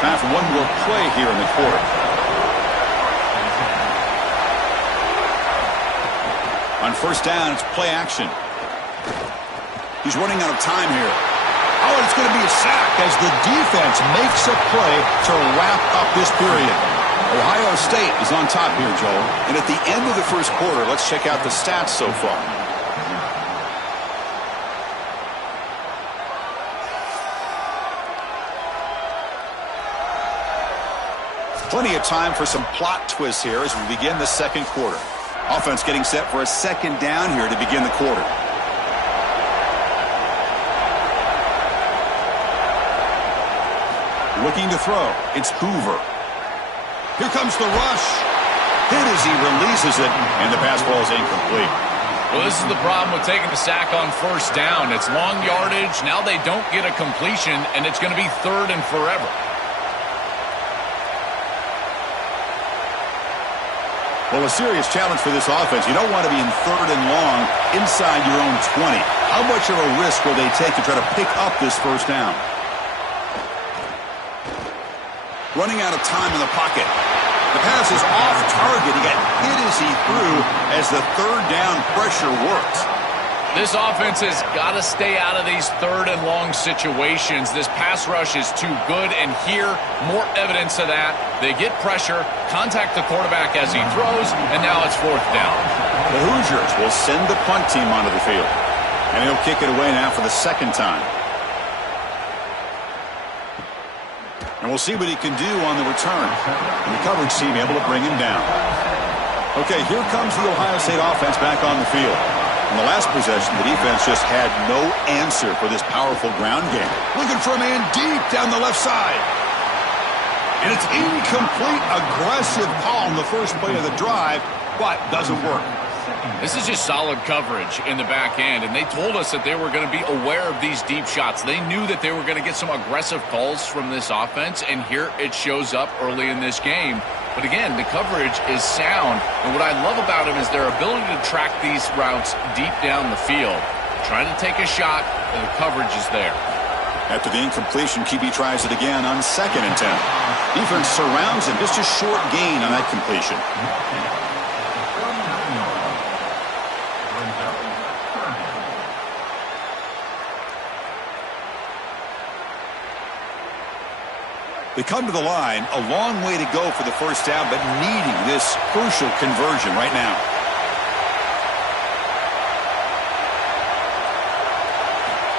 Time for one more play here in the quarter. On 1st down, it's play action. He's running out of time here. Oh, it's going to be a sack as the defense makes a play to wrap up this period. Ohio State is on top here, Joel. And at the end of the 1st quarter, let's check out the stats so far. Plenty of time for some plot twists here as we begin the 2nd quarter. Offense getting set for a 2nd down here to begin the quarter. Looking to throw. It's Hoover. Here comes the rush. Hit as he releases it, and the pass ball is incomplete. Well, this is the problem with taking the sack on 1st down. It's long yardage. Now they don't get a completion, and it's going to be 3rd and forever. Well, a serious challenge for this offense. You don't want to be in 3rd and long inside your own 20. How much of a risk will they take to try to pick up this 1st down? Running out of time in the pocket. The pass is off target. He got hit as he threw as the 3rd down pressure works. This offense has got to stay out of these 3rd and long situations. This pass rush is too good, and here, more evidence of that. They get pressure, contact the quarterback as he throws, and now it's 4th down. The Hoosiers will send the punt team onto the field, and he'll kick it away now for the 2nd time. And we'll see what he can do on the return. And the coverage team able to bring him down. Okay, here comes the Ohio State offense back on the field. In the last possession, the defense just had no answer for this powerful ground game. Looking for a man deep down the left side. And it's incomplete. Aggressive call in the first play of the drive, but doesn't work. This is just solid coverage in the back end, and they told us that they were going to be aware of these deep shots. They knew that they were going to get some aggressive calls from this offense, and here it shows up early in this game. But again, the coverage is sound, and what I love about them is their ability to track these routes deep down the field. Trying to take a shot, and the coverage is there. After the incompletion, QB tries it again on 2nd and 10. Defense surrounds him, just a short gain on that completion. They come to the line, a long way to go for the first down, but needing this crucial conversion right now.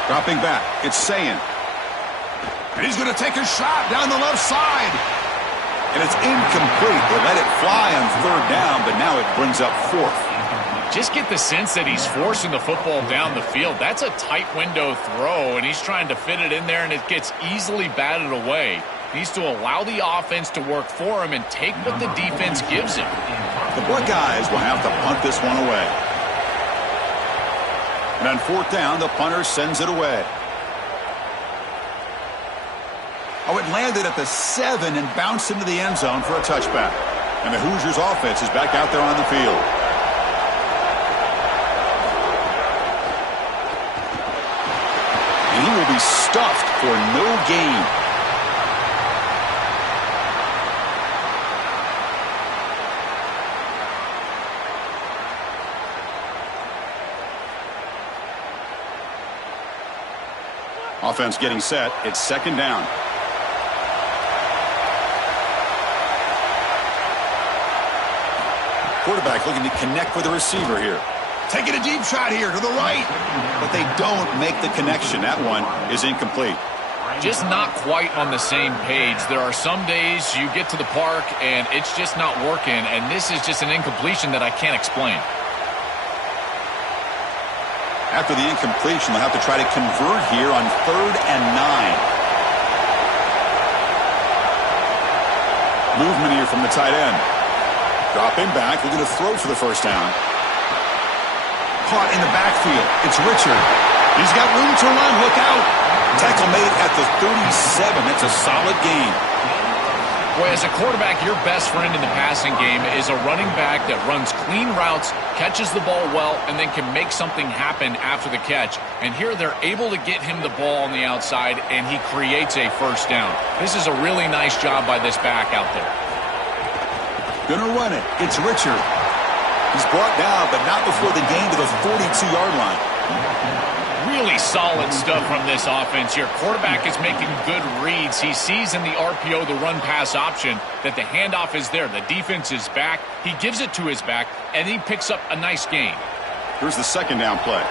Dropping back, it's Sayin. And he's going to take a shot down the left side. And it's incomplete. They let it fly on 3rd down, but now it brings up 4th. Just get the sense that he's forcing the football down the field. That's a tight window throw, and he's trying to fit it in there, and it gets easily batted away. Needs to allow the offense to work for him and take what the defense gives him. The Buckeyes will have to punt this one away. And on 4th down, the punter sends it away. Oh, it landed at the 7 and bounced into the end zone for a touchback. And the Hoosiers offense is back out there on the field. And he will be stuffed for no gain. Offense getting set. It's 2nd down. Quarterback looking to connect with the receiver here. Taking a deep shot here to the right. But they don't make the connection. That one is incomplete. Just not quite on the same page. There are some days you get to the park and it's just not working. And this is just an incompletion that I can't explain. After the incompletion, they'll have to try to convert here on 3rd and 9. Movement here from the tight end. Dropping back, looking to throw for the first down. Caught in the backfield. It's Richard. He's got room to run. Look out. Tackle made at the 37. That's a solid gain. Boy, as a quarterback, your best friend in the passing game is a running back that runs clean routes, catches the ball well, and then can make something happen after the catch. And here they're able to get him the ball on the outside, and he creates a first down. This is a really nice job by this back out there. Gonna run it. It's Richard. He's brought down, but not before the gain to the 42-yard line. Really solid stuff from this offense here. Quarterback is making good reads. He sees in the RPO the run-pass option that the handoff is there. The defense is back. He gives it to his back, and he picks up a nice gain. Here's the 2nd down play.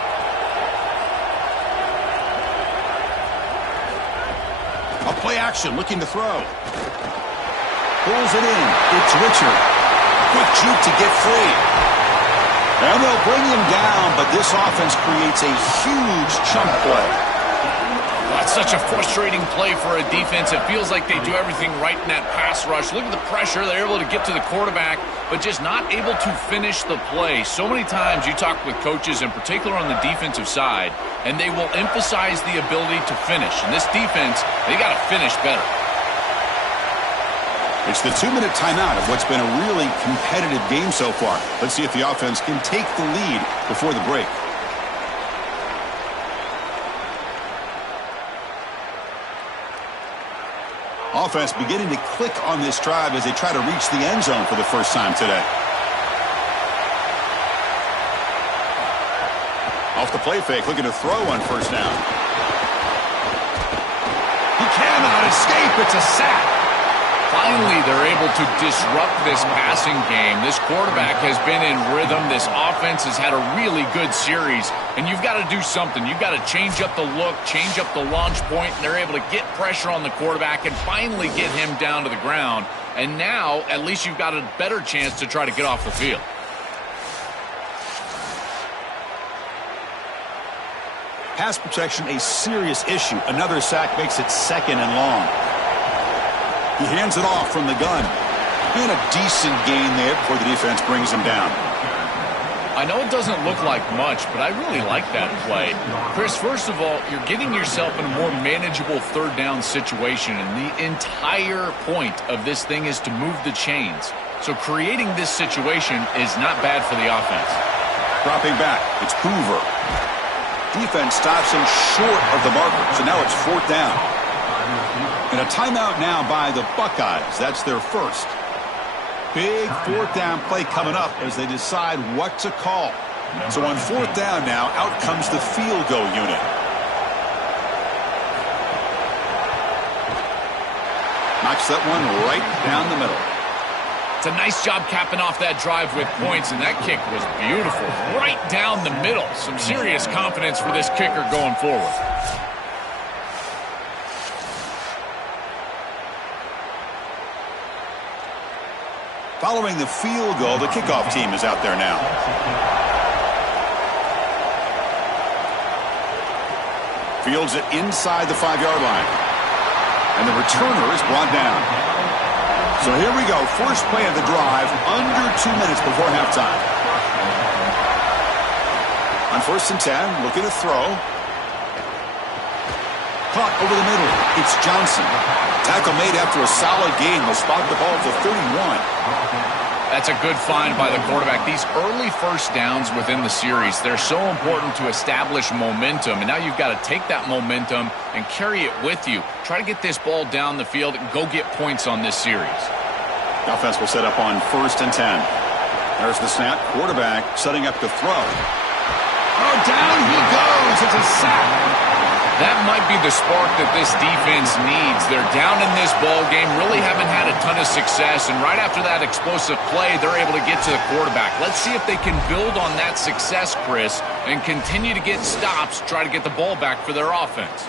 A play action, looking to throw. Pulls it in. It's Richard. Quick juke to get free. And they'll bring him down, but this offense creates a huge chunk play. That's such a frustrating play for a defense. It feels like they do everything right in that pass rush. Look at the pressure. They're able to get to the quarterback, but just not able to finish the play. So many times you talk with coaches, in particular on the defensive side, and they will emphasize the ability to finish. And this defense, they got to finish better. It's the 2-minute timeout of what's been a really competitive game so far. Let's see if the offense can take the lead before the break. Offense beginning to click on this drive as they try to reach the end zone for the first time today. Off the play fake, looking to throw on first down. He cannot escape. It's a sack. Finally, they're able to disrupt this passing game. This quarterback has been in rhythm. This offense has had a really good series. And you've got to do something. You've got to change up the look, change up the launch point. And they're able to get pressure on the quarterback and finally get him down to the ground. And now, at least you've got a better chance to try to get off the field. Pass protection a serious issue. Another sack makes it 2nd and long. He hands it off from the gun. And a decent gain there before the defense brings him down. I know it doesn't look like much, but I really like that play. Chris, first of all, you're getting yourself in a more manageable 3rd down situation, and the entire point of this thing is to move the chains. So creating this situation is not bad for the offense. Dropping back, it's Hoover. Defense stops him short of the marker, so now it's 4th down. And a timeout now by the Buckeyes. That's their first. Big 4th down play coming up as they decide what to call. So on 4th down now, out comes the field goal unit. Knocks that one right down the middle. It's a nice job capping off that drive with points, and that kick was beautiful. Right down the middle. Some serious confidence for this kicker going forward. Following the field goal, the kickoff team is out there now. Fields it inside the 5-yard line. And the returner is brought down. So here we go. First play of the drive, under 2 minutes before halftime. On 1st and 10, looking to throw. Caught over the middle. It's Johnson. Tackle made after a solid gain. Will spot the ball to 31. That's a good find by the quarterback. These early first downs within the series, they're so important to establish momentum. And now you've got to take that momentum and carry it with you. Try to get this ball down the field and go get points on this series. The offense will set up on 1st and 10. There's the snap. Quarterback setting up to throw. Oh, down he goes. It's a sack. That might be the spark that this defense needs. They're down in this ball game, really haven't had a ton of success, and right after that explosive play, they're able to get to the quarterback. Let's see if they can build on that success, Chris, and continue to get stops, try to get the ball back for their offense.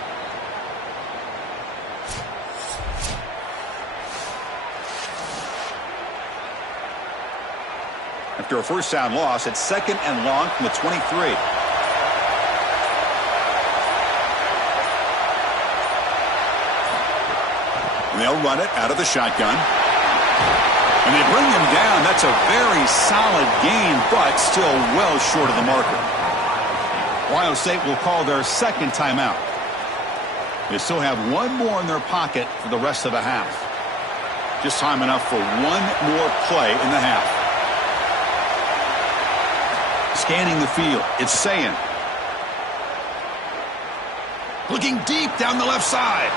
After a 1st down loss, it's 2nd and long from the 23. And they'll run it out of the shotgun. And they bring him down. That's a very solid gain, but still well short of the marker. Ohio State will call their 2nd timeout. They still have one more in their pocket for the rest of the half. Just time enough for one more play in the half. Scanning the field, it's Sayin. Looking deep down the left side.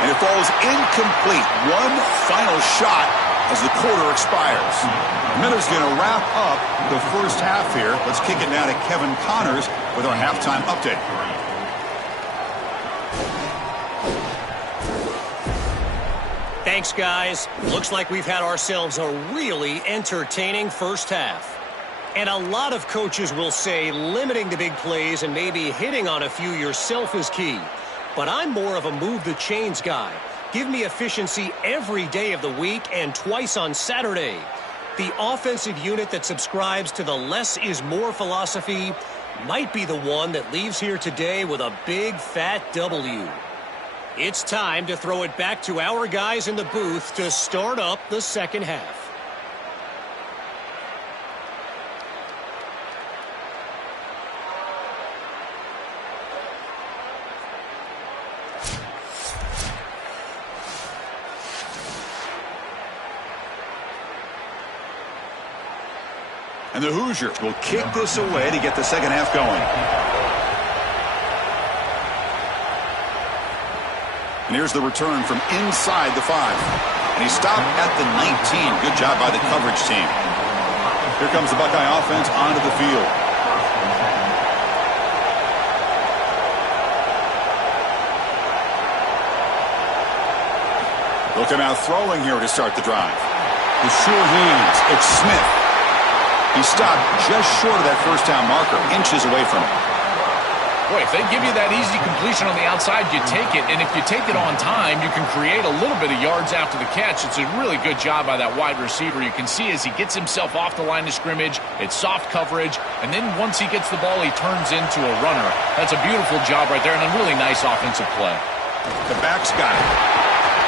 And it falls incomplete. One final shot as the quarter expires. Miller's going to wrap up the first half here. Let's kick it now to Kevin Connors with our halftime update. Thanks, guys. Looks like we've had ourselves a really entertaining first half. And a lot of coaches will say limiting the big plays and maybe hitting on a few yourself is key. But I'm more of a move the chains guy. Give me efficiency every day of the week and twice on Saturday. The offensive unit that subscribes to the less is more philosophy might be the one that leaves here today with a big fat W. It's time to throw it back to our guys in the booth to start up the second half. And the Hoosiers will kick this away to get the second half going. And here's the return from inside the 5. And he stopped at the 19. Good job by the coverage team. Here comes the Buckeye offense onto the field. Looking out throwing here to start the drive. The sure hands. It's Smith. He stopped just short of that first down marker, inches away from it. Boy, if they give you that easy completion on the outside, you take it. And if you take it on time, you can create a little bit of yards after the catch. It's a really good job by that wide receiver. You can see as he gets himself off the line of scrimmage, it's soft coverage. And then once he gets the ball, he turns into a runner. That's a beautiful job right there and a really nice offensive play. The back's got it.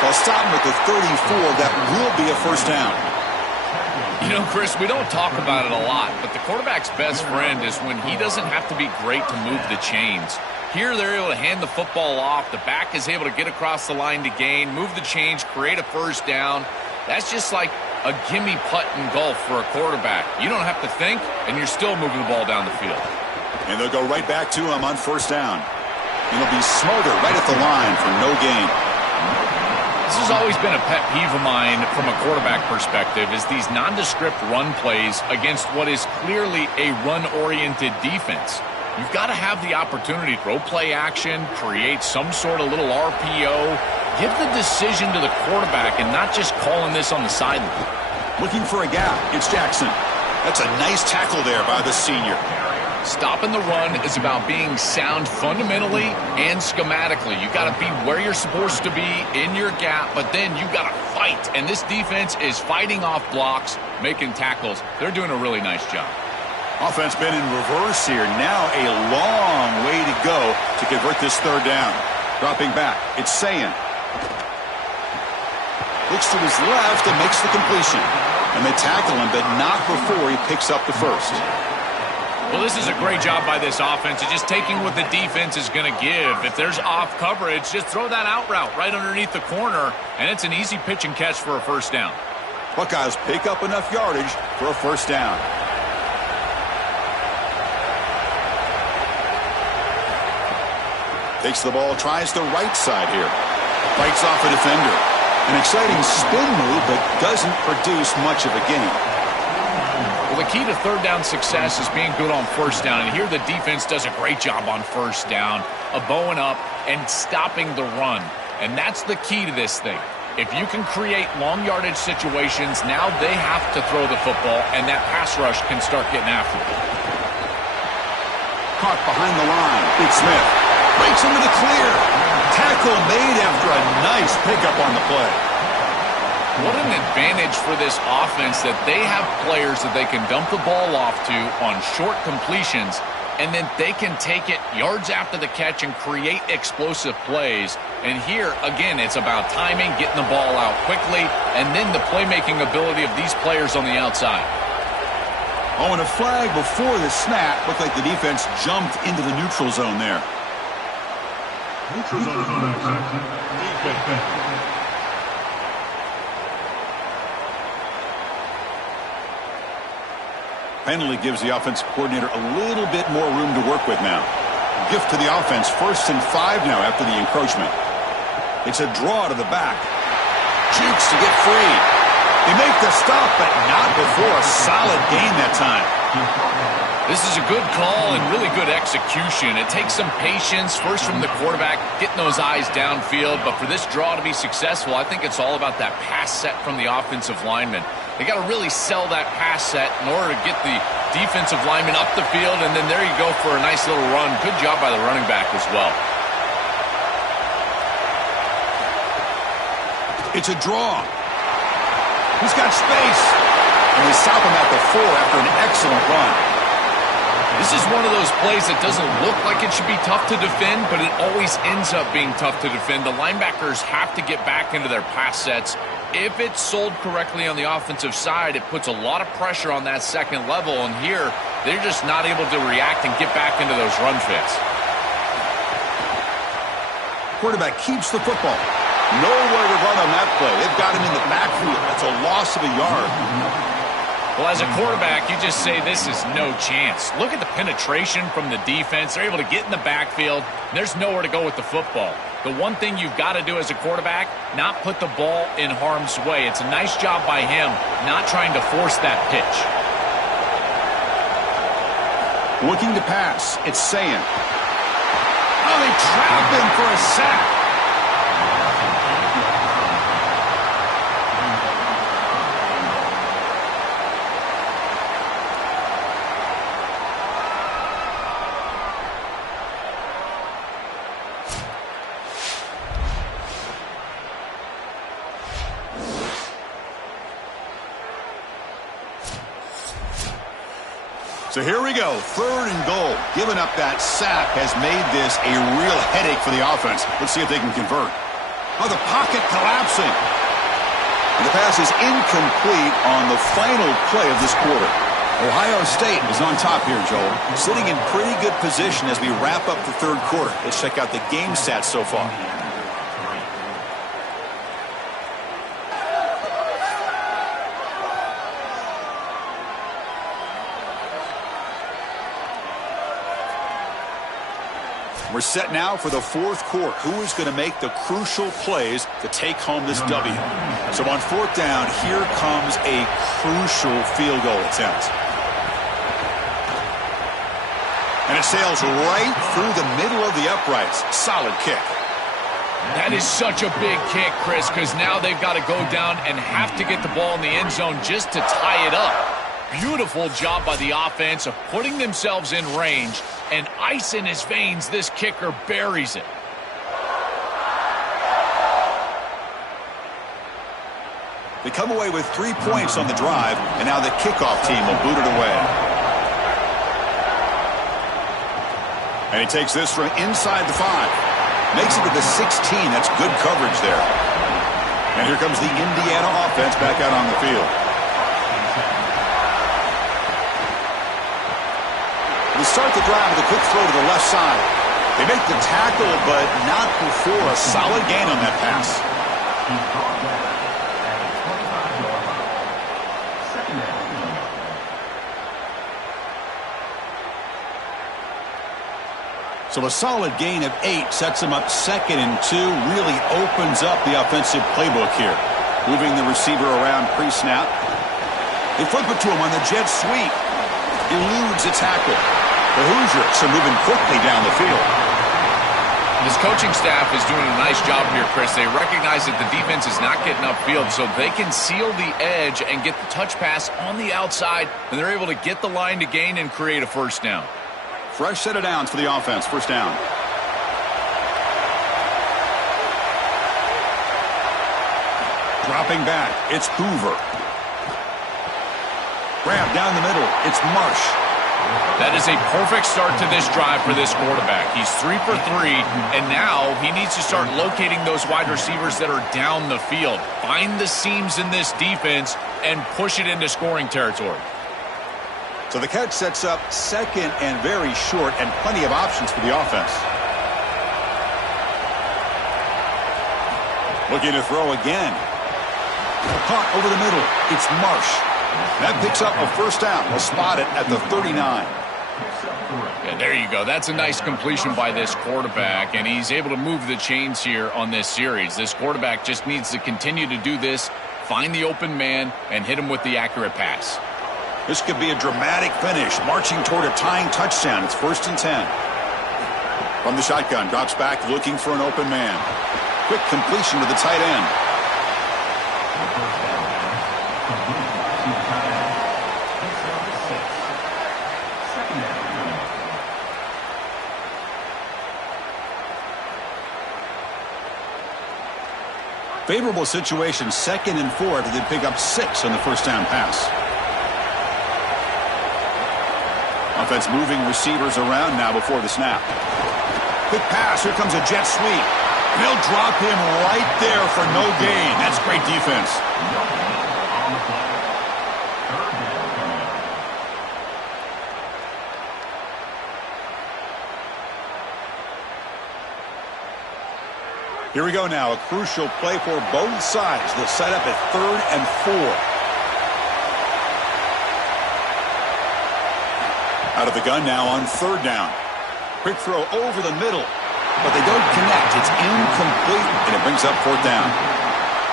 They'll stop him at the 34. That will be a first down. You know, Chris, we don't talk about it a lot, but the quarterback's best friend is when he doesn't have to be great to move the chains. Here, they're able to hand the football off. The back is able to get across the line to gain, move the chains, create a first down. That's just like a gimme putt in golf for a quarterback. You don't have to think, and you're still moving the ball down the field. And they'll go right back to him on first down. And he'll be smarter right at the line for no gain. This has always been a pet peeve of mine from a quarterback perspective is these nondescript run plays against what is clearly a run-oriented defense. You've got to have the opportunity to throw play action, create some sort of little RPO, give the decision to the quarterback and not just calling this on the sideline. Looking for a gap. It's Jackson. That's a nice tackle there by the senior. Stopping the run is about being sound fundamentally and schematically. You got to be where you're supposed to be in your gap, but then you got to fight. And this defense is fighting off blocks, making tackles. They're doing a really nice job. Offense been in reverse here. Now a long way to go to convert this third down. Dropping back. It's Sayin. Looks to his left and makes the completion. And they tackle him, but not before he picks up the first. Well, this is a great job by this offense of just taking what the defense is going to give. If there's off coverage, just throw that out route right underneath the corner, and it's an easy pitch and catch for a first down. Buckeyes pick up enough yardage for a first down. Takes the ball, tries the right side here. Fights off a defender. An exciting spin move, but doesn't produce much of a gain. Well, the key to third down success is being good on first down. And here the defense does a great job on first down of bowing up and stopping the run. And that's the key to this thing. If you can create long yardage situations, now they have to throw the football, and that pass rush can start getting after it. Caught behind the line. Big Smith breaks into the clear. Tackle made after a nice pickup on the play. What an advantage for this offense that they have players that they can dump the ball off to on short completions, and then they can take it yards after the catch and create explosive plays. And here, again, it's about timing, getting the ball out quickly, and then the playmaking ability of these players on the outside. Oh, and a flag before the snap. Looked like the defense jumped into the neutral zone there. Neutral zone defense. Penalty gives the offensive coordinator a little bit more room to work with now. Gift to the offense, 1st and 5 now after the encroachment. It's a draw to the back. Jukes to get free. They make the stop, but not before a solid gain that time. This is a good call and really good execution. It takes some patience, first from the quarterback, getting those eyes downfield. But for this draw to be successful, I think it's all about that pass set from the offensive lineman. They got to really sell that pass set in order to get the defensive lineman up the field, and then there you go for a nice little run. Good job by the running back as well. It's a draw. He's got space. And they stop him at the 4 after an excellent run. This is one of those plays that doesn't look like it should be tough to defend, but it always ends up being tough to defend. The linebackers have to get back into their pass sets. If it's sold correctly on the offensive side, it puts a lot of pressure on that second level, and here they're just not able to react and get back into those run fits. Quarterback keeps the football. Nowhere to run on that play. They've got him in the backfield. That's a loss of a yard. Well, as a quarterback, you just say this is no chance. Look at the penetration from the defense. They're able to get in the backfield. There's nowhere to go with the football. The one thing you've got to do as a quarterback, not put the ball in harm's way. It's a nice job by him not trying to force that pitch. Looking to pass. It's Sayin. Oh, they trap him for a sack. So here we go, 3rd and goal. Giving up that sack has made this a real headache for the offense. Let's see if they can convert. Oh, the pocket collapsing. And the pass is incomplete on the final play of this quarter. Ohio State is on top here, Joel. Sitting in pretty good position as we wrap up the 3rd quarter. Let's check out the game stats so far. We're set now for the 4th quarter. Who is going to make the crucial plays to take home this W? So on 4th down, here comes a crucial field goal attempt. And it sails right through the middle of the uprights. Solid kick. That is such a big kick, Chris, because now they've got to go down and have to get the ball in the end zone just to tie it up. Beautiful job by the offense of putting themselves in range, and ice in his veins, this kicker buries it. They come away with 3 points on the drive, and now the kickoff team will boot it away. And he takes this from inside the 5. Makes it to the 16. That's good coverage there. And here comes the Indiana offense back out on the field. They start the drive with a quick throw to the left side. They make the tackle, but not before a solid gain on that pass. So a solid gain of 8 sets them up 2nd and 2. Really opens up the offensive playbook here. Moving the receiver around pre-snap. They flip it to him on the jet sweep. Eludes a tackle. The Hoosiers are moving quickly down the field. This coaching staff is doing a nice job here, Chris. They recognize that the defense is not getting upfield, so they can seal the edge and get the touch pass on the outside, and they're able to get the line to gain and create a 1st down. Fresh set of downs for the offense. 1st down. Dropping back. It's Hoover. Grab down the middle. It's Marsh. That is a perfect start to this drive for this quarterback. He's 3 for 3, and now he needs to start locating those wide receivers that are down the field. Find the seams in this defense and push it into scoring territory. So the catch sets up 2nd and very short, and plenty of options for the offense. Looking to throw again. Caught over the middle. It's Marsh. That picks up a 1st down. We'll spot it at the 39. Yeah, there you go. That's a nice completion by this quarterback, and he's able to move the chains here on this series. This quarterback just needs to continue to do this, find the open man, and hit him with the accurate pass. This could be a dramatic finish, marching toward a tying touchdown. It's 1st and 10. From the shotgun, drops back, looking for an open man. Quick completion to the tight end. Favorable situation, 2nd and 4, but they pick up 6 on the 1st down pass. Offense moving receivers around now before the snap. Quick pass. Here comes a jet sweep. And they'll drop him right there for no gain. That's great defense. Here we go now. A crucial play for both sides. They'll set up at 3rd and 4. Out of the gun now on 3rd down. Quick throw over the middle, but they don't connect. It's incomplete, and it brings up 4th down.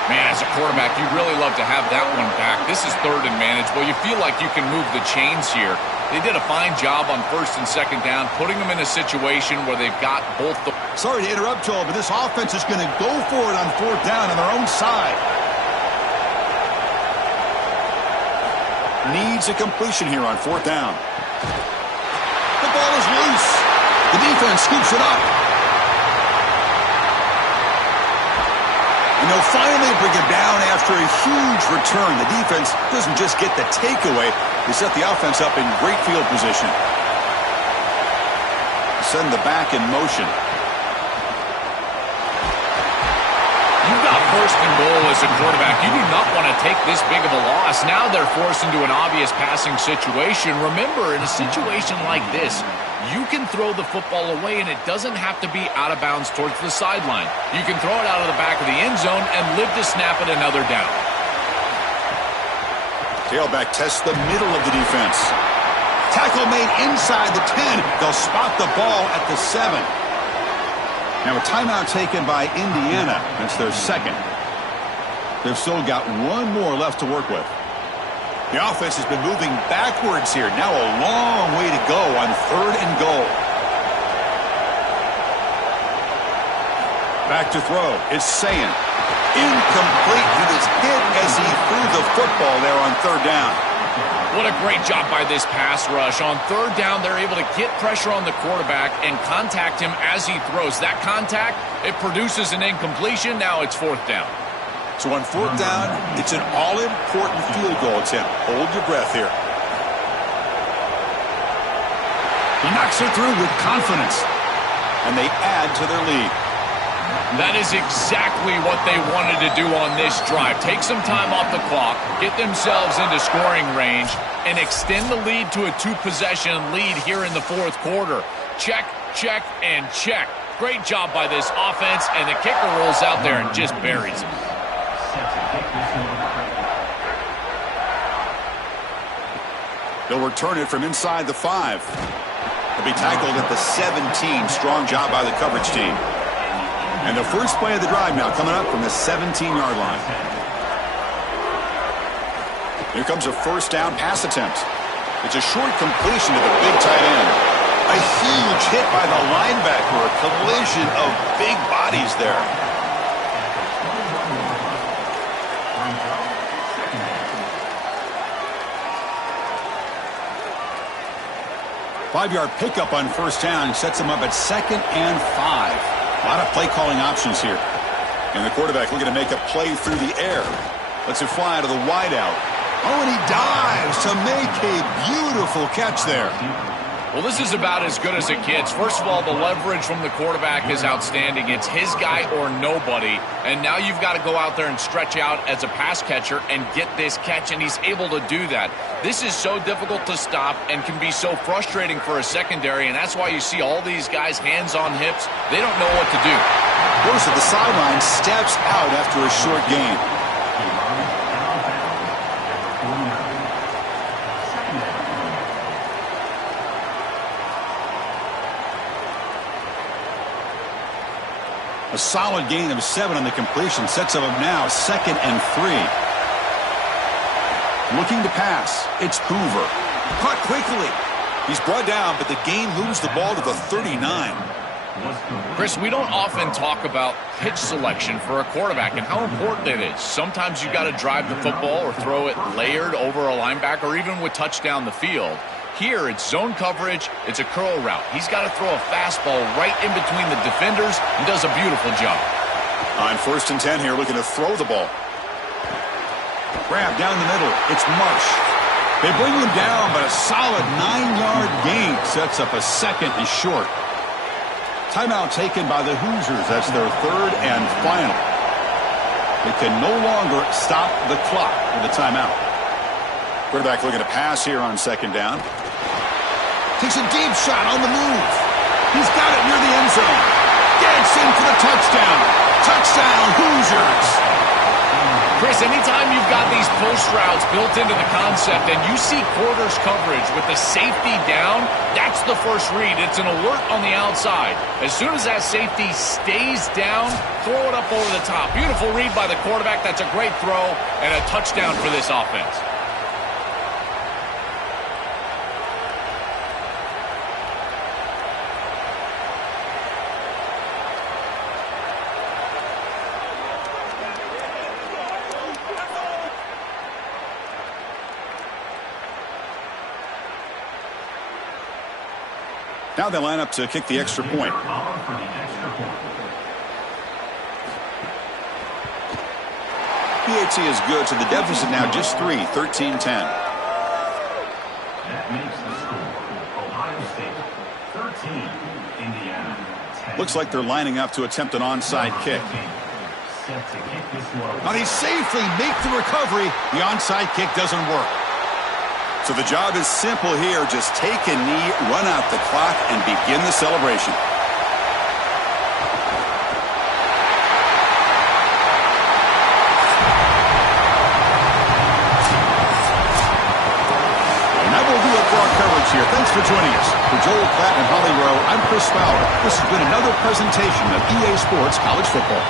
Man, as a quarterback, you'd really love to have that one back. This is 3rd and manageable. You feel like you can move the chains here. They did a fine job on 1st and 2nd down, putting them in a situation where they've got both the... Sorry to interrupt, Joel, but this offense is going to go for it on 4th down on their own side. Needs a completion here on 4th down. The ball is loose. The defense scoops it up. And they'll finally bring him down after a huge return. The defense doesn't just get the takeaway. They set the offense up in great field position. Send the back in motion. You've got first and goal as a quarterback. You do not want to take this big of a loss. Now they're forced into an obvious passing situation. Remember, in a situation like this, you can throw the football away, and it doesn't have to be out of bounds towards the sideline. You can throw it out of the back of the end zone and live to snap it another down. Tailback tests the middle of the defense. Tackle made inside the 10. They'll spot the ball at the 7. Now a timeout taken by Indiana. That's their second. They've still got one more left to work with. The offense has been moving backwards here. Now a long way to go on third and goal. Back to throw. It's Sayin. Incomplete. He was hit as he threw the football there on third down. What a great job by this pass rush. On third down, they're able to get pressure on the quarterback and contact him as he throws. That contact, it produces an incompletion. Now it's fourth down. So on fourth down, it's an all-important field goal attempt. Hold your breath here. He knocks it through with confidence, and they add to their lead. That is exactly what they wanted to do on this drive. Take some time off the clock, get themselves into scoring range, and extend the lead to a two-possession lead here in the fourth quarter. Check, check, and check. Great job by this offense, and the kicker rolls out there and just buries him. They'll return it from inside the 5. They'll be tackled at the 17. Strong job by the coverage team. And the first play of the drive now coming up from the 17-yard line. Here comes a first down pass attempt. It's a short completion to the big tight end. A huge hit by the linebacker. A collision of big bodies there. Five-yard pickup on first down sets them up at 2nd and 5. A lot of play calling options here. And the quarterback looking to make a play through the air. Lets it fly to the wideout. Oh, and he dives to make a beautiful catch there. Well, this is about as good as it gets. First of all, the leverage from the quarterback is outstanding. It's his guy or nobody. And now you've got to go out there and stretch out as a pass catcher and get this catch, and he's able to do that. This is so difficult to stop and can be so frustrating for a secondary, and that's why you see all these guys hands on hips. They don't know what to do. Goes to the sideline, steps out after a short gain. A solid gain of 7 on the completion sets them up now 2nd and 3. Looking to pass. It's Hoover. Caught quickly. He's brought down, but the game moves the ball to the 39. Chris, we don't often talk about pitch selection for a quarterback and how important it is. Sometimes you got to drive the football or throw it layered over a linebacker or even with touch down the field. Here, it's zone coverage, it's a curl route. He's got to throw a fastball right in between the defenders and does a beautiful job. On 1st and 10 here, looking to throw the ball. Grab down the middle. It's Marsh. They bring him down, but a solid 9-yard gain sets up a 2nd and short. Timeout taken by the Hoosiers. That's their 3rd and final. They can no longer stop the clock with a timeout. Quarterback looking to pass here on 2nd down. Takes a deep shot on the move. He's got it near the end zone. Gets in for the touchdown. Touchdown, Hoosiers. Chris, anytime you've got these post routes built into the concept and you see quarters coverage with the safety down, that's the first read. It's an alert on the outside. As soon as that safety stays down, throw it up over the top. Beautiful read by the quarterback. That's a great throw and a touchdown for this offense. Now they line up to kick the extra point. PAT is good, so the deficit now just 3, 13-10. That makes the score Ohio State 13, Indiana 10. Looks like they're lining up to attempt an onside kick. Set to kick this one. Now he safely make the recovery. The onside kick doesn't work. So the job is simple here. Just take a knee, run out the clock, and begin the celebration. And that will do it for our coverage here. Thanks for joining us. For Joel Klatt and Holly Rowe, I'm Chris Fowler. This has been another presentation of EA Sports College Football.